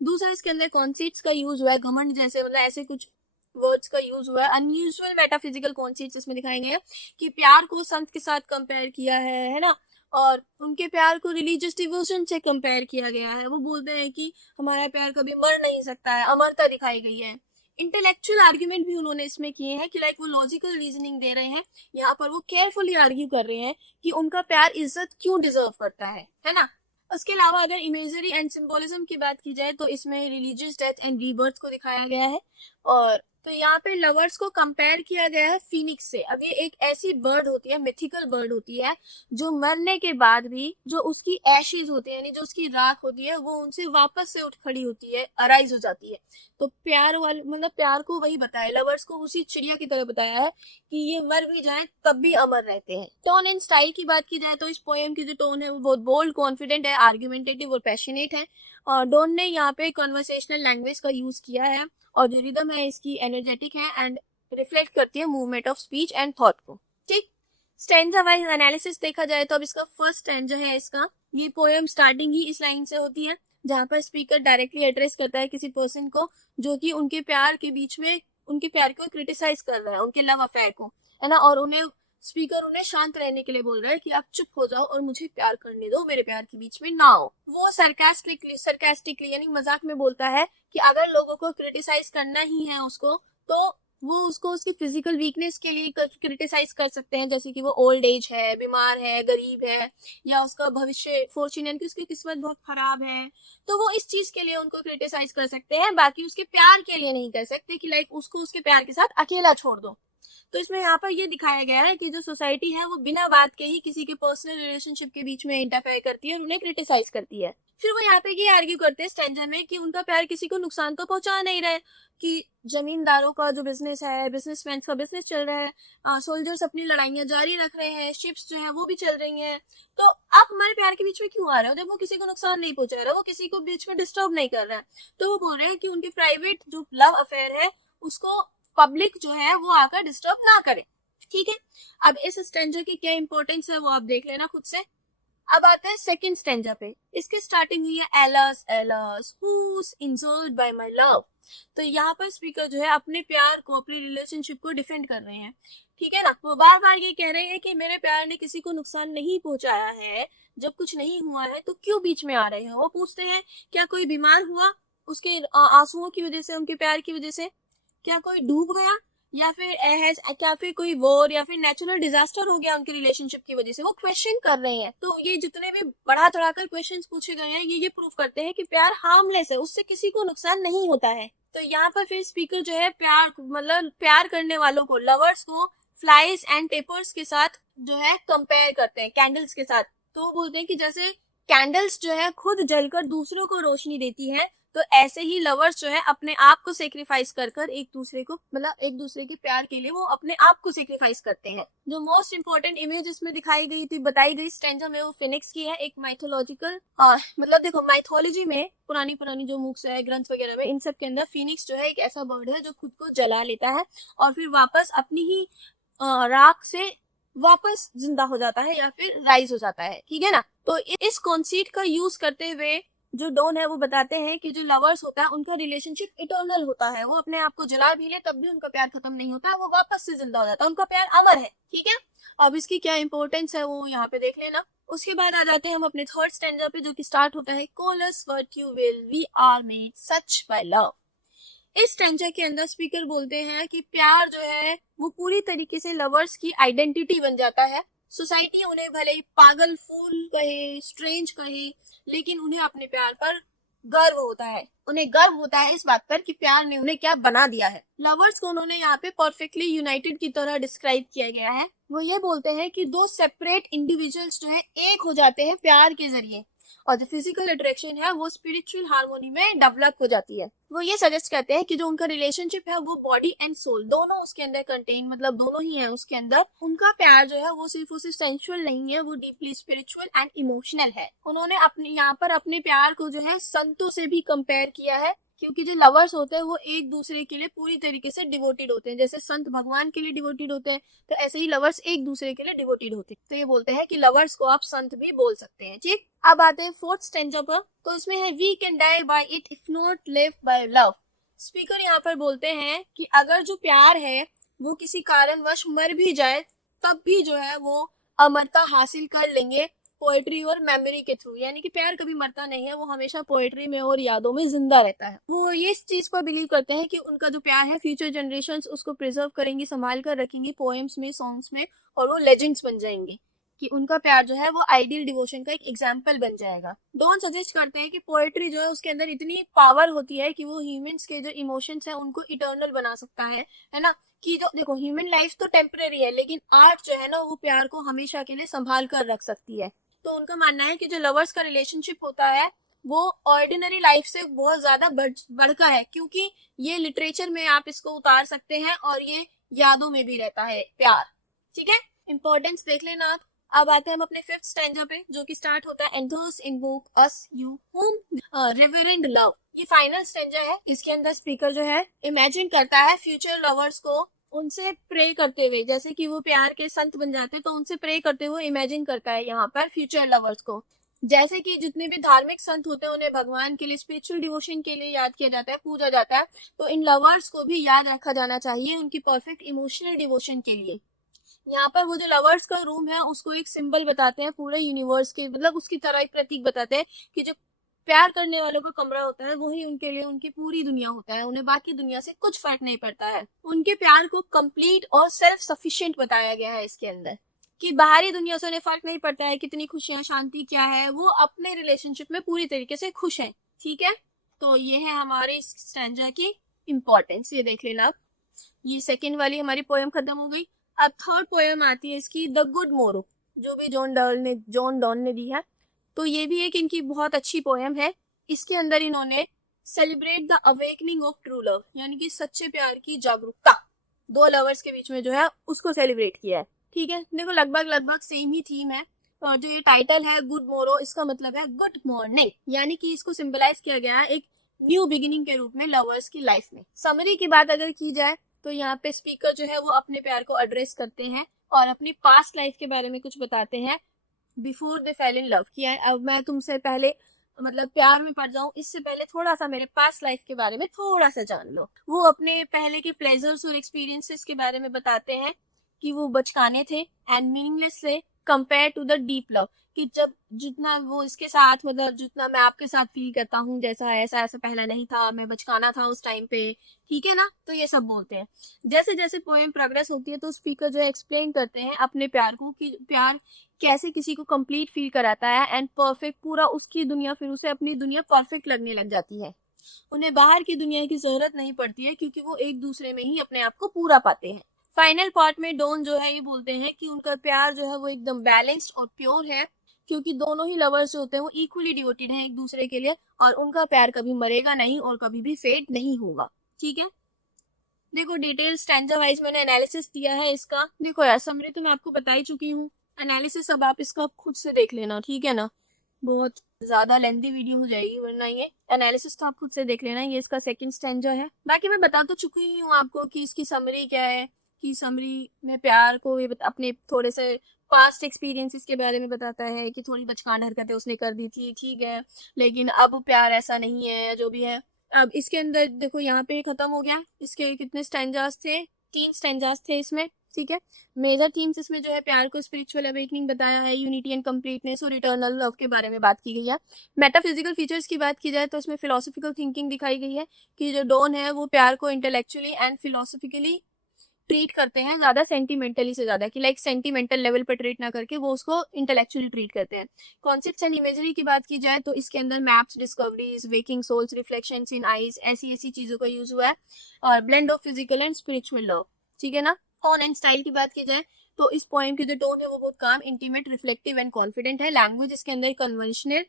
दूसरा इसके अंदर कॉन्सेप्ट्स का यूज हुआ है, घमंड जैसे मतलब ऐसे कुछ वर्ड्स का यूज हुआ है। अनयूजुअल मेटाफिजिकल कॉन्सेप्ट्स इसमें दिखाए गए हैं, कि प्यार को संत के साथ कंपेयर किया है ना, और उनके प्यार को रिलीजियस डिवोशन से कंपेयर किया गया है। वो बोलते हैं कि हमारा प्यार कभी मर नहीं सकता है, अमरता दिखाई गई है। इंटेलेक्चुअल आर्ग्यूमेंट भी उन्होंने इसमें किए हैं, कि लाइक वो लॉजिकल रीजनिंग दे रहे हैं, यहाँ पर वो केयरफुली आर्ग्यू कर रहे हैं कि उनका प्यार इज्जत क्यों डिजर्व करता है ना। उसके अलावा अगर इमेजरी एंड सिंबोलिज्म की बात की जाए तो इसमें रिलीजियस डेथ एंड रीबर्थ को दिखाया गया है, और तो यहाँ पे लवर्स को कंपेयर किया गया है फीनिक्स से। अब ये एक ऐसी बर्ड होती है, मिथिकल बर्ड होती है, जो मरने के बाद भी जो उसकी एशेज होती है, यानी जो उसकी राख होती है, वो उनसे वापस से उठ खड़ी होती है, अराइज हो जाती है। तो प्यार वाले मतलब प्यार को वही बताया, लवर्स को उसी चिड़िया की तरह बताया है कि ये मर भी जाए तब भी अमर रहते हैं। टोन एंड स्टाइल की बात की जाए तो इस पोएम की जो टोन है वो बहुत बोल्ड, कॉन्फिडेंट है, आर्ग्यूमेंटेटिव और पैशनेट है। और डॉन ने यहाँ पे कॉन्वर्सेशनल लैंग्वेज का यूज किया है, और जो रिदम है इसकी एनर्जेटिक है एंड रिफ्लेक्ट करती है movement of speech and thought को, ठीक। स्टैंजा वाइज एनालिसिस देखा जाए तो अब इसका फर्स्ट स्टैंजा है इसका, ये पोएम स्टार्टिंग ही इस लाइन से होती है, जहाँ पर स्पीकर डायरेक्टली एड्रेस करता है किसी पर्सन को जो कि उनके प्यार के बीच में उनके प्यार को क्रिटिसाइज कर रहा है, उनके लव अफेयर को, है ना। और उन्हें स्पीकर उन्हें शांत रहने के लिए बोल रहा है कि आप चुप हो जाओ और मुझे प्यार करने दो, मेरे प्यार के बीच में ना हो। वो सरकास्टिकली यानी मजाक में बोलता है कि अगर लोगों को क्रिटिसाइज करना ही है उसको, तो वो उसको उसकी फिजिकल वीकनेस के लिए क्रिटिसाइज कर सकते हैं, जैसे कि वो ओल्ड एज है, बीमार है, गरीब है, या उसका भविष्य फॉर्च्यूनेट, उसकी किस्मत बहुत खराब है, तो वो इस चीज के लिए उनको क्रिटिसाइज कर सकते हैं, बाकी उसके प्यार के लिए नहीं कर सकते, कि लाइक उसको उसके प्यार के साथ अकेला छोड़ दो। तो इसमें यहाँ पर ये दिखाया गया है कि जो सोसाइटी है वो बिना बात के ही किसी के पर्सनल रिलेशनशिप के बीच में इंटरफेयर करती है और उन्हें क्रिटिसाइज करती है। फिर वो यहाँ पे ये आर्ग्यू करते हैं स्टैंजा में कि उनका प्यार किसी को नुकसान तो पहुंचा नहीं रहे, कि जमींदारों का जो बिजनेस है, बिजनेसमैन का बिजनेस चल रहा है, सोल्जर्स अपनी लड़ाइयां जारी रख रहे हैं, शिप्स जो है वो भी चल रही हैं, तो आप हमारे प्यार के बीच में क्यों आ रहे हो जब वो किसी को नुकसान नहीं पहुंचा रहा, वो किसी को बीच में डिस्टर्ब नहीं कर रहा है। तो वो बोल रहे हैं कि उनके प्राइवेट जो लव अफेयर है उसको पब्लिक जो है वो आकर डिस्टर्ब ना करे, ठीक है। अब इस स्टैंजा की क्या इंपॉर्टेंस है वो आप देख लेना खुद से। अब आते हैं सेकंड स्टैंजा पे। इसकी स्टार्टिंग हुई है alas alas whose injured by my love. तो यहाँ पर स्पीकर जो है अपने प्यार को, अपने रिलेशनशिप को डिफेंड कर रहे हैं ठीक है ना। वो बार बार ये कह रहे हैं कि मेरे प्यार ने किसी को नुकसान नहीं पहुंचाया है, जब कुछ नहीं हुआ है तो क्यों बीच में आ रहे हैं। वो पूछते हैं क्या कोई बीमार हुआ उसके आंसुओं की वजह से, उनके प्यार की वजह से, क्या कोई डूब गया, या फिर क्या फिर कोई वॉर या फिर नेचुरल डिजास्टर हो गया उनके रिलेशनशिप की वजह से। वो क्वेश्चन कर रहे हैं। तो ये जितने भी बढ़ा चढ़ाकर क्वेश्चंस पूछे गए हैं ये प्रूफ करते हैं कि प्यार हार्मलेस है, उससे किसी को नुकसान नहीं होता है। तो यहाँ पर फिर स्पीकर जो है प्यार मतलब प्यार करने वालों को, लवर्स को फ्लाइज एंड टेपर्स के साथ जो है कंपेयर करते हैं, कैंडल्स के साथ। तो वो बोलते हैं कि जैसे कैंडल्स जो है खुद जलकर दूसरों को रोशनी देती है, तो ऐसे ही लवर्स जो है अपने आप को सेक्रीफाइस कर कर एक दूसरे को मतलब एक दूसरे के प्यार के लिए वो अपने आप को सेक्रीफाइस करते हैं। जो मोस्ट इंपॉर्टेंट इमेज इसमें दिखाई गई थी, बताई गई स्टैंजा में, वो फिनिक्स की है, एक माइथोलॉजिकल मतलब देखो माइथोलॉजी में पुरानी पुरानी जो बुक्स है, ग्रंथ वगैरह में, इन सब के अंदर फिनिक्स जो है एक ऐसा बर्ड है जो खुद को जला लेता है और फिर वापस अपनी ही राख से वापस जिंदा हो जाता है या फिर राइज हो जाता है, ठीक है ना। तो इस कॉन्सीट का यूज करते हुए जो डॉन है वो बताते हैं कि जो लवर्स होता है उनका रिलेशनशिप इटर्नल होता है। वो अपने आप को जला भी ले तब भी उनका प्यार खत्म नहीं होता है, वो वापस से जिंदा हो जाता है, उनका प्यार अमर है, ठीक है। अब इसकी क्या इंपॉर्टेंस है वो यहाँ पे देख लेना। उसके बाद आ जाते हैं हम अपने थर्ड स्टैंडर्ड पे, जो कि स्टार्ट होता है call us what you will, we are made such by love. इस स्टैंजा के अंदर स्पीकर बोलते हैं कि प्यार जो है वो पूरी तरीके से लवर्स की आइडेंटिटी बन जाता है। सोसाइटी उन्हें भले ही पागल, फूल कहे, स्ट्रेंज कहे, लेकिन उन्हें अपने प्यार पर गर्व होता है। उन्हें गर्व होता है इस बात पर कि प्यार ने उन्हें क्या बना दिया है। लवर्स को उन्होंने यहाँ पे परफेक्टली यूनाइटेड की तरह डिस्क्राइब किया गया है। वो ये बोलते हैं कि दो सेपरेट इंडिविजुअल्स जो है एक हो जाते हैं प्यार के जरिए, और जो फिजिकल अट्रैक्शन है वो स्पिरिचुअल हार्मोनी में डेवलप हो जाती है। वो ये सजेस्ट करते हैं कि जो उनका रिलेशनशिप है वो बॉडी एंड सोल दोनों उसके अंदर कंटेन, मतलब दोनों ही है उसके अंदर। उनका प्यार जो है वो सिर्फ सेंसुअल नहीं है, वो डीपली स्पिरिचुअल एंड इमोशनल है। उन्होंने अपने यहाँ पर अपने प्यार को जो है संतों से भी कंपेयर किया है, क्योंकि जो लवर्स होते हैं वो एक दूसरे के लिए पूरी तरीके से डिवोटेड होते हैं। जैसे संत भगवान के लिए डिवोटेड होते हैं, तो ऐसे ही लवर्स एक दूसरे के लिए डिवोटेड होते हैं। तो ये बोलते हैं कि लवर्स को आप संत भी बोल सकते हैं, ठीक। अब आते हैं फोर्थ स्टैंजा पर। तो इसमें है we can die by it if not live by love. Speaker यहाँ पर बोलते हैं कि अगर जो प्यार है वो किसी कारणवश मर भी जाए तब भी जो है वो अमरता हासिल कर लेंगे पोएट्री और मेमोरी के थ्रू। यानी कि प्यार कभी मरता नहीं है, वो हमेशा पोएट्री में और यादों में जिंदा रहता है। वो ये इस चीज पर बिलीव करते हैं कि उनका जो प्यार है फ्यूचर जनरेशंस उसको प्रिजर्व करेंगी, संभाल कर रखेंगी पोएम्स में, सॉन्ग्स में, और वो लेजेंड्स बन जाएंगे, कि उनका प्यार जो है वो आइडियल डिवोशन का एक एग्जाम्पल बन जाएगा। डॉन सजेस्ट करते हैं कि पोएट्री जो है उसके अंदर इतनी पावर होती है कि वो ह्यूमंस के जो इमोशंस है उनको इटर्नल बना सकता है ना। कि जो देखो ह्यूमन लाइफ तो टेम्परेरी है, लेकिन आर्ट जो है ना वो प्यार को हमेशा के लिए संभाल कर रख सकती है। तो उनका मानना है कि जो लवर्स का रिलेशनशिप होता है वो ऑर्डिनरी लाइफ से बहुत ज्यादा बढ़कर है, क्योंकि ये लिटरेचर में आप इसको उतार सकते हैं और ये यादों में भी रहता है प्यार, ठीक है। इंपॉर्टेंस देख लेना आप। अब आते हैं हम अपने फिफ्थ स्टैंजा पे, जो कि स्टार्ट होता है and those invoke us you home reverend love. ये फाइनल स्टैंजा है। इसके अंदर स्पीकर जो है इमेजिन करता है फ्यूचर लवर्स को उनसे प्रे करते हुए, जैसे कि वो प्यार के संत बन जाते हैं तो उनसे प्रे करते हुए इमेजिन करता है यहाँ पर फ्यूचर लवर्स को। जैसे कि जितने भी धार्मिक संत होते हैं उन्हें भगवान के लिए स्पिरिचुअल डिवोशन के लिए याद किया जाता है, पूजा जाता है, तो इन लवर्स को भी याद रखा जाना चाहिए उनकी परफेक्ट इमोशनल डिवोशन के लिए। यहाँ पर वो जो लवर्स का रूम है उसको एक सिंबल बताते हैं पूरे यूनिवर्स के, मतलब उसकी तरह एक प्रतीक बताते हैं कि जो प्यार करने वालों का कमरा होता है वही उनके लिए उनकी पूरी दुनिया होता है, उन्हें बाकी दुनिया से कुछ फर्क नहीं पड़ता है। उनके प्यार को कंप्लीट और सेल्फ सफिशिएंट बताया गया है इसके अंदर, कि बाहरी दुनिया से उन्हें फर्क नहीं पड़ता है कितनी खुशियां, शांति क्या है, वो अपने रिलेशनशिप में पूरी तरीके से खुश है, ठीक है। तो ये है हमारे इस स्टैंजा की इंपॉर्टेंस, ये देख लेना आप। ये सेकेंड वाली हमारी पोएम खत्म हो गई। अब थर्ड पोएम आती है इसकी, द गुड मोरो, जो भी जॉन डॉन ने दी है। तो ये भी एक इनकी बहुत अच्छी पोएम है। इसके अंदर इन्होंने celebrate the awakening of true love, यानी कि सच्चे प्यार की जागरूकता दो लवर्स के बीच में जो है उसको सेलिब्रेट किया है, ठीक है। देखो लगभग सेम ही थीम है। और जो ये टाइटल है गुड मोरो, इसका मतलब है गुड मॉर्निंग, यानी कि इसको सिंबलाइज किया गया है एक न्यू बिगिनिंग के रूप में लवर्स की लाइफ में। समरी की बात अगर की जाए तो यहाँ पे स्पीकर जो है वो अपने प्यार को एड्रेस करते हैं और अपनी पास्ट लाइफ के बारे में कुछ बताते हैं before they fail in love किया है। अब मैं तुमसे पहले मतलब प्यार में पड़ जाऊं इससे पहले थोड़ा सा मेरे पास्ट लाइफ के बारे में थोड़ा सा जान लो। वो अपने पहले के प्लेजर्स और एक्सपीरियंसेस के बारे में बताते हैं कि वो बचकाने थे एंड मीनिंगलेस थे compare to the deep love, कि जब जितना वो इसके साथ मतलब जितना मैं आपके साथ फील करता हूँ जैसा ऐसा ऐसा पहला नहीं था, मैं बचकाना था उस टाइम पे, ठीक है ना। तो ये सब बोलते हैं। जैसे जैसे पोएम प्रोग्रेस होती है तो स्पीकर जो है एक्सप्लेन करते हैं अपने प्यार को, कि प्यार कैसे किसी को कंप्लीट फील कराता है एंड परफेक्ट, पूरा उसकी दुनिया फिर उसे अपनी दुनिया परफेक्ट लगने लग जाती है। उन्हें बाहर की दुनिया की जरूरत नहीं पड़ती है क्योंकि वो एक दूसरे में ही अपने आप को पूरा पाते हैं। फाइनल पार्ट में डॉन जो है ये बोलते हैं कि उनका प्यार जो है वो एकदम बैलेंस्ड और प्योर है, क्योंकि दोनों ही लवर्स जो होते हैं वो इक्वली डिवोटेड हैं एक दूसरे के लिए, और उनका प्यार कभी मरेगा नहीं और कभी भी फेड नहीं होगा। ठीक है, देखो डिटेल स्टैंजा वाइज मैंने एनालिसिस दिया है इसका। देखो यार समरी तो मैं आपको बता ही चुकी हूँ, एनालिसिस अब आप इसका खुद से देख लेना, ठीक है ना। बहुत ज्यादा लेंथी वीडियो हो जाएगी वरना, ये एनालिसिस तो आप खुद से देख लेना। ये इसका सेकंड स्टैंजा है। बाकी मैं बता तो चुकी ही हूँ आपको कि इसकी समरी क्या है, कि समरी में प्यार को ये अपने थोड़े से पास्ट एक्सपीरियंसेस के बारे में बताता है कि थोड़ी बचकान हरकतें उसने कर दी थी, ठीक है, लेकिन अब प्यार ऐसा नहीं है, जो भी है। अब इसके अंदर देखो यहाँ पे खत्म हो गया। इसके कितने स्टैंजास थे, 3 स्टैंजास थे इसमें, ठीक है। मेजर थीम्स इसमें जो है प्यार को स्पिरिचुअल अवेकनिंग बताया है, यूनिटी एंड कंप्लीटनेस और इटर्नल लव के बारे में बात की गई है। मेटाफिजिकल फीचर्स की बात की जाए तो इसमें फिलोसफिकल थिंकिंग दिखाई गई है कि जो डॉन है वो प्यार को इंटेलेक्चुअली एंड फिलोसफिकली ट्रीट करते हैं, ज्यादा सेंटिमेंटली से ज्यादा, कि लाइक सेंटिमेंटल लेवल पर ट्रीट ना करके वो उसको इंटेलेक्चुअली ट्रीट करते हैं। कॉन्सेप्ट्स एंड इमेजरी की बात की जाए तो इसके अंदर maps, discoveries, waking souls, reflections in eyes, ऐसी ऐसी चीजों का यूज हुआ है, और blend of physical and spiritual love, ठीक है ना। टोन एंड स्टाइल की बात की जाए तो इस पोएम की जो टोन है वो बहुत काम, इंटीमेट, रिफ्लेक्टिव एंड कॉन्फिडेंट है। लैंग्वेज इसके अंदर कन्वेंशनल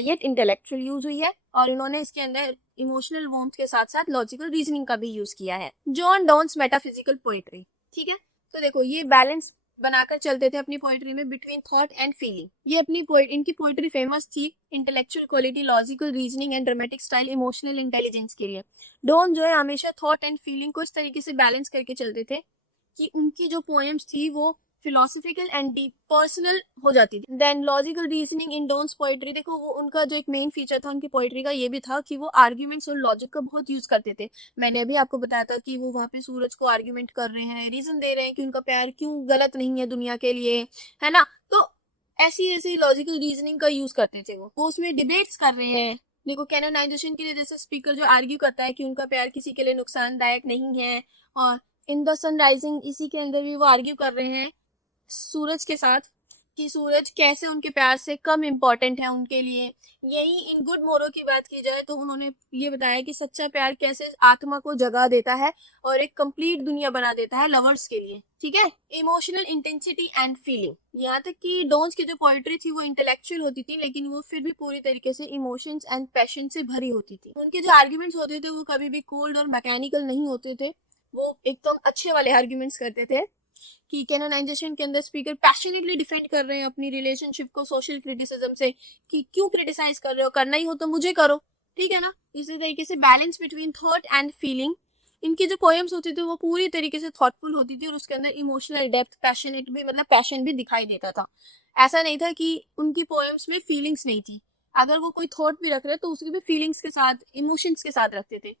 येट इंटेलेक्चुअल यूज हुई है, और इन्होंने इसके अंदर इमोशनल वार्मथ के साथ साथ लॉजिकल रीजनिंग का भी यूज किया है। जॉन डॉन्स मेटाफिजिकल पोएट्री, ठीक है। तो देखो ये बैलेंस बनाकर चलते थे अपनी पोएट्री में बिटवीन थॉट एंड फीलिंग। ये अपनी इनकी पोएट्री फेमस थी intellectual quality, logical reasoning and dramatic style, emotional intelligence के लिए। डॉन जो है हमेशा थॉट एंड फीलिंग को इस तरीके से बैलेंस करके चलते थे कि उनकी जो पोएम्स थी वो फिलोसफिकल एंड डीप पर्सनल हो जाती थी। देन लॉजिकल रीजनिंग इन डॉन्स पोएट्री, देखो वो उनका जो एक मेन फीचर था उनकी पोएट्री का ये भी था कि वो आर्ग्यूमेंट्स और लॉजिक का बहुत यूज करते थे। मैंने अभी आपको बताया था कि वो वहाँ पे सूरज को आर्ग्यूमेंट कर रहे हैं, रीजन दे रहे हैं कि उनका प्यार क्यों गलत नहीं है दुनिया के लिए, है ना। तो ऐसी ऐसी लॉजिकल रीजनिंग का यूज करते थे वो उसमें डिबेट्स कर रहे हैं। देखो कैनोनाइजेशन के लिए जैसे स्पीकर जो आर्ग्यू करता है कि उनका प्यार किसी के लिए नुकसानदायक नहीं है, और इन द सन राइजिंग इसी के अंदर भी वो आर्ग्यू कर रहे हैं सूरज के साथ कि सूरज कैसे उनके प्यार से कम इम्पोर्टेंट है उनके लिए। यही इन गुड मोरो की बात की जाए तो उन्होंने ये बताया कि सच्चा प्यार कैसे आत्मा को जगा देता है और एक कंप्लीट दुनिया बना देता है लवर्स के लिए, ठीक है। इमोशनल इंटेंसिटी एंड फीलिंग, यहाँ तक कि डॉन्स की जो पोएट्री थी वो इंटेलेक्चुअल होती थी लेकिन वो फिर भी पूरी तरीके से इमोशंस एंड पैशन से भरी होती थी। उनके जो आर्ग्यूमेंट्स होते थे वो कभी भी कोल्ड और मैकेनिकल नहीं होते थे, वो एकदम अच्छे वाले आर्ग्यूमेंट्स करते थे। कि कैनोनाइजेशन के अंदर स्पीकर पैशनेटली डिफेंड कर रहे हैं अपनी रिलेशनशिप को सोशल क्रिटिसिज्म से, कि क्यों क्रिटिसाइज कर रहे हो, करना ही हो तो मुझे करो, ठीक है ना। इसी तरीके से balance between thought and feeling. इनकी जो पोएम्स होती थी वो पूरी तरीके से थॉटफुल होती थी और उसके अंदर इमोशनल डेप्थ, पैशनेट भी, मतलब पैशन भी दिखाई देता था। ऐसा नहीं था कि उनकी पोएम्स में फीलिंग्स नहीं थी, अगर वो कोई थॉट भी रख रहे तो उसकी भी फीलिंग्स के साथ, इमोशंस के साथ रखते थे।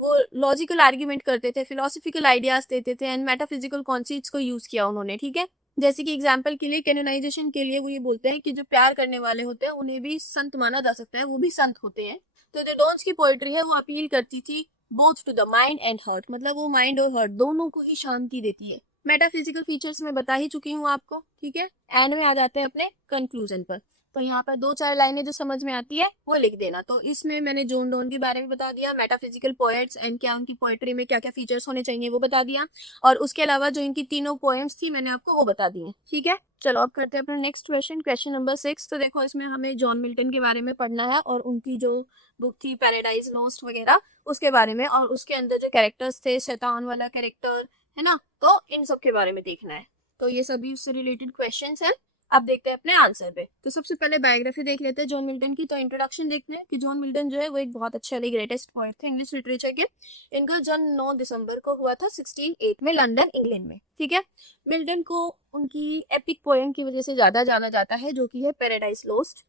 वो लॉजिकल आर्ग्यूमेंट करते थे, फिलोसफिकल आइडियाज देते थे एंड मेटाफिजिकल कॉन्सेप्ट्स को यूज किया उन्होंने, ठीक है। जैसे कि एग्जांपल के लिए कैनोनाइजेशन के लिए वो ये बोलते हैं कि जो प्यार करने वाले होते हैं उन्हें भी संत माना जा सकता है, वो भी संत होते हैं। तो जो डॉन्स की पोएट्री है वो अपील करती थी both to the mind and heart, मतलब वो माइंड और हार्ट दोनों को ही शांति देती है। मेटाफिजिकल फीचर्स मैं बता ही चुकी हूँ आपको, ठीक है। एंड में आ जाते हैं अपने कंक्लूजन पर। तो यहाँ पर 2-4 लाइनें जो समझ में आती है वो लिख देना। तो इसमें मैंने जॉन डॉन के बारे में बता दिया, मेटाफिजिकल पोएट्स एंड क्या उनकी पोएट्री में क्या क्या फीचर्स होने चाहिए वो बता दिया, और उसके अलावा जो इनकी तीनों पोएम्स थी मैंने आपको वो बता दी है, ठीक है। चलो अब करते हैं अपना नेक्स्ट क्वेश्चन, क्वेश्चन नंबर 6। तो देखो इसमें हमें जॉन मिल्टन के बारे में पढ़ना है और उनकी जो बुक थी पैराडाइज लॉस्ट वगैरह उसके बारे में, और उसके अंदर जो कैरेक्टर्स थे, शैतान वाला कैरेक्टर है ना, तो इन सब के बारे में देखना है। तो ये सभी उससे रिलेटेड क्वेश्चंस हैं। अब देखते हैं अपने आंसर पे। तो सबसे पहले बायोग्राफी देख लेते हैं जॉन मिल्टन की। तो इंट्रोडक्शन देखते हैं कि जॉन मिल्टन जो है वो एक बहुत अच्छे वाले ग्रेटेस्ट पोएट थे इंग्लिश लिटरेचर के। इनका जन्म 9 दिसंबर को हुआ था 1608 में लंदन इंग्लैंड में, ठीक है। मिल्टन को उनकी एपिक पोएम की वजह से ज्यादा जाना जाता है जो कि है पैराडाइज लॉस्ट,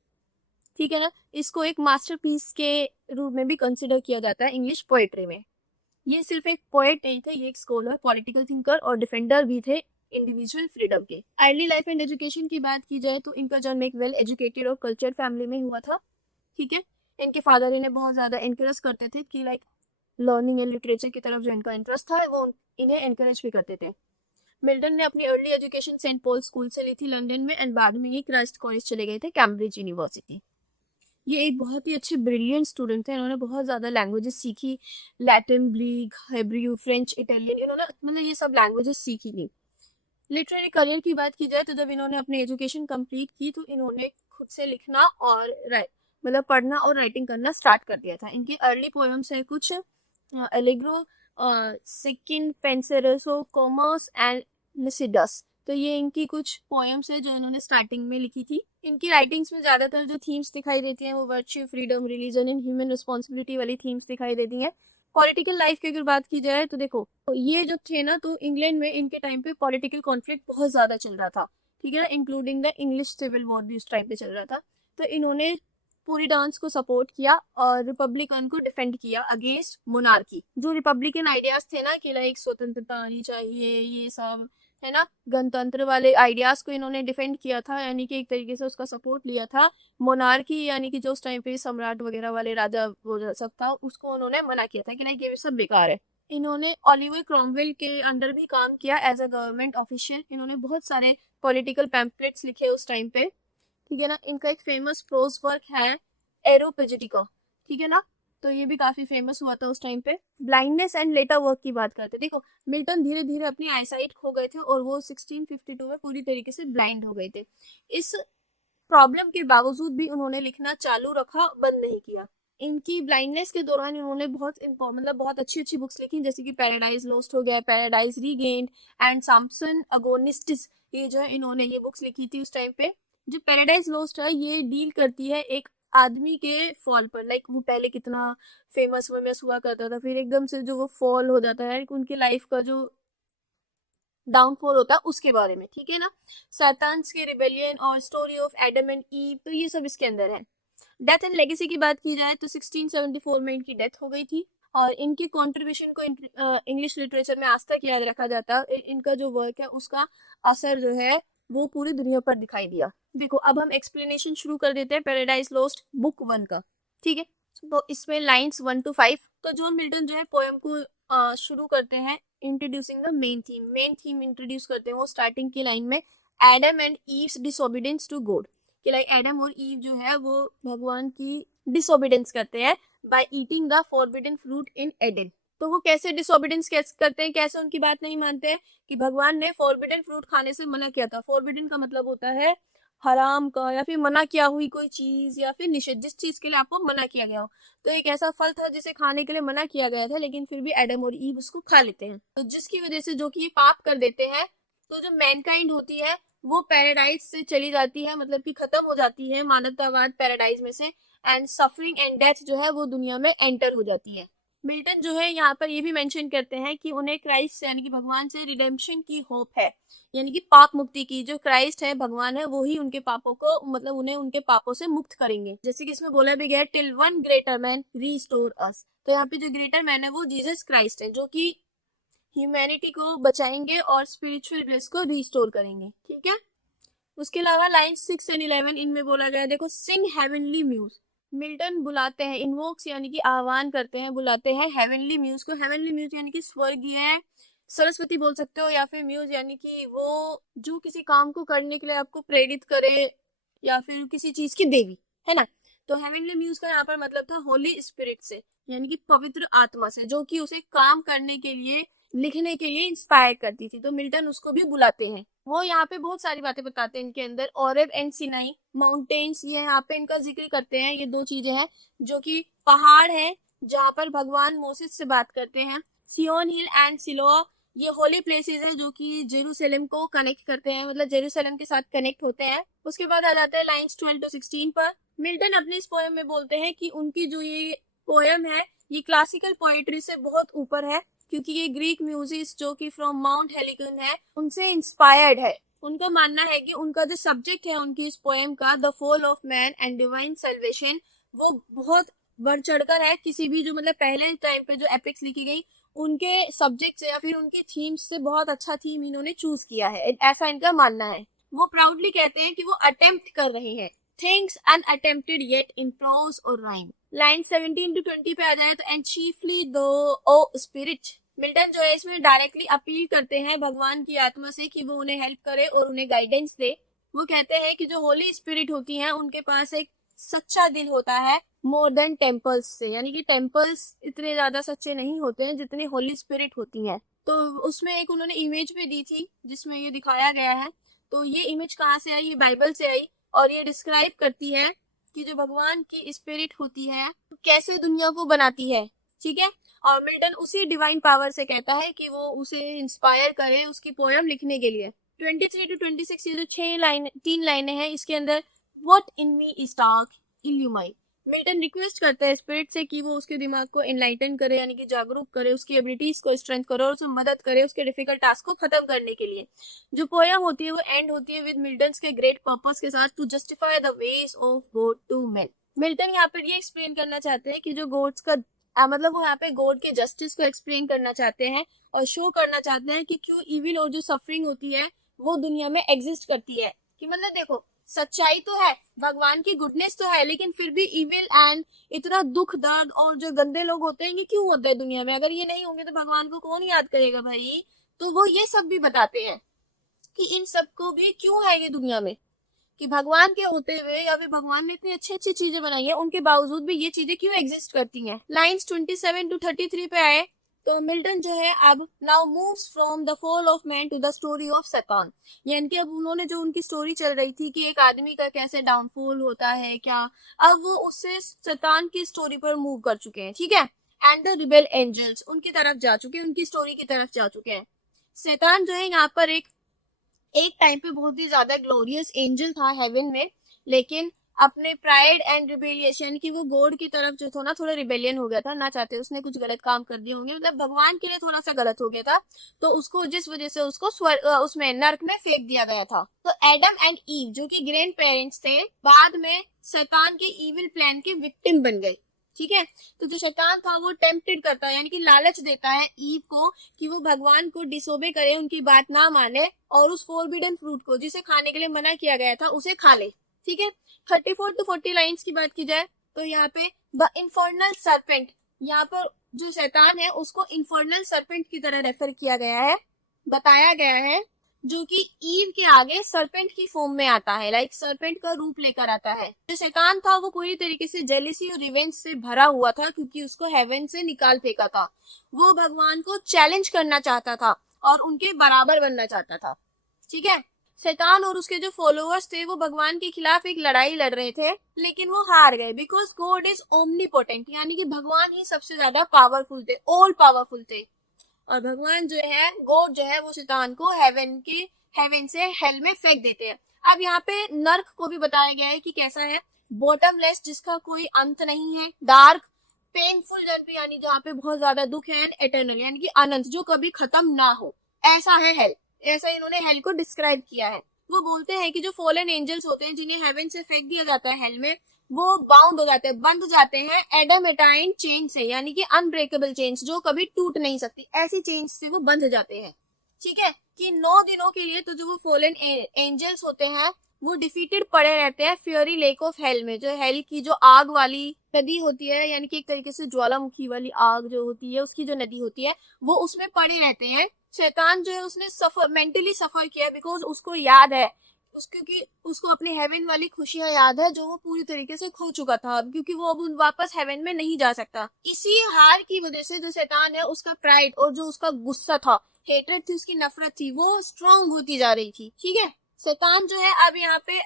ठीक है ना। इसको एक मास्टरपीस के रूप में भी कंसिडर किया जाता है इंग्लिश पोएट्री में। ये सिर्फ एक पोएट नहीं थे, ये एक स्कॉलर, पॉलिटिकल थिंकर और डिफेंडर भी थे इंडिविजुअल फ्रीडम के। अर्ली लाइफ एंड एजुकेशन की बात की जाए तो इनका जन्म एक वेल एजुकेटेड और कल्चर फैमिली में हुआ था, ठीक है। इनके फादर इन्हें बहुत ज़्यादा इनकरेज करते थे कि लाइक लर्निंग एंड लिटरेचर की तरफ जो इनका इंटरेस्ट था वो इन्हें इनकरेज भी करते थे। मिल्टन ने अपनी early education Saint Paul school से ली थी लंदन में, एंड बाद में ये क्राइस्ट कॉलेज चले गए थे, कैम्ब्रिज यूनिवर्सिटी। ये एक बहुत ही अच्छे ब्रिलियंट स्टूडेंट थे। इन्होंने बहुत ज़्यादा लैंग्वेजेस सीखी, Latin, Greek, Hebrew, French, Italian, इन्होंने मतलब ये सब लैंग्वेजेस सीखी थी। लिटरेरी करियर की बात की जाए तो जब इन्होंने अपनी एजुकेशन कंप्लीट की तो इन्होंने खुद से लिखना और मतलब पढ़ना और राइटिंग करना स्टार्ट कर दिया था। इनके अर्ली पोएम्स है कुछ एलिग्रो, सिकिन पेंसेरसो, कॉमर्स एंड निसिडस। तो ये इनकी कुछ पोएम्स है जो इन्होंने स्टार्टिंग में लिखी थी। इनकी राइटिंग्स में ज़्यादातर जो थीम्स दिखाई देती हैं वो virtue, freedom, religion and human responsibility वाली थीम्स दिखाई देती हैं। पॉलिटिकल लाइफ की अगर बात की जाए तो देखो, तो ये जो थे ना, तो इंग्लैंड में इनके टाइम पे पॉलिटिकल कॉन्फ्लिक्ट बहुत ज़्यादा चल रहा था, ठीक है ना, including the English Civil War भी उस टाइम पे चल रहा था। तो इन्होंने पूरी डांस को सपोर्ट किया और रिपब्लिकन को डिफेंड किया अगेंस्ट मोनार्की। जो रिपब्लिकन आइडियाज थे ना कि लाइक स्वतंत्रता आनी चाहिए, ये सब है ना, गणतंत्र वाले आइडियाज को इन्होंने डिफेंड किया था, यानी कि एक तरीके से उसका सपोर्ट लिया था। मोनार्की यानी कि जो उस टाइम पे सम्राट वगैरह वाले राजा वो सब था, उसको उन्होंने मना किया था कि लाइक ये सब बेकार है। इन्होंने ओलिवर क्रॉमवेल के अंडर भी काम किया एज अ गवर्नमेंट ऑफिशियल। इन्होंने बहुत सारे पॉलिटिकल पैम्पलेट्स लिखे उस टाइम पे, ठीक है ना। इनका एक फेमस प्रोज वर्क है एरोपेजिटिका, ठीक है ना, तो ये भी काफी फेमस हुआ था उस टाइम पे। ब्लाइंडनेस एंड लेटर वर्क की बात करते हैं। देखो, मिल्टन धीरे धीरे अपनी आईसाइट खो गए थे और वो 1652 में पूरी तरीके से ब्लाइंड हो गए थे। इस प्रॉब्लम के बावजूद भी उन्होंने लिखना चालू रखा, बंद नहीं किया। इनकी ब्लाइंडनेस के दौरान इन्होंने बहुत अच्छी अच्छी बुक्स लिखी, जैसे कि पैराडाइज लॉस्ट हो गया, पैराडाइज रीगेन्ड एंड सैमसन अगोनिस्टिस। ये जो है इन्होंने ये बुक्स लिखी थी उस टाइम पे। जो पैराडाइज लॉस्ट है ये डील करती है एक आदमी के फॉल पर, लाइक वो पहले कितना फेमस हुआ करता था, फिर एकदम से जो वो फॉल हो जाता है, उनके लाइफ का जो डाउनफॉल होता है उसके बारे में, ठीक है ना। सैतान्स के रिबेलियन और story of Adam and ewe, तो ये सब इसके अंदर है। डेथ एंड लेगेसी की बात की जाए तो 1674 में इनकी डेथ हो गई थी, और इनकी कंट्रीब्यूशन को इंग्लिश लिटरेचर में आज तक याद रखा जाता है। इनका जो वर्क है उसका असर जो है वो पूरी दुनिया पर दिखाई दिया। देखो, अब हम एक्सप्लेनेशन शुरू कर देते हैं पैराडाइज लॉस्ट बुक 1 का, ठीक है। तो इसमें लाइंस 1 to 5। तो जॉन मिल्टन जो है पोएम को शुरू करते हैं introducing the main theme introduce करते हैं वो स्टार्टिंग की लाइन में, Adam and Eve's disobedience to God, कि लाइक एडम और ईव जो है वो भगवान की डिसोबीडेंस करते हैं by eating the forbidden fruit in Eden. तो वो कैसे डिसोबीडेंस करते हैं, कैसे उनकी बात नहीं मानते हैं, कि भगवान ने फॉरबिडन फ्रूट खाने से मना किया था। फॉरबिडन का मतलब होता है हराम का, या फिर मना किया हुई कोई चीज, या फिर निषेध, जिस चीज के लिए आपको मना किया गया हो। तो एक ऐसा फल था जिसे खाने के लिए मना किया गया था, लेकिन फिर भी एडम और ईव उसको खा लेते हैं, तो जिसकी वजह से जो कि ये पाप कर देते हैं, तो जो मैनकाइंड होती है वो पैराडाइज से चली जाती है, मतलब कि खत्म हो जाती है मानवतावाद पैराडाइज में से, एंड सफरिंग एंड डेथ जो है वो दुनिया में एंटर हो जाती है। मिल्टन जो है यहाँ पर ये भी मेंशन करते हैं कि उन्हें क्राइस्ट यानी कि भगवान से रिडेम्पशन की होप है, यानी कि पाप मुक्ति की। जो क्राइस्ट है, भगवान है, वो ही उनके पापों को, मतलब उन्हें उनके पापों से मुक्त करेंगे। जैसे कि इसमें बोला भी गया, till one greater man restore us. तो यहाँ पे जो ग्रेटर मैन है वो जीसस क्राइस्ट है, जो कि ह्यूमैनिटी को बचाएंगे और स्पिरिचुअल ब्लेस को रिस्टोर करेंगे, ठीक है। उसके अलावा लाइन 6 and 11 इनमें बोला गया है, देखो, सिंग हेवनली म्यूज। मिल्टन बुलाते हैं, इन्वोक्स यानी कि आह्वान करते हैं, बुलाते हैं हेवनली म्यूज को। हेवनली म्यूज यानी कि स्वर्गीय सरस्वती बोल सकते हो, या फिर म्यूज यानी कि वो जो किसी काम को करने के लिए आपको प्रेरित करे, या फिर किसी चीज की देवी, है ना। तो हेवनली म्यूज का यहाँ पर मतलब था होली स्पिरिट से, यानी कि पवित्र आत्मा से, जो कि उसे काम करने के लिए, लिखने के लिए इंस्पायर करती थी। तो मिल्टन उसको भी बुलाते हैं। वो यहाँ पे बहुत सारी बातें बताते हैं इनके अंदर। ऑरेब एंड सिनाई माउंटेन्स, ये यहाँ पे इनका जिक्र करते हैं। ये 2 चीजें हैं जो कि पहाड़ है जहाँ पर भगवान मोसेस से बात करते हैं। सियोन हिल एंड सिलोआ, ये होली प्लेसेस है जो कि जेरूसलम को कनेक्ट करते हैं, मतलब जेरूसलम के साथ कनेक्ट होते हैं। उसके बाद आ जाता है लाइन्स 12 to 16 पर। मिल्टन अपने इस पोएम में बोलते हैं कि उनकी जो ये पोएम है ये क्लासिकल पोएट्री से बहुत ऊपर है, क्योंकि ये ग्रीक म्यूजिक जो कि फ्रॉम माउंट हेलिकन है उनसे इंस्पायर्ड है। उनका मानना है कि उनका जो सब्जेक्ट है उनकी इस पोएम का, the fall of man and divine salvation, वो बहुत बढ़ चढ़कर है किसी भी जो मतलब पहले टाइम पे जो एपिक्स लिखी गई उनके सब्जेक्ट से या फिर उनके थीम्स से बहुत अच्छा थीम इन्होंने चूज किया है, ऐसा इनका मानना है। वो प्राउडली कहते हैं कि वो अटेम्प्ट कर रहे हैं things unattempted yet in prose और राइम। लाइन 17 to 20 पे आ जाए तो एंड चीफली दो ओ स्पिरिट, मिल्टन जो है इसमें डायरेक्टली अपील करते हैं भगवान की आत्मा से कि वो उन्हें हेल्प करे और उन्हें गाइडेंस दे। वो कहते हैं कि जो होली स्पिरिट होती हैं उनके पास एक सच्चा दिल होता है मोर देन टेम्पल्स से, यानी कि टेम्पल्स इतने ज्यादा सच्चे नहीं होते हैं जितनी होली स्पिरिट होती हैं। तो उसमें एक उन्होंने इमेज भी दी थी जिसमें ये दिखाया गया है। तो ये इमेज कहाँ से आई? ये बाइबल से आई और ये डिस्क्राइब करती है कि जो भगवान की स्पिरिट होती है कैसे दुनिया को बनाती है, ठीक है। और मिल्टन उसी डिवाइन पावर से कहता है कि वो उसे इंस्पायर करे उसकी पोयम लिखने के लिए। 23 to 26 ये जो 3 लाइनें हैं इसके अंदर what in me is dark illumine, Milton request करता है स्पिरिट से कि वो उसके दिमाग को एनलाइटन करे, यानी कि जागरूक करे, उसकी एबिलिटीज को स्ट्रेंथ करे और उसे मदद करे उसके डिफिकल्ट टास्क को खत्म करने के लिए। जो पोयम होती है वो एंड होती है विद मिल्टन्स के ग्रेट पर्पस के साथ, to justify the ways of God to men. Milton यहाँ पर ये एक्सप्लेन करना चाहते हैं कि जो गॉड्स का मतलब वो यहाँ पे गॉड के जस्टिस को एक्सप्लेन करना चाहते हैं और शो करना चाहते हैं कि क्यों इविल और जो सफरिंग होती है वो दुनिया में एग्जिस्ट करती है। कि मतलब देखो सच्चाई तो है, भगवान की गुडनेस तो है, लेकिन फिर भी इविल एंड इतना दुख दर्द और जो गंदे लोग होते हैं ये क्यों होते हैं दुनिया में? अगर ये नहीं होंगे तो भगवान को कौन याद करेगा भाई? तो वो ये सब भी बताते हैं कि इन सबको भी क्यों है ये दुनिया में, कि भगवान के होते हुए या फिर भगवान ने इतनी अच्छी अच्छी चीजें बनाई है उनके बावजूद भी ये चीजें क्यों एग्जिस्ट करती हैं। लाइंस 27 to 33 पे आए तो मिल्टन जो है अब now moves from the fall of man to the story of Satan, यानी कि अब उन्होंने जो उनकी स्टोरी चल रही थी कि एक आदमी का कैसे डाउनफॉल होता है क्या, अब वो उससे शैतान की स्टोरी पर मूव कर चुके हैं, ठीक है। एंड द रिबेल एंजल्स उनकी तरफ जा चुके हैं, उनकी स्टोरी की तरफ जा चुके हैं। शैतान जो है यहाँ पर एक टाइम पे बहुत ही ज्यादा ग्लोरियस एंजल था हेवन में, लेकिन अपने प्राइड एंड रिबेलियन की वो गॉड की तरफ जो था ना थोड़ा रिबेलियन हो गया था, ना चाहते उसने कुछ गलत काम कर दिए होंगे, मतलब भगवान के लिए थोड़ा सा गलत हो गया था, तो उसको जिस वजह से उसको उसमें नर्क में फेंक दिया गया था। तो एडम एंड ईव जो कि ग्रैंड पेरेंट्स थे बाद में शैतान के इविल प्लान के विक्टिम बन गए, ठीक है। तो जो शैतान था वो टेम्प्टेड करता है, यानी कि लालच देता है ईव को कि वो भगवान को डिसोबे करे, उनकी बात ना माने और उस फोरबिडन फ्रूट को जिसे खाने के लिए मना किया गया था उसे खा ले, ठीक है। 34 to 40 लाइन्स की बात की जाए तो यहाँ पे द इन्फर्नल सर्पेंट, यहाँ पर जो शैतान है उसको इन्फर्नल सर्पेंट की तरह रेफर किया गया है, बताया गया है, जो कि ईव के आगे सर्पेंट की फॉर्म में आता है, लाइक सर्पेंट का रूप लेकर आता है। जो शैतान था वो पूरी तरीके से जेलिसी और रिवेंज से भरा हुआ था क्योंकि उसको हेवन से निकाल फेंका था। वो भगवान को चैलेंज करना चाहता था और उनके बराबर बनना चाहता था, ठीक है। शैतान और उसके जो फॉलोअर्स थे वो भगवान के खिलाफ एक लड़ाई लड़ रहे थे, लेकिन वो हार गए बिकॉज गॉड इज ओमनीपोटेंट, यानी कि भगवान ही सबसे ज्यादा पावरफुल थे, ऑल पावरफुल थे। और भगवान जो है गॉड जो है वो शैतान को हेवन से हेल में फेंक देते हैं। अब यहाँ पे नर्क को भी बताया गया है कि कैसा है, बॉटमलेस जिसका कोई अंत नहीं है, डार्क पेनफुल जर्नी यानी जहाँ पे बहुत ज्यादा दुख है, एंड एटर्नल यानी कि अनंत जो कभी खत्म ना हो, ऐसा है हेल। ऐसा इन्होंने हेल को डिस्क्राइब किया है। वो बोलते हैं कि जो फॉलन एंजल्स होते हैं जिन्हें हेवन से फेंक दिया जाता है हेल में, वो बाउंड हो जाते हैं, बंध जाते हैं एडमेटाइन चेन से, यानी कि अनब्रेकेबल चेन्स जो कभी टूट नहीं सकती, ऐसी चेन्स से वो बंध जाते हैं, ठीक है। कि 9 दिनों के लिए तो जो वो फॉलन एंजल्स होते हैं वो डिफीटेड पड़े रहते हैं फ्यूरी लेक ऑफ हेल में, जो हेल की जो आग वाली नदी होती है, यानी कि एक तरीके से ज्वालामुखी वाली आग जो होती है उसकी जो नदी होती है वो उसमें पड़े रहते हैं। शैतान जो है उसने मेंटली सफर किया बिकॉज उसको याद है क्योंकि उसको अपनी हेवन वाली खुशियां याद है जो वो पूरी तरीके से खो चुका था, क्योंकि वो अब वापस हेवन में नहीं जा सकता। इसी हार की वजह से जो शैतान है उसका प्राइड और जो उसका गुस्सा था, हेट्रेड थी, उसकी नफरत थी, वो स्ट्रांग होती जा रही थी, ठीक है। शैतान जो है अब यहाँ पे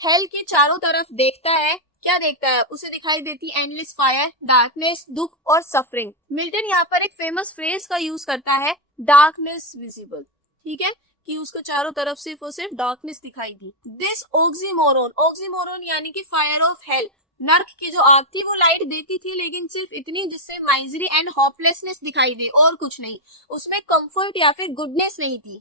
हेल के चारों तरफ देखता है, क्या देखता है, उसे दिखाई देती एंडलेस फायर, डार्कनेस, दुख और सफरिंग। मिल्टन यहाँ पर एक फेमस फ्रेज का यूज करता है, डार्कनेस विजिबल, ठीक है, कि उसको चारों तरफ सिर्फ और सिर्फ डार्कनेस दिखाई दी। दिस ऑक्सीमोरोन यानी कि फायर ऑफ हेल, नर्क की जो आग थी वो लाइट देती थी लेकिन सिर्फ इतनी जिससे माइजरी एंड होपलेसनेस दिखाई दे और कुछ नहीं, उसमें कंफर्ट या फिर गुडनेस नहीं थी।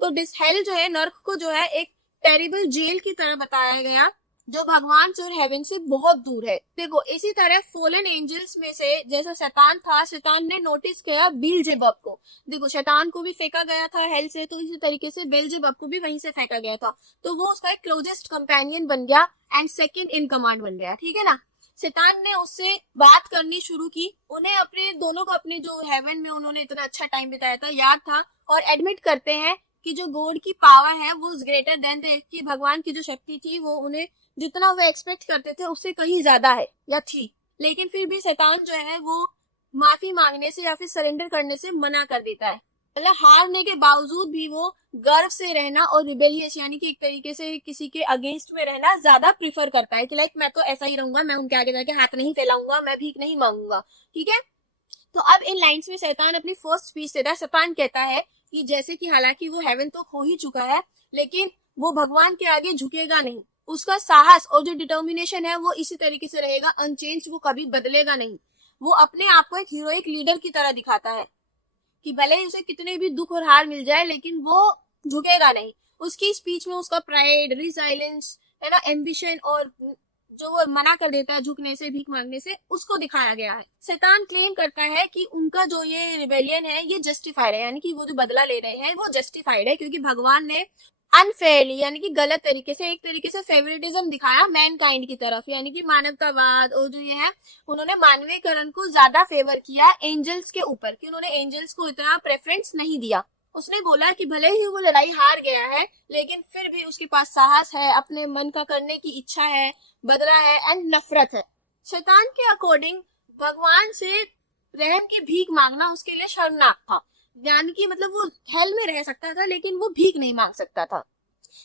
तो दिस हेल जो है नर्क को जो है एक टेरिबल जेल की तरह बताया गया जो भगवान से और हेवन से बहुत दूर है। देखो इसी तरह फॉलन एंजल्स में से जैसा शैतान था, शैतान ने नोटिस किया बेल्जेबब को। देखो शैतान को भी फेंका गया था हेल से, तो इसी तरीके से बेल्जेबब को भी वहीं से फेंका गया था, तो वो उसका एक क्लोजेस्ट कंपेनियन बन गया एंड सेकंड इन कमांड बन गया, ठीक है ना। शैतान ने उससे बात करनी शुरू की, उन्हें अपने दोनों को अपने जो हेवन में उन्होंने इतना अच्छा टाइम बिताया था याद था, और एडमिट करते हैं कि जो गॉड की पावर है वो ग्रेटर देन कि भगवान की जो शक्ति थी वो उन्हें जितना वो एक्सपेक्ट करते थे उससे कहीं ज्यादा है या थी। लेकिन फिर भी शैतान जो है वो माफी मांगने से या फिर सरेंडर करने से मना कर देता है। मतलब हारने के बावजूद भी वो गर्व से रहना और रिबेलियस यानी कि एक तरीके से किसी के अगेंस्ट में रहना ज्यादा प्रीफर करता है कि लाइक मैं तो ऐसा ही रहूंगा, मैं उनके आगे जाके हाथ नहीं फैलाऊंगा, मैं भीख नहीं मांगूंगा, ठीक है। तो अब इन लाइंस में शैतान अपनी फर्स्ट स्पीच देता है। शैतान कहता है कि जैसे कि हालांकि वो हेवन तो खो ही चुका है, लेकिन वो भगवान के आगे झुकेगा नहीं। उसका साहस और जो डिटर्मिनेशन है वो इसी तरीके से रहेगा अनचेंज, वो कभी बदलेगा नहीं। वो अपने आप को एक हीरोइक लीडर की तरह दिखाता है कि भले ही उसे कितने भी दुख और हार मिल जाए लेकिन वो झुकेगा नहीं। उसकी स्पीच में उसका प्राइड, रिसाइलेंस है ना, एम्बिशन और जो वो मना कर देता है झुकने से, भीख मांगने से, उसको दिखाया गया है। शैतान क्लेम करता है कि उनका जो ये रिबेलियन है ये जस्टिफाइड है, यानी कि वो जो बदला ले रहे हैं वो जस्टिफाइड है, क्योंकि भगवान ने अनफेयरली यानी कि गलत तरीके से एक तरीके से फेवरेटिज्म दिखाया मैनकाइंड की तरफ, यानी कि मानवतावाद और जो ये है उन्होंने मानवीकरण को ज्यादा फेवर किया एंजल्स के ऊपर, कि उन्होंने एंजल्स को इतना प्रेफरेंस नहीं दिया। उसने बोला कि भले ही वो लड़ाई हार गया है लेकिन फिर भी उसके पास साहस है, अपने मन का करने की इच्छा है, बदला है एंड नफरत है। शैतान के अकॉर्डिंग भगवान से रहम की भीख मांगना उसके लिए शर्मनाक था, यानी कि मतलब वो हेल में रह सकता था लेकिन वो भीख नहीं मांग सकता था।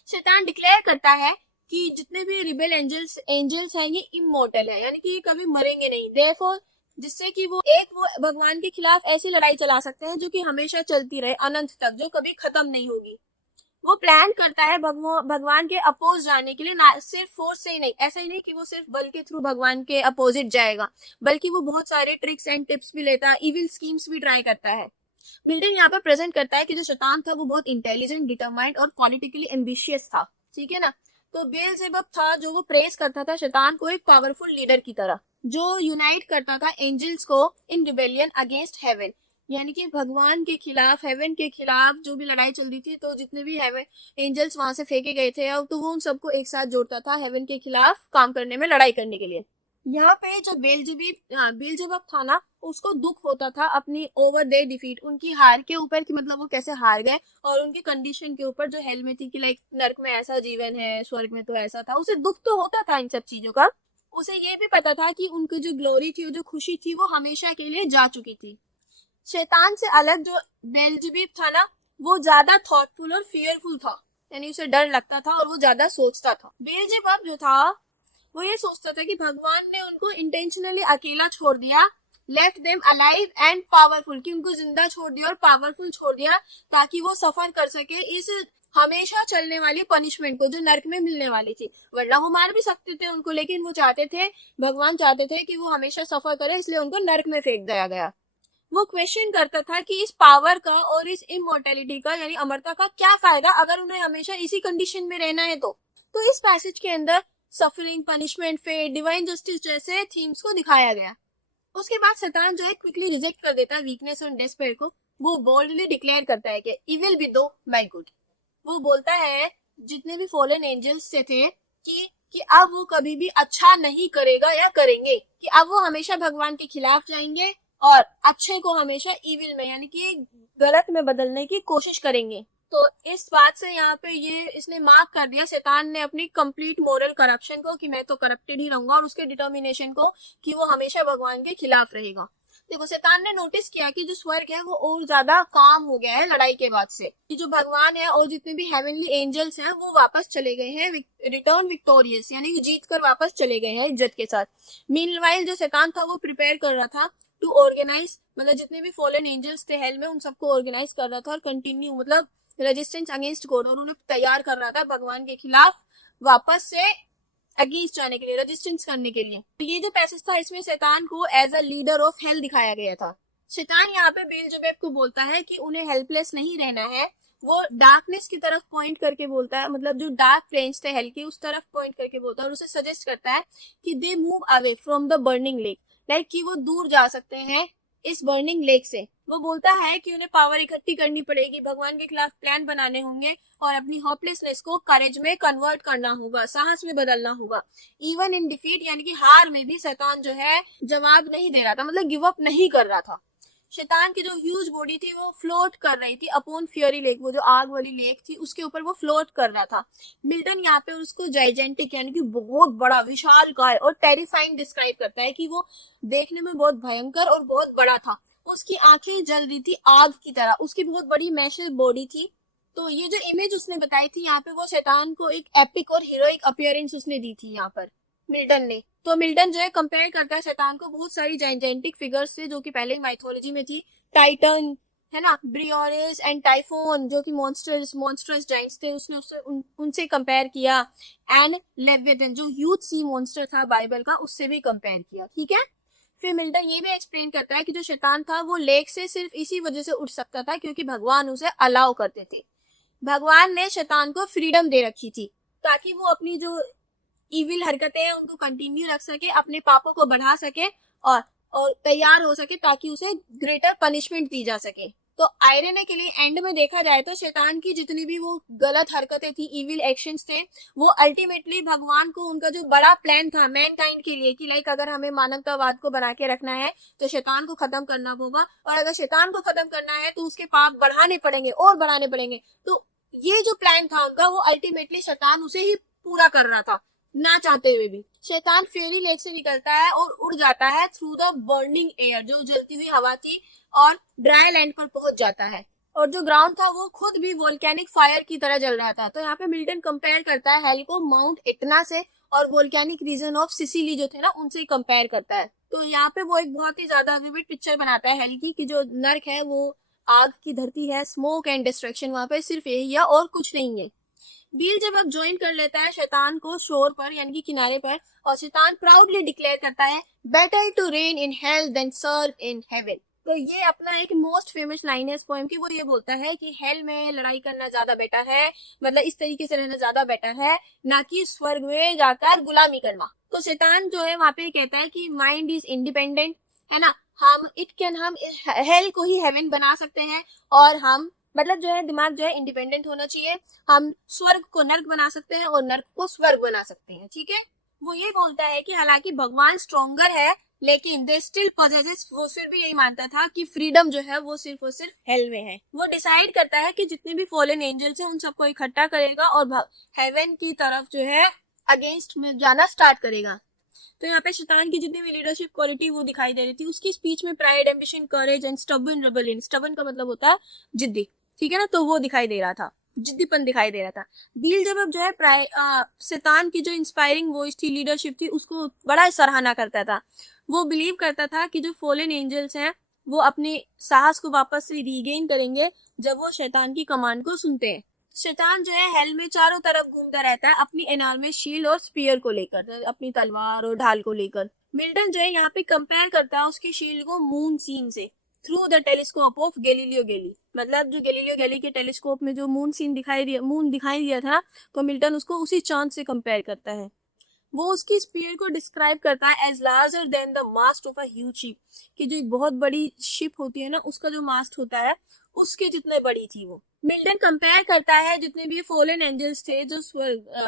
शैतान डिक्लेयर करता है कि जितने भी रिबेल एंजल्स हैं ये इमोर्टल है, यानी कि ये कभी मरेंगे नहीं। देयरफॉर जिससे कि वो भगवान के खिलाफ ऐसी लड़ाई चला सकते हैं जो कि हमेशा चलती रहे अनंत तक, जो कभी खत्म नहीं होगी। वो प्लान करता है भगवान के अपोज जाने के लिए, ना सिर्फ फोर्स से ही नहीं, ऐसा ही नहीं कि वो सिर्फ बल के थ्रू भगवान के अपोजिट जाएगा, बल्कि वो बहुत सारे ट्रिक्स एंड टिप्स भी लेता है, इविल स्कीम्स भी ट्राई करता है। मिल्टन यहाँ पर प्रेजेंट करता है कि जो शैतान था वो बहुत इंटेलिजेंट, डिटरमाइंड और पॉलिटिकली एम्बिशियस था, ठीक है ना। तो बेल्जेबब था जो वो प्रेस करता था शैतान को एक पावरफुल लीडर की तरह, जो यूनाइट करता था एंजल्स को इन रिबेलियन अगेंस्ट हेवन, यानी कि भगवान के खिलाफ, हेवन के खिलाफ जो भी लड़ाई चल रही थी, तो जितने भी हेवन एंजल्स वहां से फेंके गए थे अब तो वो उन सबको एक साथ जोड़ता था हेवन के खिलाफ काम करने में, लड़ाई करने के लिए। यहाँ पे जो बेल्जेबब था ना, उसको दुख होता था अपनी ओवर देयर डिफीट, उनकी हार के ऊपर कि मतलब वो कैसे हार गए, और उनकी कंडीशन के ऊपर जो हेल में थी कि लाइक नर्क में ऐसा जीवन है, स्वर्ग में तो ऐसा था। उसे दुख तो होता था इन सब चीजों का, उसे ये भी पता था कि उनकी जो ग्लोरी थी, जो खुशी थी, वो हमेशा के लिए जा चुकी थी। शैतान से अलग जो बेल्जेबब था ना, वो ज्यादा थॉटफुल और फियरफुल था, यानी उसे डर लगता था और वो ज्यादा सोचता था। बेल्जेबब जो था वो ये सोचता था कि भगवान ने उनको इंटेंशनली अकेला छोड़ दिया, left them alive and powerful, कि उनको जिंदा छोड़ दिया और पावरफुल छोड़ दिया ताकि वो सफर कर सके इस हमेशा चलने वाली पनिशमेंट को जो नर्क में मिलने वाली थी। वरना वो मार भी सकते थे उनको, लेकिन वो चाहते थे, भगवान चाहते थे कि वो हमेशा सफर करे, इसलिए उनको नर्क में फेंक दिया गया। वो क्वेश्चन करता था कि इस पावर का और इस इमोर्टैलिटी का यानी अमरता का क्या फायदा अगर उन्हें हमेशा इसी कंडीशन में रहना है। तो इस पैसेज के अंदर suffering, punishment, fate, divine justice जैसे थीम्स को दिखाया गया। उसके बाद शैतान जो है क्विकली रिजेक्ट कर देता है वीकनेस और डेस्पेयर को। वो बोल्डली डिक्लेयर करता है कि इविल बी दो माय गुड। वो बोलता है जितने भी फॉलन एंजल्स से थे कि अब वो कभी भी अच्छा नहीं करेगा या करेंगे, कि अब वो हमेशा भगवान के खिलाफ जाएंगे और अच्छे को हमेशा इविल में यानी कि गलत में बदलने की कोशिश करेंगे। तो इस बात से यहाँ पे ये इसने मार्क कर दिया शैतान ने अपनी कंप्लीट मोरल करप्शन को, कि मैं तो करप्टेड ही रहूंगा, और उसके डिटर्मिनेशन को कि वो हमेशा भगवान के खिलाफ रहेगा। देखो शैतान ने नोटिस किया कि जो स्वर्ग है वो और ज्यादा काम हो गया है लड़ाई के बाद से, कि जो भगवान है और जितने भी हेवनली एंजल्स हैं वो वापस चले गए हैं रिटर्न विक्टोरियस, यानी कि जीत कर वापस चले गए हैं इज्जत के साथ। मीनवाइल जो शैतान था वो प्रिपेयर कर रहा था टू ऑर्गेनाइज, मतलब जितने भी फॉलन एंजल्स थे हेल में उन सबको ऑर्गेनाइज कर रहा था और कंटिन्यू मतलब रेजिस्टेंस अगेंस्ट गॉड, और उन्हें तैयार कर रहा था भगवान के खिलाफ वापस से अगेंस्ट जाने के लिए, रेजिस्टेंस करने के लिए। तो ये जो पैसेज था इसमें शैतान को as a leader of hell दिखाया गया था। शैतान यहाँ पे बेल्जेबब को बोलता है कि उन्हें हेल्पलेस नहीं रहना है, वो डार्कनेस की तरफ पॉइंट करके बोलता है, मतलब जो डार्क प्लेन्स थे हेल के उस तरफ पॉइंट करके बोलता है, और उसे सजेस्ट करता है कि they move away from the burning lake, like कि वो दूर जा सकते हैं इस बर्निंग लेक से। वो बोलता है कि उन्हें पावर इकट्ठी करनी पड़ेगी, भगवान के खिलाफ प्लान बनाने होंगे और अपनी होपलेसनेस को करेज में कन्वर्ट करना होगा, साहस में बदलना होगा। इवन इन डिफीट, यानी कि हार में भी शैतान जो है जवाब नहीं दे रहा था, मतलब गिव अप नहीं कर रहा था। शैतान की जो ह्यूज बॉडी थी वो फ्लोट कर रही थी अपॉन फ्यूरी लेक, वो जो आग वाली लेक थी उसके ऊपर वो फ्लोट कर रहा था। मिल्टन यहाँ पे उसको जाइजेंटिक यानी कि बहुत बड़ा विशालकाय और टेरिफाइंग डिस्क्राइब करता है कि वो देखने में बहुत भयंकर और बहुत बड़ा था। उसकी आंखें जल रही थी आग की तरह, उसकी बहुत बड़ी मैशल बॉडी थी। तो ये जो इमेज उसने बताई थी यहाँ पे, वो शैतान को एक एपिक और हीरोइक अपीयरेंस उसने दी थी यहाँ पर मिल्टन ने। तो मिल्टन जो है कंपेयर करता है शैतान को बहुत सारी जाइजेंटिक फिगर्स से जो कि पहले माइथोलॉजी में थी। टाइटन है ना, ब्रियोरेस एंड टाइफोन जो कि मॉन्स्टर्स जाइंट्स थे, उसने उससे उनसे कंपेयर किया। एंड लेवियथन जो ह्यूज सी मॉन्स्टर था बाइबल का, उससे भी कंपेयर किया। ठीक है, फिर मिल्टन ये भी एक्सप्लेन करता है कि जो शैतान था वो लेक से सिर्फ इसी वजह से उठ सकता था क्योंकि भगवान उसे अलाउ करते थे। भगवान ने शैतान को फ्रीडम दे रखी थी ताकि वो अपनी जो इविल हरकतें हैं उनको कंटिन्यू रख सके, अपने पापों को बढ़ा सके और तैयार हो सके ताकि उसे ग्रेटर पनिशमेंट दी जा सके। तो आयरन के लिए एंड में देखा जाए तो शैतान की जितनी भी वो गलत हरकतें थी, इविल एक्शंस थे, वो अल्टीमेटली भगवान को उनका जो बड़ा प्लान था मैनकाइंड के लिए कि लाइक अगर हमें मानवतावाद को बना के रखना है तो शैतान को खत्म करना होगा, और अगर शैतान को खत्म करना है तो उसके पाप बढ़ाने पड़ेंगे और बढ़ाने पड़ेंगे। तो ये जो प्लान था उनका, वो अल्टीमेटली शैतान उसे ही पूरा कर रहा था ना चाहते हुए भी। शैतान फेरी लेक से निकलता है और उड़ जाता है थ्रू द बर्निंग एयर, जो जलती हुई हवा थी, और ड्राई लैंड पर पहुंच जाता है। और जो ग्राउंड था वो खुद भी वोल्केनिक फायर की तरह जल रहा था। तो यहाँ पे मिल्टन कंपेयर करता है हेल को माउंट इटना से और वोल्केनिक रीजन ऑफ सिसिली जो थे ना उनसे कंपेयर करता है। तो यहाँ पे वो एक बहुत ही ज्यादा विविड पिक्चर बनाता है हेल की कि जो नर्क है वो आग की धरती है, स्मोक एंड डिस्ट्रक्शन वहां पे सिर्फ यही है और कुछ नहीं है। बील जब अब ज्वाइन कर लेता है शैतान को शोर पर यानी कि किनारे पर, और शैतान प्राउडली डिक्लेयर करता है better to reign in hell than serve in heaven. तो ये अपना एक मोस्ट फेमस लाइन है इस पोएम की। वो ये बोलता है कि हेल में लड़ाई करना ज्यादा बेटर है, मतलब इस तरीके से रहना ज्यादा बेटर है, ना कि स्वर्ग में जाकर गुलामी करना। तो शैतान जो है वहां पे कहता है कि माइंड इज इंडिपेंडेंट, है ना, हम हेल को ही हेवन बना सकते हैं, और हम मतलब जो है दिमाग जो है इंडिपेंडेंट होना चाहिए। हम स्वर्ग को नर्क बना सकते हैं और नर्क को स्वर्ग बना सकते हैं। ठीक है, वो ये बोलता है कि हालांकि भगवान स्ट्रॉन्गर है लेकिन दे स्टिल पॉजेसेस, वो फिर भी यही मानता था कि फ्रीडम जो है वो सिर्फ और सिर्फ हेल में है। वो डिसाइड करता है कि जितने भी फॉलन एंजल्स हैं उन सबको इकट्ठा करेगा और हेवन की तरफ जो है अगेंस्ट में जाना स्टार्ट करेगा। तो यहाँ पे शैतान की जितनी भी लीडरशिप क्वालिटी वो दिखाई दे रही थी। उसकी स्पीच में pride, ambition, courage and stubborn rebellion, stubborn का मतलब होता है जिद्दी, ठीक है ना, तो वो दिखाई दे रहा था, जिद्दीपन दिखाई दे रहा था। बील जब जो है शैतान की जो इंस्पायरिंग वॉइस थी, लीडरशिप थी, उसको बड़ा सराहना करता था। वो बिलीव करता था कि जो फॉलन एंजल्स हैं वो अपने साहस को वापस से रीगेन करेंगे जब वो शैतान की कमांड को सुनते हैं। शैतान जो है हेल में चारों तरफ घूमता रहता है अपनी एनॉर्मस शील्ड और स्पीयर को लेकर, अपनी तलवार और ढाल को लेकर। मिल्टन जो है यहाँ पे कंपेयर करता है उसकी शील्ड को मून सीन से through the telescope of Galileo गैली। मतलब जो गैलीलियो गैली के टेलीस्कोप में जो मून दिखाई दिया था, तो मिल्टन उसको उसी चांद से कंपेयर करता है। वो उसकी स्पीयर को डिस्क्राइब करता है as larger than the mast of a huge ship, कि जो एक बहुत बड़ी शिप होती है ना उसका जो मास्ट होता है उसके जितने बड़ी थी वो। मिल्टन कंपेयर करता है जितने भी फॉलन एंजल्स थे जो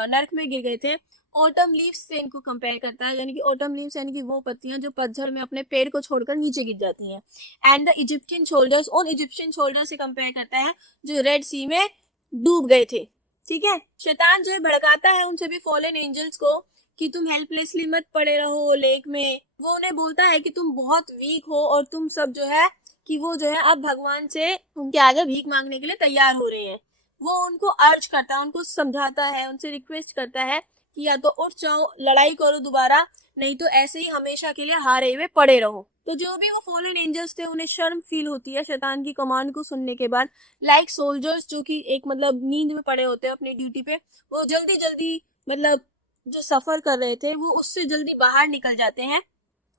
नर्क में गिर गए थे, ऑटम लीव्स से इनको कंपेयर करता है, यानी कि ऑटम लीव्स यानी कि वो पत्तियां जो पतझड़ में अपने पेड़ को छोड़कर नीचे गिर जाती हैं। एंड द इजिप्शियन शोल्डर्स, उन इजिप्शियन शोल्डर से कंपेयर करता है जो रेड सी में डूब गए थे। ठीक है, शैतान जो है भड़काता है उन सभी फॉलन एंजल्स को कि तुम हेल्पलेसली मत पड़े रहो लेक में। वो उन्हें बोलता है कि तुम बहुत वीक हो और तुम सब जो है कि वो जो है अब भगवान से उनके आगे भीख मांगने के लिए तैयार हो रहे हैं। वो उनको अर्ज करता है, उनको समझाता है, उनसे रिक्वेस्ट करता है कि या तो उठ जाओ, लड़ाई करो दोबारा, नहीं तो ऐसे ही हमेशा के लिए हारे हुए पड़े रहो। तो जो भी वो फॉलन एंजल्स थे उन्हें शर्म फील होती है शैतान की कमांड को सुनने के बाद। लाइक सोल्जर्स जो कि एक मतलब नींद में पड़े होते हैं अपनी ड्यूटी पे, वो जल्दी जल्दी मतलब जो सफर कर रहे थे वो उससे जल्दी बाहर निकल जाते हैं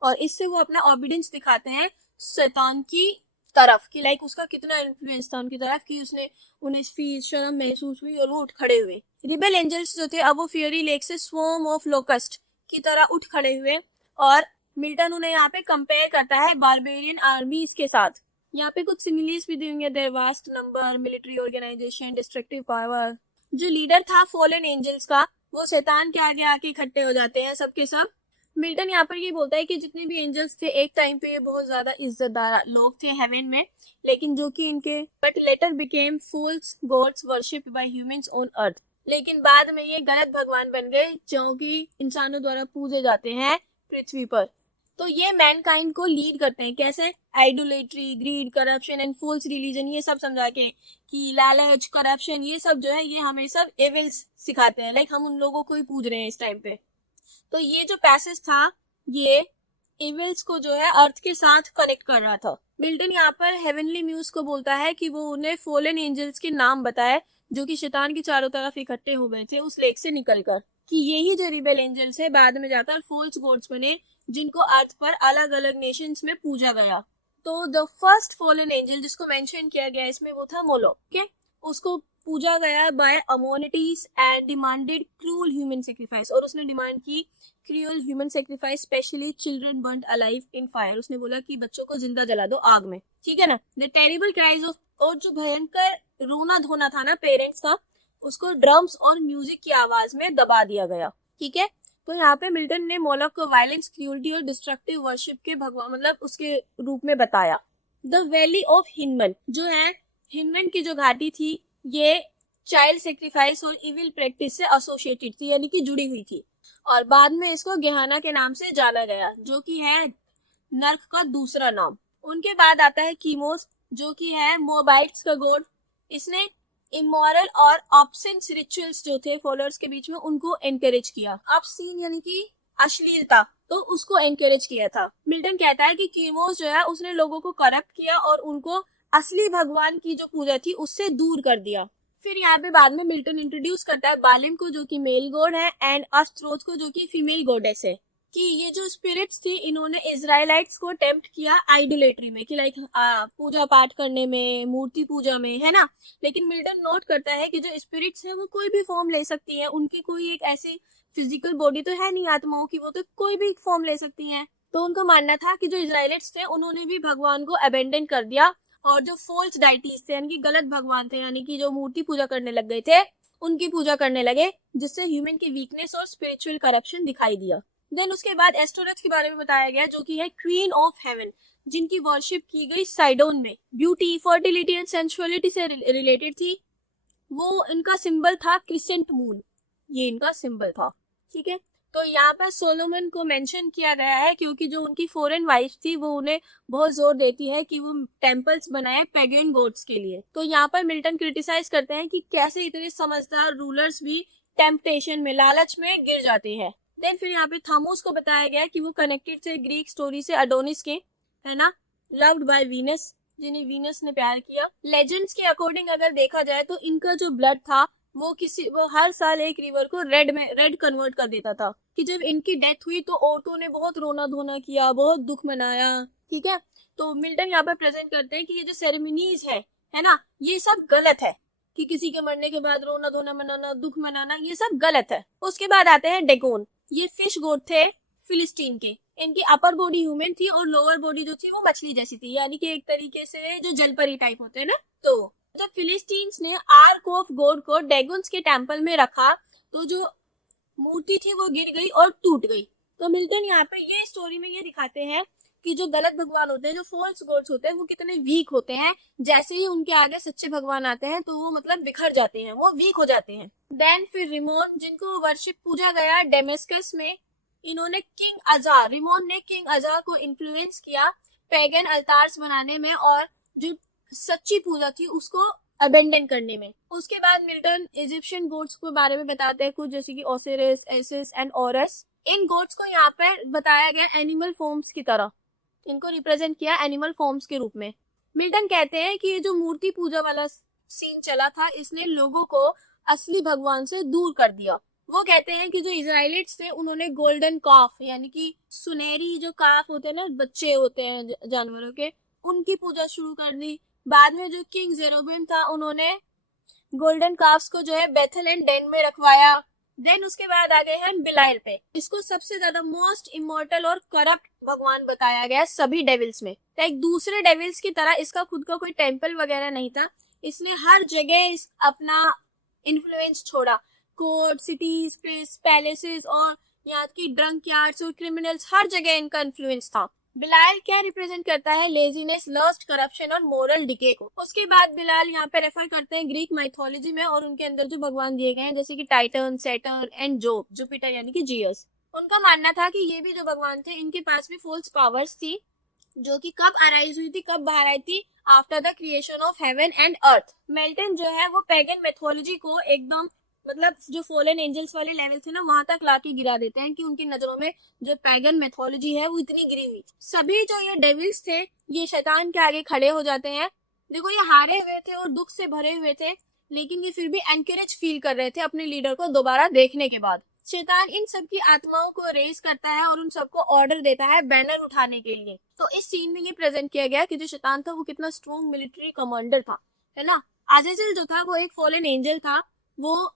और इससे वो अपना ऑबिडेंस दिखाते हैं शैतान की तरफ कि लाइक उसका कितना इन्फ्लुएंस था उनकी तरफ कि उसने उन्हें फील शर्म महसूस हुई और वो उठ खड़े हुए। रिबेल एंजल्स जो थे अब वो फियरी लेक से स्वॉर्म ऑफ लोकस्ट की तरह उठ खड़े हुए और मिल्टन उन्हें यहाँ पे कंपेयर करता है बारबेरियन आर्मीज के साथ। यहाँ पे कुछ सिमिलीज भी दी हुई है, their vast number, military organisation, destructive power. जो लीडर था फॉलन एंजल्स का वो शैतान के आगे आके इकट्ठे हो जाते हैं सबके सब। मिल्टन यहाँ पर ये बोलता है कि जितने भी एंजल्स थे एक टाइम पे ये बहुत ज्यादा इज्जतदार लोग थे हेवन में, लेकिन जो कि इनके but later became false gods worshipped by humans on earth. लेकिन बाद में ये गलत भगवान बन गए जो कि इंसानों द्वारा पूजे जाते हैं पृथ्वी पर। तो ये मैनकाइंड को लीड करते हैं कैसे, idolatry, greed, corruption and false religion, ये सब समझा के कि लालच, करप्शन, ये सब जो है ये हमें सब एविल्स सिखाते हैं, लाइक हम उन लोगों को ही पूज रहे हैं इस टाइम पे। तो ये जो पैसेज था ये एविल्स को जो है अर्थ के साथ कनेक्ट कर रहा था। मिल्टन यहाँ पर हेवनली म्यूज को बोलता है कि वो उन्हें फॉलन एंजल्स के नाम बताए जो कि शैतान के चारों तरफ इकट्ठे हो गए थे उस लेक से निकलकर, कि यही जो रिबेल एंजल्स है बाद में जाकर फॉल्स गॉड्स बने जिनको अर्थ पर अलग अलग नेशंस में पूजा गया। तो द फर्स्ट फॉलन एंजल जिसको मेंशन किया गया इसमें वो था मोलोक के, उसको पूजा गया by Ammonites and demanded cruel human sacrifice, और उसने डिमांड की cruel human sacrifice specially children burned alive in fire. उसने बोला कि बच्चों को जिंदा जला दो आग में, ठीक है ना। द टेरिबल क्राइज ऑफ, और जो भयंकर रोना धोना था ना पेरेंट्स का, उसको ड्रम्स और म्यूजिक की आवाज में दबा दिया गया, ठीक है। तो यहाँ पे मिल्टन ने मोलोक को वायलेंस, क्रूअल्टी और डिस्ट्रक्टिव वर्शिप के भगवान मतलब उसके रूप में बताया। द वैली ऑफ हिनमन जो है, हिनमन की जो घाटी थी ये चाइल्ड सेक्रीफाइस और इविल प्रैक्टिस से एसोसिएटेड थी, यानी कि जुड़ी हुई थी, और बाद में इसको गेहाना के नाम से जाना गया जो कि है नर्क का दूसरा नाम। उनके बाद आता है कीमोस जो कि है मोबाइट्स का गॉड। इसने इमोरल और ऑब्सेंस रिचुअल्स जो थे फॉलोअर्स के बीच में उनको एनकरेज किया। ऑब्सीन यानी कि अश्लीलता, तो उसको एनकरेज किया था। मिल्टन कहता है कि कीमोस जो है उसने लोगों को करप्ट किया और उनको असली भगवान की जो पूजा थी उससे दूर कर दिया। फिर यहाँ पे बाद में मिल्टन इंट्रोड्यूस करता है बालिम को जो कि मेल गॉड है एंड अस्त्रोथ को जो कि फीमेल गॉडेस है, कि ये जो स्पिरिट्स थी इन्होंने इजराइलाइट्स को टेम्प्ट किया आइडोलेट्री में, कि लाइक पूजा पाठ करने में, मूर्ति पूजा में, है ना। लेकिन मिल्टन नोट करता है कि जो स्पिरिट्स है वो कोई भी फॉर्म ले सकती है, उनकी कोई एक ऐसी फिजिकल बॉडी तो है नहीं आत्माओं की, वो तो कोई भी फॉर्म ले सकती है। तो उनका मानना था कि जो इजराइलिट्स थे उन्होंने भी भगवान को अबेंडन कर दिया और जो फॉल्स डाइटीज थे यानी कि गलत भगवान थे, यानी कि जो मूर्ति पूजा करने लग गए थे उनकी पूजा करने लगे, जिससे ह्यूमन की वीकनेस और स्पिरिचुअल करप्शन दिखाई दिया। देन उसके बाद एस्टोरथ के बारे में बताया गया जो कि है क्वीन ऑफ हेवन, जिनकी वर्शिप की गई साइडोन में, ब्यूटी, फर्टिलिटी एंड सेंसुअलिटी से रिलेटेड थी। वो इनका सिंबल था क्रिसेंट मून, ये इनका सिंबल था, ठीक है। तो यहाँ पर सोलोमन को मेंशन किया गया है क्योंकि जो उनकी फॉरेन वाइफ थी वो उन्हें बहुत जोर देती है कि वो टेम्पल्स बनाए पैगन गॉड्स के लिए। तो यहाँ पर मिल्टन क्रिटिसाइज करते हैं कि कैसे इतने समझदार रूलर्स भी टेम्पटेशन में, लालच में गिर जाते हैं। देन फिर यहाँ पे थामोस को बताया गया कि वो कनेक्टेड थे ग्रीक स्टोरी से अडोनिस के, है ना, लव्ड बाय वीनस, जिन्हें वीनस ने प्यार किया। लेजेंड्स के अकॉर्डिंग अगर देखा जाए तो इनका जो ब्लड था वो हर साल एक रिवर को रेड कन्वर्ट कर देता था, कि जब इनकी डेथ हुई तो औरतों ने बहुत रोना धोना किया, बहुत दुख मनाया, ठीक है। तो मिल्टन यहाँ पर प्रेजेंट करते हैं कि ये जो सेरेमनीज है ना, ये सब गलत है, कि किसी के मरने के बाद रोना धोना मनाना, दुख मनाना, ये सब गलत है। उसके बाद आते हैं डेगोन, ये फिश गॉड थे फिलिस्टीन के। इनकी अपर बॉडी ह्यूमन थी और लोअर बॉडी जो थी वो मछली जैसी थी, यानी कि एक तरीके से जो जलपरी टाइप होते हैं ना। तो जब फिलिस्टीन्स ने आर्क ऑफ गॉड को डेगोन्स के टेम्पल में रखा तो जो मूर्ति थी वो गिर गई और टूट गई। तो मिल्टन यहाँ पे ये स्टोरी में ये दिखाते हैं कि जो गलत भगवान होते हैं, जो फॉल्स गॉड्स होते हैं, वो कितने वीक होते हैं। जैसे ही उनके आगे सच्चे भगवान आते हैं तो वो मतलब बिखर जाते हैं, वो वीक हो जाते हैं। देन फिर रिमोन, जिनको वर्शिप पूजा गया डेमेस्कस में, इन्होंने किंग अजार, रिमोन ने किंग अजार को इन्फ्लुएंस किया पैगन अल्तार्स बनाने में और जो सच्ची पूजा थी उसको अबेंडन करने में। उसके बाद मिल्टन इजिप्शियन गॉड्स के बारे में बताते हैं कुछ, जैसे कि ओसिरिस, एसिस एंड ओरस। इन गॉड्स को यहाँ पर बताया गया एनिमल फॉर्म्स की तरह, इनको रिप्रेजेंट किया एनिमल फॉर्म्स के रूप में। मिल्टन कहते हैं कि ये जो मूर्ति पूजा वाला सीन चला था इसने लोगों को असली भगवान से दूर कर दिया। वो कहते हैं कि जो इजराइलिट्स थे उन्होंने गोल्डन काफ, यानी कि सुनहरी जो काफ होते हैं ना, बच्चे होते हैं जानवरों के, उनकी पूजा शुरू कर दी। बाद में जो किंग जेरोबियम था उन्होंने गोल्डन काफ्स को जो है बेथल एंड डेन में रखवाया। देन उसके बाद आ गए हैं बिलाइल पे। इसको सबसे ज्यादा मोस्ट इमोर्टल और करप्ट भगवान बताया गया सभी डेविल्स में। तो एक दूसरे डेविल्स की तरह इसका खुद का कोई टेम्पल वगैरह नहीं था। इसने हर जगह अपना इन्फ्लुएंस छोड़ा। कोर्ट, सिटीज, पैलेसेस और यहाँ की ड्रंक यार्ड्स और क्रिमिनल्स, हर जगह इनका इन्फ्लुएंस था। बिलाल क्या रिप्रेजेंट करता है? लेजीनेस, लस्ट, करप्शन और मोरल डिके को। उसके बाद बिलाल यहाँ पे रेफर करते हैं ग्रीक माइथोलॉजी में और उनके अंदर जो भगवान दिए गए हैं जैसे कि Titan, Saturn and job, Jupiter यानी कि जियस। उनका मानना था कि ये भी जो भगवान थे इनके पास भी फॉल्स पावर्स थी जो कि कब अराइज हुई थी, कब बाहर आई थी? After the creation of heaven and earth. Milton जो है वो पैगन मेथोलॉजी को एकदम मतलब जो फॉलन एंजल्स वाले लेवल थे ना वहां तक लाके गिरा देते हैं कि उनकी नजरों में जो पैगन मेथोलॉजी है वो इतनी गिरी हुई। सभी जो ये डेविल्स थे ये शैतान के आगे खड़े हो जाते हैं। देखो ये हारे हुए थे और दुख से भरे हुए थे, लेकिन ये फिर भी एनकरेज फील कर रहे थे अपने लीडर को दोबारा देखने के बाद। शैतान इन सब की आत्माओं को रेज करता है और उन सबको ऑर्डर देता है बैनर उठाने के लिए। तो इस सीन में ये प्रेजेंट किया गया कि जो शैतान था वो कितना स्ट्रॉन्ग मिलिट्री कमांडर था, है ना। आज़ाज़िल जो था वो एक फॉलन एंजल था। वो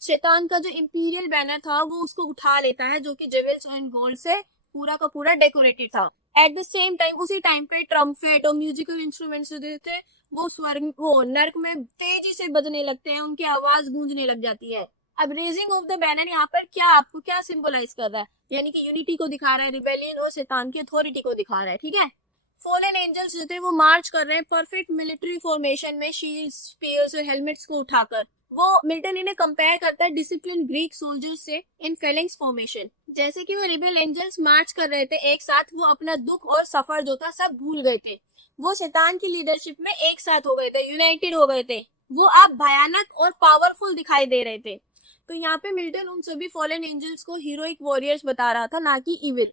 शैतान का जो इंपीरियल बैनर था वो उसको उठा लेता है जो कि जेवल्स एंड गोल्ड से पूरा का पूरा डेकोरेटेड था। एट द सेम टाइम उसी टाइम पे ट्रम्पेट और म्यूजिकल इंस्ट्रूमेंट्स जो थे वो स्वर्ग वो नर्क में तेजी से बजने लगते हैं, उनकी आवाज गूंजने लग जाती है। अब रेजिंग ऑफ द बैनर यहाँ पर क्या आपको क्या सिंबलाइज कर रहा है? यानी कि यूनिटी को दिखा रहा है, रिबेलियन और शैतान की अथॉरिटी को दिखा रहा है, ठीक है। फॉलन एंजल्स जो थे वो मार्च कर रहे हैं परफेक्ट मिलिट्री फॉर्मेशन में, शील्ड्स, स्पीयर्स और हेलमेट्स को उठाकर। वो मिल्टन इन्हें कंपेयर करता है डिसिप्लिन ग्रीक सोल्जर्स से इन फेलिंग्स फॉर्मेशन। जैसे कि वो रिबेल एंजल्स मार्च कर रहे थे एक साथ, वो अपना दुख और सफर जो था सब भूल गए थे। वो शैतान की लीडरशिप में एक साथ हो गए थे, यूनाइटेड हो गए थे। वो अब भयानक और पावरफुल दिखाई दे रहे थे। तो यहाँ पे मिल्टन उन सभी फॉलन एंजल्स को हीरोइक वॉरियर्स बता रहा था, ना कि इविल।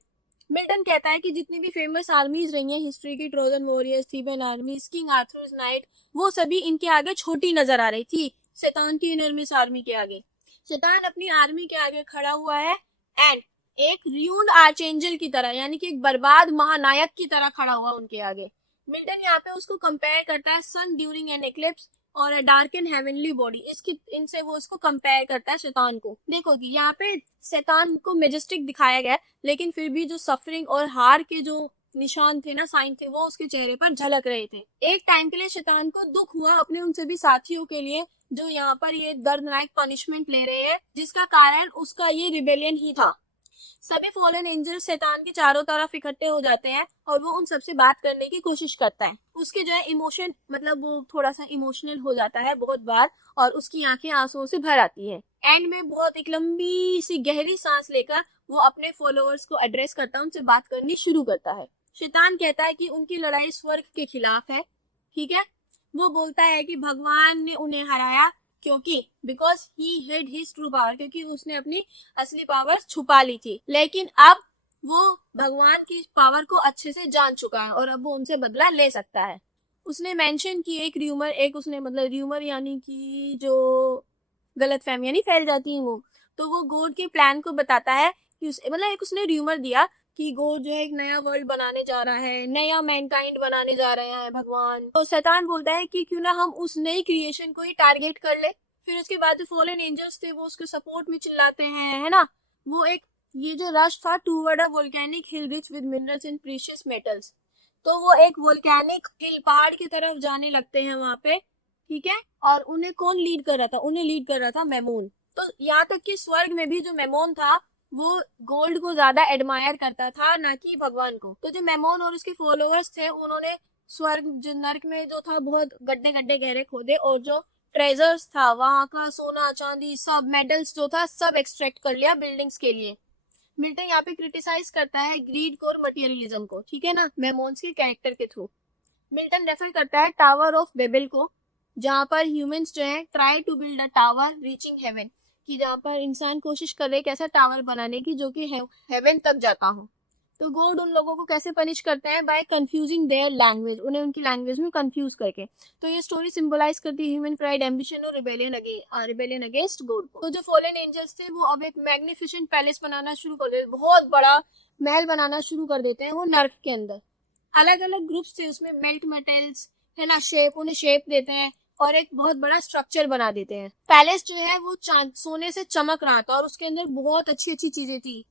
मिल्टन कहता है कि जितनी भी फेमस आर्मीज रही हैं हिस्ट्री की, Trojan warriors, Theban armies, King Arthur's knight, वो सभी इनके आगे छोटी नजर आ रही थी शैतान की इनॉर्मस आर्मी के आगे। शैतान अपनी आर्मी के आगे खड़ा हुआ है एंड एक र्यून्ड आर्चेंजल की तरह, यानी कि एक बर्बाद महानायक की तरह खड़ा हुआ उनके आगे। मिल्टन यहाँ पे उसको कंपेयर करता है सन ड्यूरिंग एन एक्लिप्स और डार्क एंड हेवनली बॉडी। इसकी इनसे वो उसको कंपेयर करता है शैतान को। देखो कि यहाँ पे शैतान को मेजेस्टिक दिखाया गया, लेकिन फिर भी जो सफरिंग और हार के जो निशान थे ना, साइन थे, वो उसके चेहरे पर झलक रहे थे। एक टाइम के लिए शैतान को दुख हुआ अपने उन सभी साथियों के लिए जो यहाँ पर ये दर्दनाक पनिशमेंट ले रहे हैं, जिसका कारण उसका ये रिबेलियन ही था। सभी फॉलन एंजल्स शैतान के चारों तरफ इकट्ठे हो जाते हैं और वो उन सबसे बात करने की कोशिश करता है। उसके जो है इमोशन मतलब वो थोड़ा सा इमोशनल हो जाता है बहुत बार और उसकी आंखें आंसुओं से भर आती है। एंड में बहुत एक लंबी सी गहरी सांस लेकर वो अपने फॉलोअर्स को एड्रेस करता है, उनसे बात करनी शुरू करता है। शैतान कहता है कि उनकी लड़ाई स्वर्ग के खिलाफ है, ठीक है। वो बोलता है कि भगवान ने उन्हें हराया क्योंकि because he hide his true power, क्योंकि उसने अपनी असली पावर छुपा ली थी। लेकिन अब वो भगवान की पावर को अच्छे से जान चुका है और अब वो उनसे बदला ले सकता है। उसने मेंशन की एक र्यूमर, एक उसने मतलब र्यूमर यानी कि जो गलत फहमियां नहीं फैल जाती हैं वो, तो वो गॉड के प्लान को बताता है कि मतलब एक उसने र्यूमर दिया कि गॉड जो है एक नया वर्ल्ड बनाने जा रहा है, नया मैनकाइंड बनाने जा रहे हैं भगवान। तो शैतान बोलता है कि क्यों ना हम उस नई क्रिएशन को ही टारगेट कर ले। फिर उसके बाद जो फॉलन एंजल्स थे वो उसके सपोर्ट में चिल्लाते हैं, है ना। वो एक ये जो रश था toward a volcanic hill rich with minerals and precious metals, तो वो एक वोल्केनिक हिल पहाड़ की तरफ जाने लगते हैं वहां पे, ठीक है। और उन्हें कौन लीड कर रहा था? उन्हें लीड कर रहा था मेमोन। तो यहाँ तक कि स्वर्ग में भी जो मेमोन था वो गोल्ड को ज्यादा एडमायर करता था, ना कि भगवान को। तो जो मेमोन और उसके फॉलोअर्स थे उन्होंने स्वर्ग जो नर्क में जो था बहुत गड्ढे गड्ढे गहरे खोदे और जो ट्रेजर्स था वहां का सोना चांदी सब मेडल्स जो था सब एक्सट्रैक्ट कर लिया बिल्डिंग्स के लिए। मिल्टन यहाँ पे क्रिटिसाइज करता है ग्रीड को और मटेरियलिज्म को, ठीक है ना, मेमोन्स के कैरेक्टर के थ्रू। मिल्टन रेफर करता है टावर ऑफ बेबल को, जहाँ पर ह्यूमंस जो है try to build a tower reaching heaven, कि जहाँ पर इंसान कोशिश कर रहे कैसा टावर बनाने की जो कि हेवन तक जाता हो। तो गॉड उन लोगों को कैसे पनिश करते हैं? बाय कंफ्यूजिंग देयर लैंग्वेज, उन्हें उनकी लैंग्वेज में कंफ्यूज करके। तो ये स्टोरी सिंबलाइज करती है ह्यूमन प्राइड, एम्बिशन और रिबेलियन अगेंस्ट गॉड को। तो जो फॉलन एंजल्स थे वो अब एक मैग्निफिसेंट पैलेस बनाना शुरू कर देते, बहुत बड़ा महल बनाना शुरू कर देते हैं वो नर्क के अंदर। अलग अलग ग्रुप्स थे उसमें, मेल्ट मेटल्स है ना, शेप, उन्हें शेप देते हैं और एक बहुत बड़ा स्ट्रक्चर बना देते हैं। पैलेस जो है वो सोने से चमक रहा था और उसके अंदर बहुत अच्छी अच्छी चीजें थी।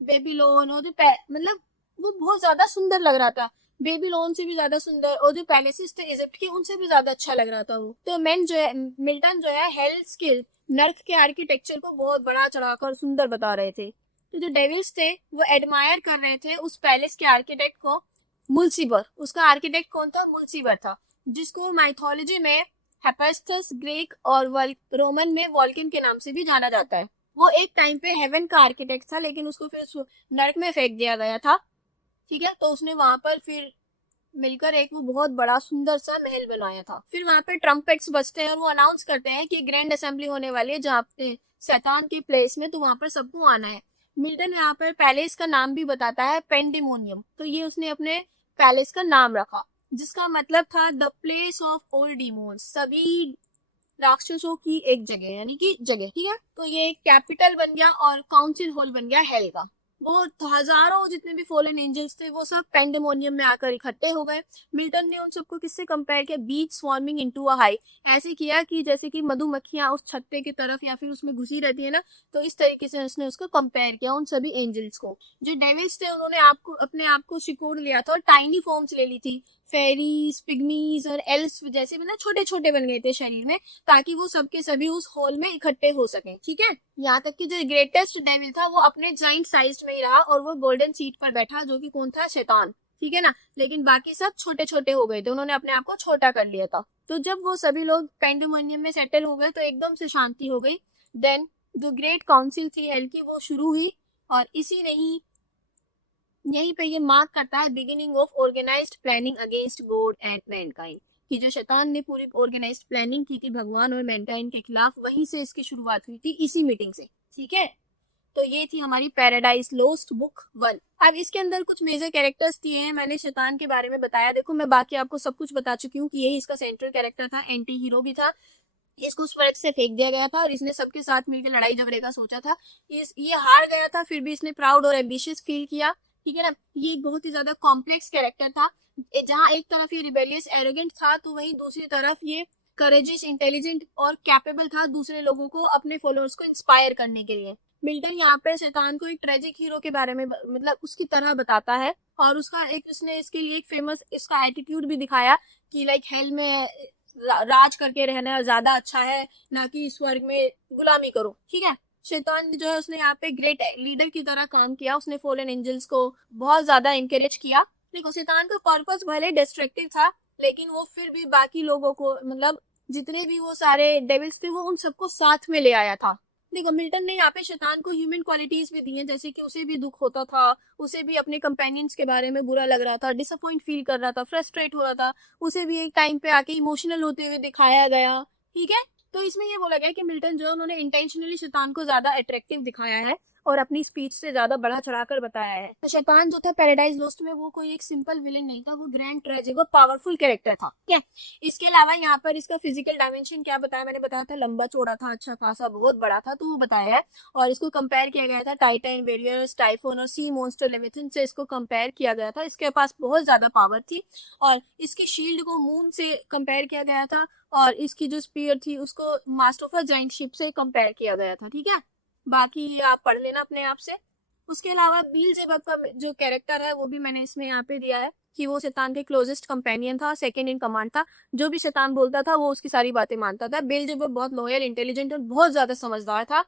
बेबीलोन और जो मतलब वो बहुत ज्यादा सुंदर लग रहा था, बेबीलोन से भी ज्यादा सुंदर, और जो पैलेसेस थे इजिप्ट के उनसे भी ज्यादा अच्छा लग रहा था वो। तो मैन जो है, मिल्टन जो है, हेल्स के, नर्क के आर्किटेक्चर को बहुत बड़ा चढ़ाकर सुंदर बता रहे थे। तो जो डेविल्स थे वो एडमायर कर रहे थे उस पैलेस के आर्किटेक्ट को, मुल्सीबर। उसका आर्किटेक्ट कौन था? मुल्सीबर था, जिसको माइथोलॉजी में हेफेस्टस, ग्रीक और रोमन में वॉल्किन के नाम से भी जाना जाता है। वो एक टाइम पे हेवन का आर्किटेक्ट था, लेकिन उसको फिर नर्क में फेंक दिया गया था। ठीक है, तो उसने वहां पर फिर मिलकर एक वो बहुत बड़ा सुंदर सा महल बनाया था। फिर वहां पे ट्रम्पेट्स बजते हैं और वो अनाउंस करते हैं कि ग्रैंड असेंबली होने वाली है जहाँ पे शैतान के प्लेस में, तो वहां पर सबको आना है। मिल्टन यहाँ पर पैलेस का नाम भी बताता है, पेंडेमोनियम। तो ये उसने अपने पैलेस का नाम रखा, जिसका मतलब था द प्लेस ऑफ ऑल डीमोन्स, सभी राक्षसों की एक जगह, यानी कि जगह। ठीक है, तो ये कैपिटल बन गया और काउंसिल हॉल बन गया हेल का। वो हजारों जितने भी फॉलन एंजल्स थे वो सब पेंडेमोनियम में आकर इकट्ठे हो गए। मिल्टन ने उन सबको किससे कंपेयर किया? बीज स्वार्मिंग इनटू अ हाई। ऐसे किया कि जैसे कि मधुमक्खियां उस छत्ते की तरफ या फिर उसमें घुसी रहती है ना, तो इस तरीके से उसने उसको कंपेयर किया उन सभी एंजल्स को। जो डेविल्स थे उन्होंने आपको अपने आप को सिकोड़ लिया था और टाइनी फॉर्म्स ले ली थी, फेरीज, पिग्मीज और एल्स जैसे भी ना, छोटे छोटे बन गए थे शरीर में, ताकि वो सबके सभी उस हॉल में इकट्ठे हो सके। ठीक है, यहाँ तक कि जो ग्रेटेस्ट डेविल था वो अपने जाइंट साइज में ही रहा और वो गोल्डन सीट पर बैठा, जो कि कौन था? शैतान। ठीक है ना, लेकिन बाकी सब छोटे छोटे हो गए थे, उन्होंने अपने आप को छोटा कर लिया था। तो जब वो सभी लोग पेंडेमोनियम में सेटल हो गए तो एकदम से शांति हो गई। देन जो ग्रेट काउंसिल थी हेल की वो शुरू हुई, और इसी ने ही यहीं पे ये मार्क करता है beginning of organised planning against God and mankind, कि जो शैतान ने पूरी ऑर्गेनाइज्ड प्लानिंग की थी भगवान और मैनकाइंड के खिलाफ, वहीं से इसकी शुरुआत हुई थी, इसी मीटिंग से। ठीक है, तो ये थी हमारी पैराडाइज लोस्ट बुक 1। अब इसके अंदर कुछ मेजर कैरेक्टर्स दिए हैं, मैंने शैतान के बारे में बताया। देखो मैं बाकी आपको सब कुछ बता चुकी हूँ कि यही इसका सेंट्रल कैरेक्टर था, एंटी हीरो भी था। इसको स्वर्ग से फेंक दिया गया था और इसने सबके साथ मिलकर लड़ाई झगड़े का सोचा था। ये हार गया था, फिर भी इसने प्राउड और एम्बिशियस फील किया। ठीक है ना, ये एक बहुत ही ज्यादा कॉम्प्लेक्स कैरेक्टर था। जहाँ एक तरफ ये रिबेलियस एरोगेंट था, तो वहीं दूसरी तरफ ये करेजियस, इंटेलिजेंट और कैपेबल था दूसरे लोगों को, अपने फॉलोअर्स को इंस्पायर करने के लिए। मिल्टन यहाँ पे शैतान को एक ट्रेजिक हीरो के बारे में मतलब उसकी तरह बताता है, और उसका एक, उसने इसके लिए एक फेमस इसका एटीट्यूड भी दिखाया कि लाइक हेल में राज करके रहना ज्यादा अच्छा है, ना कि स्वर्ग में गुलामी करो। ठीक है, शैतान जो है उसने यहाँ पे ग्रेट लीडर की तरह काम किया, उसने फॉलन एंजल्स को बहुत ज्यादा इंकरेज किया। देखो शैतान का पर्पस भले डिस्ट्रक्टिव था, लेकिन वो फिर भी बाकी लोगों को, मतलब जितने भी वो सारे डेविल्स थे वो उन सबको साथ में ले आया था। देखो मिल्टन ने यहाँ पे शैतान को ह्यूमन क्वालिटीज भी दी हैं, जैसे कि उसे भी दुख होता था, उसे भी अपने कंपेनियंस के बारे में बुरा लग रहा था, डिसअपॉइंट फील कर रहा था, फ्रस्ट्रेट हो रहा था, उसे भी एक टाइम पे आके इमोशनल होते हुए दिखाया गया। ठीक है, तो इसमें ये बोला गया कि मिल्टन जो है उन्होंने इंटेंशनली शैतान को ज्यादा अट्रैक्टिव दिखाया है और अपनी स्पीच से ज्यादा बढ़ा चढ़ाकर बताया है। तो शैतान जो था पैराडाइज लोस्ट में वो कोई एक सिंपल विलेन नहीं था, वो ग्रैंड ट्रेजिक और पावरफुल कैरेक्टर था। ठीक है, इसके अलावा यहाँ पर इसका फिजिकल डायमेंशन क्या बताया? मैंने बताया था लंबा चौड़ा था, अच्छा खासा, बहुत बड़ा था, तो वो बताया है। और इसको कंपेयर किया गया था टाइटन, वेरियर्स, टाइफोन और सी मॉन्स्टर लेविथन से इसको कंपेयर किया गया था। इसके पास बहुत ज्यादा पावर थी, और इसकी शील्ड को मून से कंपेयर किया गया था, और इसकी जो स्पीयर थी उसको master of a giant ship से कंपेयर किया गया था। ठीक है, बाकी आप पढ़ लेना अपने आप से। उसके अलावा बीलजेबब का जो कैरेक्टर है वो भी मैंने इसमें यहाँ पे दिया है कि वो शैतान के क्लोजेस्ट कंपेनियन था, सेकंड इन कमांड था, जो भी शैतान बोलता था वो उसकी सारी बातें मानता था। बीलजेबब बहुत लॉयल, इंटेलिजेंट और बहुत ज्यादा समझदार था,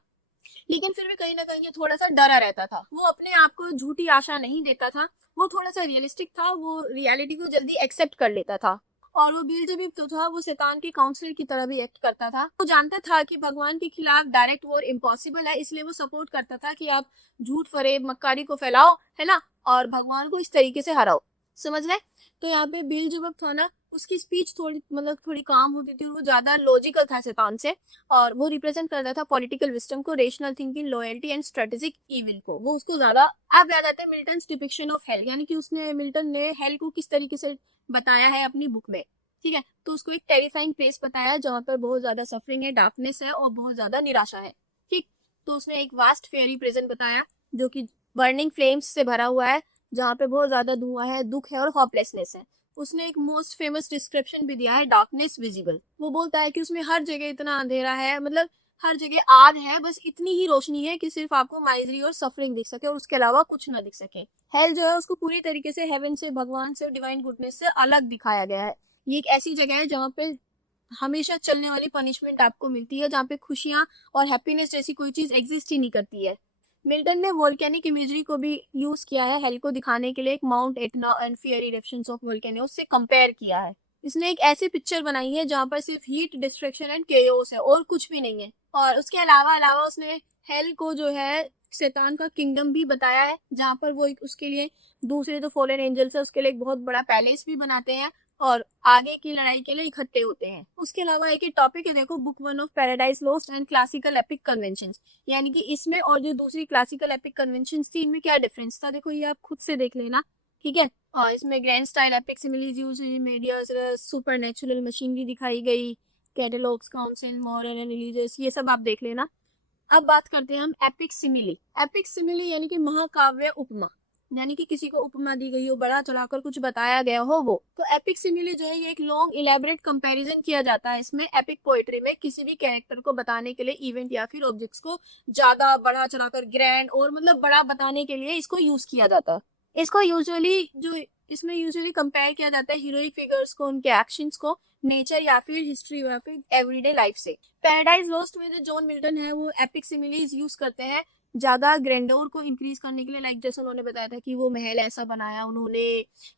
लेकिन फिर भी कहीं ना कहीं थोड़ा सा डरा रहता था। वो अपने आप को झूठी आशा नहीं देता था, वो थोड़ा सा रियलिस्टिक था, वो रियलिटी को जल्दी एक्सेप्ट कर लेता था। और वो बीलजेबब जो था वो शैतान के काउंसलर की तरह भी एक्ट करता था। वो जानता था कि भगवान के खिलाफ डायरेक्ट वॉर इम्पॉसिबल है, इसलिए वो सपोर्ट करता था कि आप झूठ, फरेब, मक्कारी को फैलाओ, है ना, और भगवान को इस तरीके से हराओ। समझ गए? तो यहाँ पे बीलजेबब था ना, उसकी स्पीच थोड़ी मतलब थोड़ी काम होती थी, वो ज्यादा लॉजिकल था शैतान से, और वो रिप्रेजेंट करता था पॉलिटिकल विस्डम को, rational thinking, loyalty and strategic evil को। वो उसको ज्यादा अब याद आता है मिल्टन डिपिक्शन ऑफ हेल, यानी कि उसने मिल्टन ने हेल को किस तरीके से बताया है अपनी बुक में। ठीक है, तो उसको एक टेरिफाइंग प्लेस बताया जहाँ पर बहुत ज्यादा सफरिंग है, डार्कनेस है और बहुत ज्यादा निराशा है। ठीक, तो उसने एक वास्ट फेयरी प्रिजन बताया जो कि बर्निंग फ्लेम्स से भरा हुआ है, जहाँ पे बहुत ज्यादा धुआं है, दुख है और होपलेसनेस है। उसने एक मोस्ट फेमस डिस्क्रिप्शन भी दिया है, डार्कनेस विजिबल। वो बोलता है कि उसमें हर जगह इतना अंधेरा है, मतलब हर जगह आग है, बस इतनी ही रोशनी है कि सिर्फ आपको माइजरी और सफरिंग दिख सके और उसके अलावा कुछ ना दिख सके। हेल जो है उसको पूरी तरीके से हेवन से, भगवान से, डिवाइन गुडनेस से अलग दिखाया गया है। ये एक ऐसी जगह है जहाँ पे हमेशा चलने वाली पनिशमेंट आपको मिलती है, जहाँ पे खुशियां और हैप्पीनेस जैसी कोई चीज एग्जिस्ट ही नहीं करती है। मिल्टन ने वोल्केनिक इमेजरी को भी यूज किया है हेल को दिखाने के लिए, एक mount Etna and fiery eruptions of volcano उससे कंपेयर किया है। इसने एक ऐसी पिक्चर बनाई है जहाँ पर सिर्फ हीट, डिस्ट्रक्शन एंड केओस है और कुछ भी नहीं है। और उसके अलावा अलावा उसने हेल को जो है शैतान का किंगडम भी बताया है, जहाँ पर वो उसके लिए दूसरे जो फॉलन एंजल्स है उसके लिए एक बहुत बड़ा पैलेस भी बनाते हैं और आगे की लड़ाई के लिए इकट्ठे होते हैं। उसके अलावा एक टॉपिक है, देखो, book 1 of paradise lost and classical epic conventions, यानी कि इसमें और जो दूसरी क्लासिकल एपिक कन्वेंशंस थी इनमें क्या डिफरेंस था, देखो ये आप खुद से देख लेना, ठीक है। और इसमें grand style epic similes use हुई, मीडियास, सुपरनैचुरल मशीनरी दिखाई गई, catalogues, council, moral and religious, ये सब आप देख लेना। अब बात करते हैं हम एपिक सिमिली। एपिक सिमिली यानी कि महाकाव्य उपमा, यानी कि किसी को उपमा दी गई हो, बड़ा चढ़ाकर कुछ बताया गया हो वो। तो एपिक सिमिली जो है ये एक लॉन्ग इलेबोरेट कंपैरिजन किया जाता है इसमें एपिक पोएट्री में, किसी भी कैरेक्टर को बताने के लिए, इवेंट या फिर ऑब्जेक्ट्स को ज्यादा बड़ा चढ़ाकर, ग्रैंड और मतलब बड़ा बताने के लिए इसको यूज किया जाता है। इसको इसमें यूजुअली कंपेयर किया जाता है हीरोइक फिगर्स को, उनके एक्शंस को, नेचर या फिर हिस्ट्री या फिर एवरीडे लाइफ से। पैराडाइज लॉस्ट में जो जॉन मिल्टन है वो एपिक सिमिलीज यूज करते हैं ज्यादा ग्रैंडोर को इंक्रीज करने के लिए, लाइक जैसे उन्होंने बताया था कि वो महल ऐसा बनाया उन्होंने,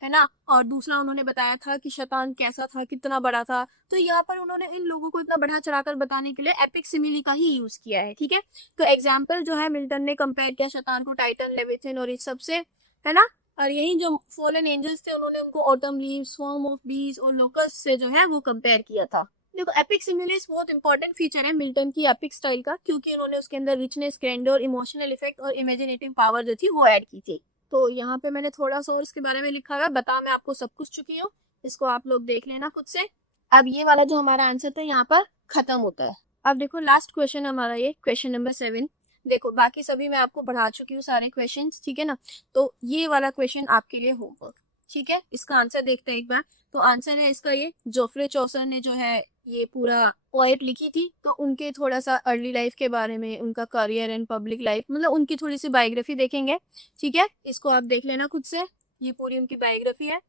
है ना, और दूसरा उन्होंने बताया था कि शैतान कैसा था, कितना बड़ा था। तो यहाँ पर उन्होंने इन लोगों को इतना बढ़ा चढ़ाकर बताने के लिए एपिक सिमिली का ही यूज किया है, ठीक है। तो एग्जाम्पल जो है मिल्टन ने कंपेयर किया शैतान को टाइटन, लेविथिन और इस सब से, है ना। और यही जो फॉलन एंजल्स थे उन्होंने उनको ऑटम लीव्स, स्वॉर्म ऑफ बीज और लोकस्ट से जो है वो कंपेयर किया था। देखो एपिक सिमिलीज बहुत इंपॉर्टेंट फीचर है मिल्टन की एपिक स्टाइल का, क्योंकि उन्होंने उसके अंदर रिचनेस, ग्रैंडर, इमोशनल इफेक्ट और इमेजिनेटिव पावर जो थी वो ऐड की थी। तो यहाँ पे मैंने थोड़ा सा और इसके बारे में लिखा है, बता मैं आपको सब कुछ चुकी हूँ, इसको आप लोग देख लेना खुद से। अब ये वाला जो हमारा आंसर था यहाँ पर खत्म होता है। अब देखो लास्ट क्वेश्चन हमारा, ये क्वेश्चन नंबर 7। देखो बाकी सभी मैं आपको बढ़ा चुकी हूँ सारे क्वेश्चंस, ठीक है ना। तो ये वाला क्वेश्चन आपके लिए होमवर्क, ठीक है। इसका आंसर देखते हैं एक बार। तो आंसर है इसका ये, जोफ्रे चौसर ने जो है ये पूरा पोएट लिखी थी, तो उनके थोड़ा सा अर्ली लाइफ के बारे में, उनका करियर एंड पब्लिक लाइफ, मतलब उनकी थोड़ी सी बायोग्राफी देखेंगे, ठीक है। इसको आप देख लेना खुद से, ये पूरी उनकी बायोग्राफी है।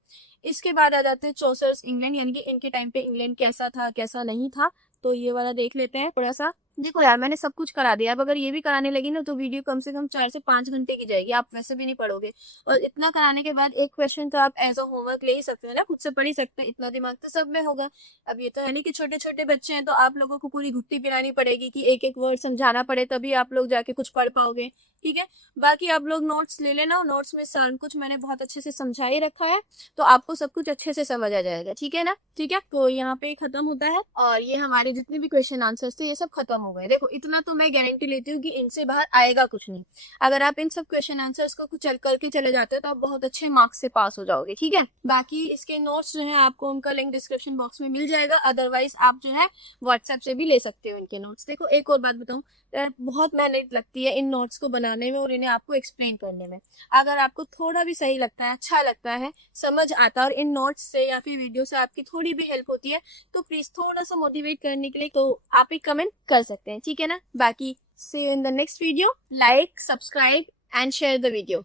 इसके बाद आ जाते हैं चौसर्स इंग्लैंड, यानी कि इनके टाइम पे इंग्लैंड कैसा था कैसा नहीं था, तो ये वाला देख लेते हैं थोड़ा सा। देखो यार मैंने सब कुछ करा दिया, अब अगर ये भी कराने लगी ना तो वीडियो कम से कम 4 से 5 घंटे की जाएगी, आप वैसे भी नहीं पढ़ोगे। और इतना कराने के बाद एक क्वेश्चन तो आप एज अ होमवर्क ले ही सकते हो ना, खुद से पढ़ ही सकते हैं, इतना दिमाग तो सब में होगा। अब ये तो है नहीं कि छोटे छोटे बच्चे हैं तो आप लोगों को पूरी घुट्टी पिलानी पड़ेगी कि एक एक वर्ड समझाना पड़े तभी आप लोग जाके कुछ पढ़ पाओगे, ठीक है। बाकी आप लोग नोट्स ले लेना, नोट्स में सारा कुछ मैंने बहुत अच्छे से समझा ही रखा है, तो आपको सब कुछ अच्छे से समझ आ जाएगा, ठीक है ना। ठीक है, तो यहाँ पे खत्म होता है और ये हमारे जितने भी क्वेश्चन आंसर्स थे ये सब खत्म हो गए। देखो इतना तो मैं गारंटी लेती हूँ कि इनसे बाहर आएगा कुछ नहीं। अगर आप इन सब क्वेश्चन आंसर्स को कुछ चल करके चले जाते हो तो आप बहुत अच्छे मार्क्स से पास हो जाओगे, ठीक है। बाकी इसके नोट्स जो है आपको उनका लिंक डिस्क्रिप्शन बॉक्स में मिल जाएगा, अदरवाइज आप जो है व्हाट्सएप से भी ले सकते हो इनके नोट्स। देखो एक और बात बताऊँ, बहुत मेहनत लगती है इन नोट्स को बनाने में और इन्हें आपको एक्सप्लेन करने में। अगर आपको थोड़ा भी सही लगता है, अच्छा लगता है, समझ आता है और इन नोट्स से या फिर वीडियो से आपकी थोड़ी भी हेल्प होती है तो प्लीज थोड़ा सा मोटिवेट करने के लिए तो आप एक कमेंट कर सकते हैं, ठीक है ना। बाकी see you in the next video, like, subscribe and share the video.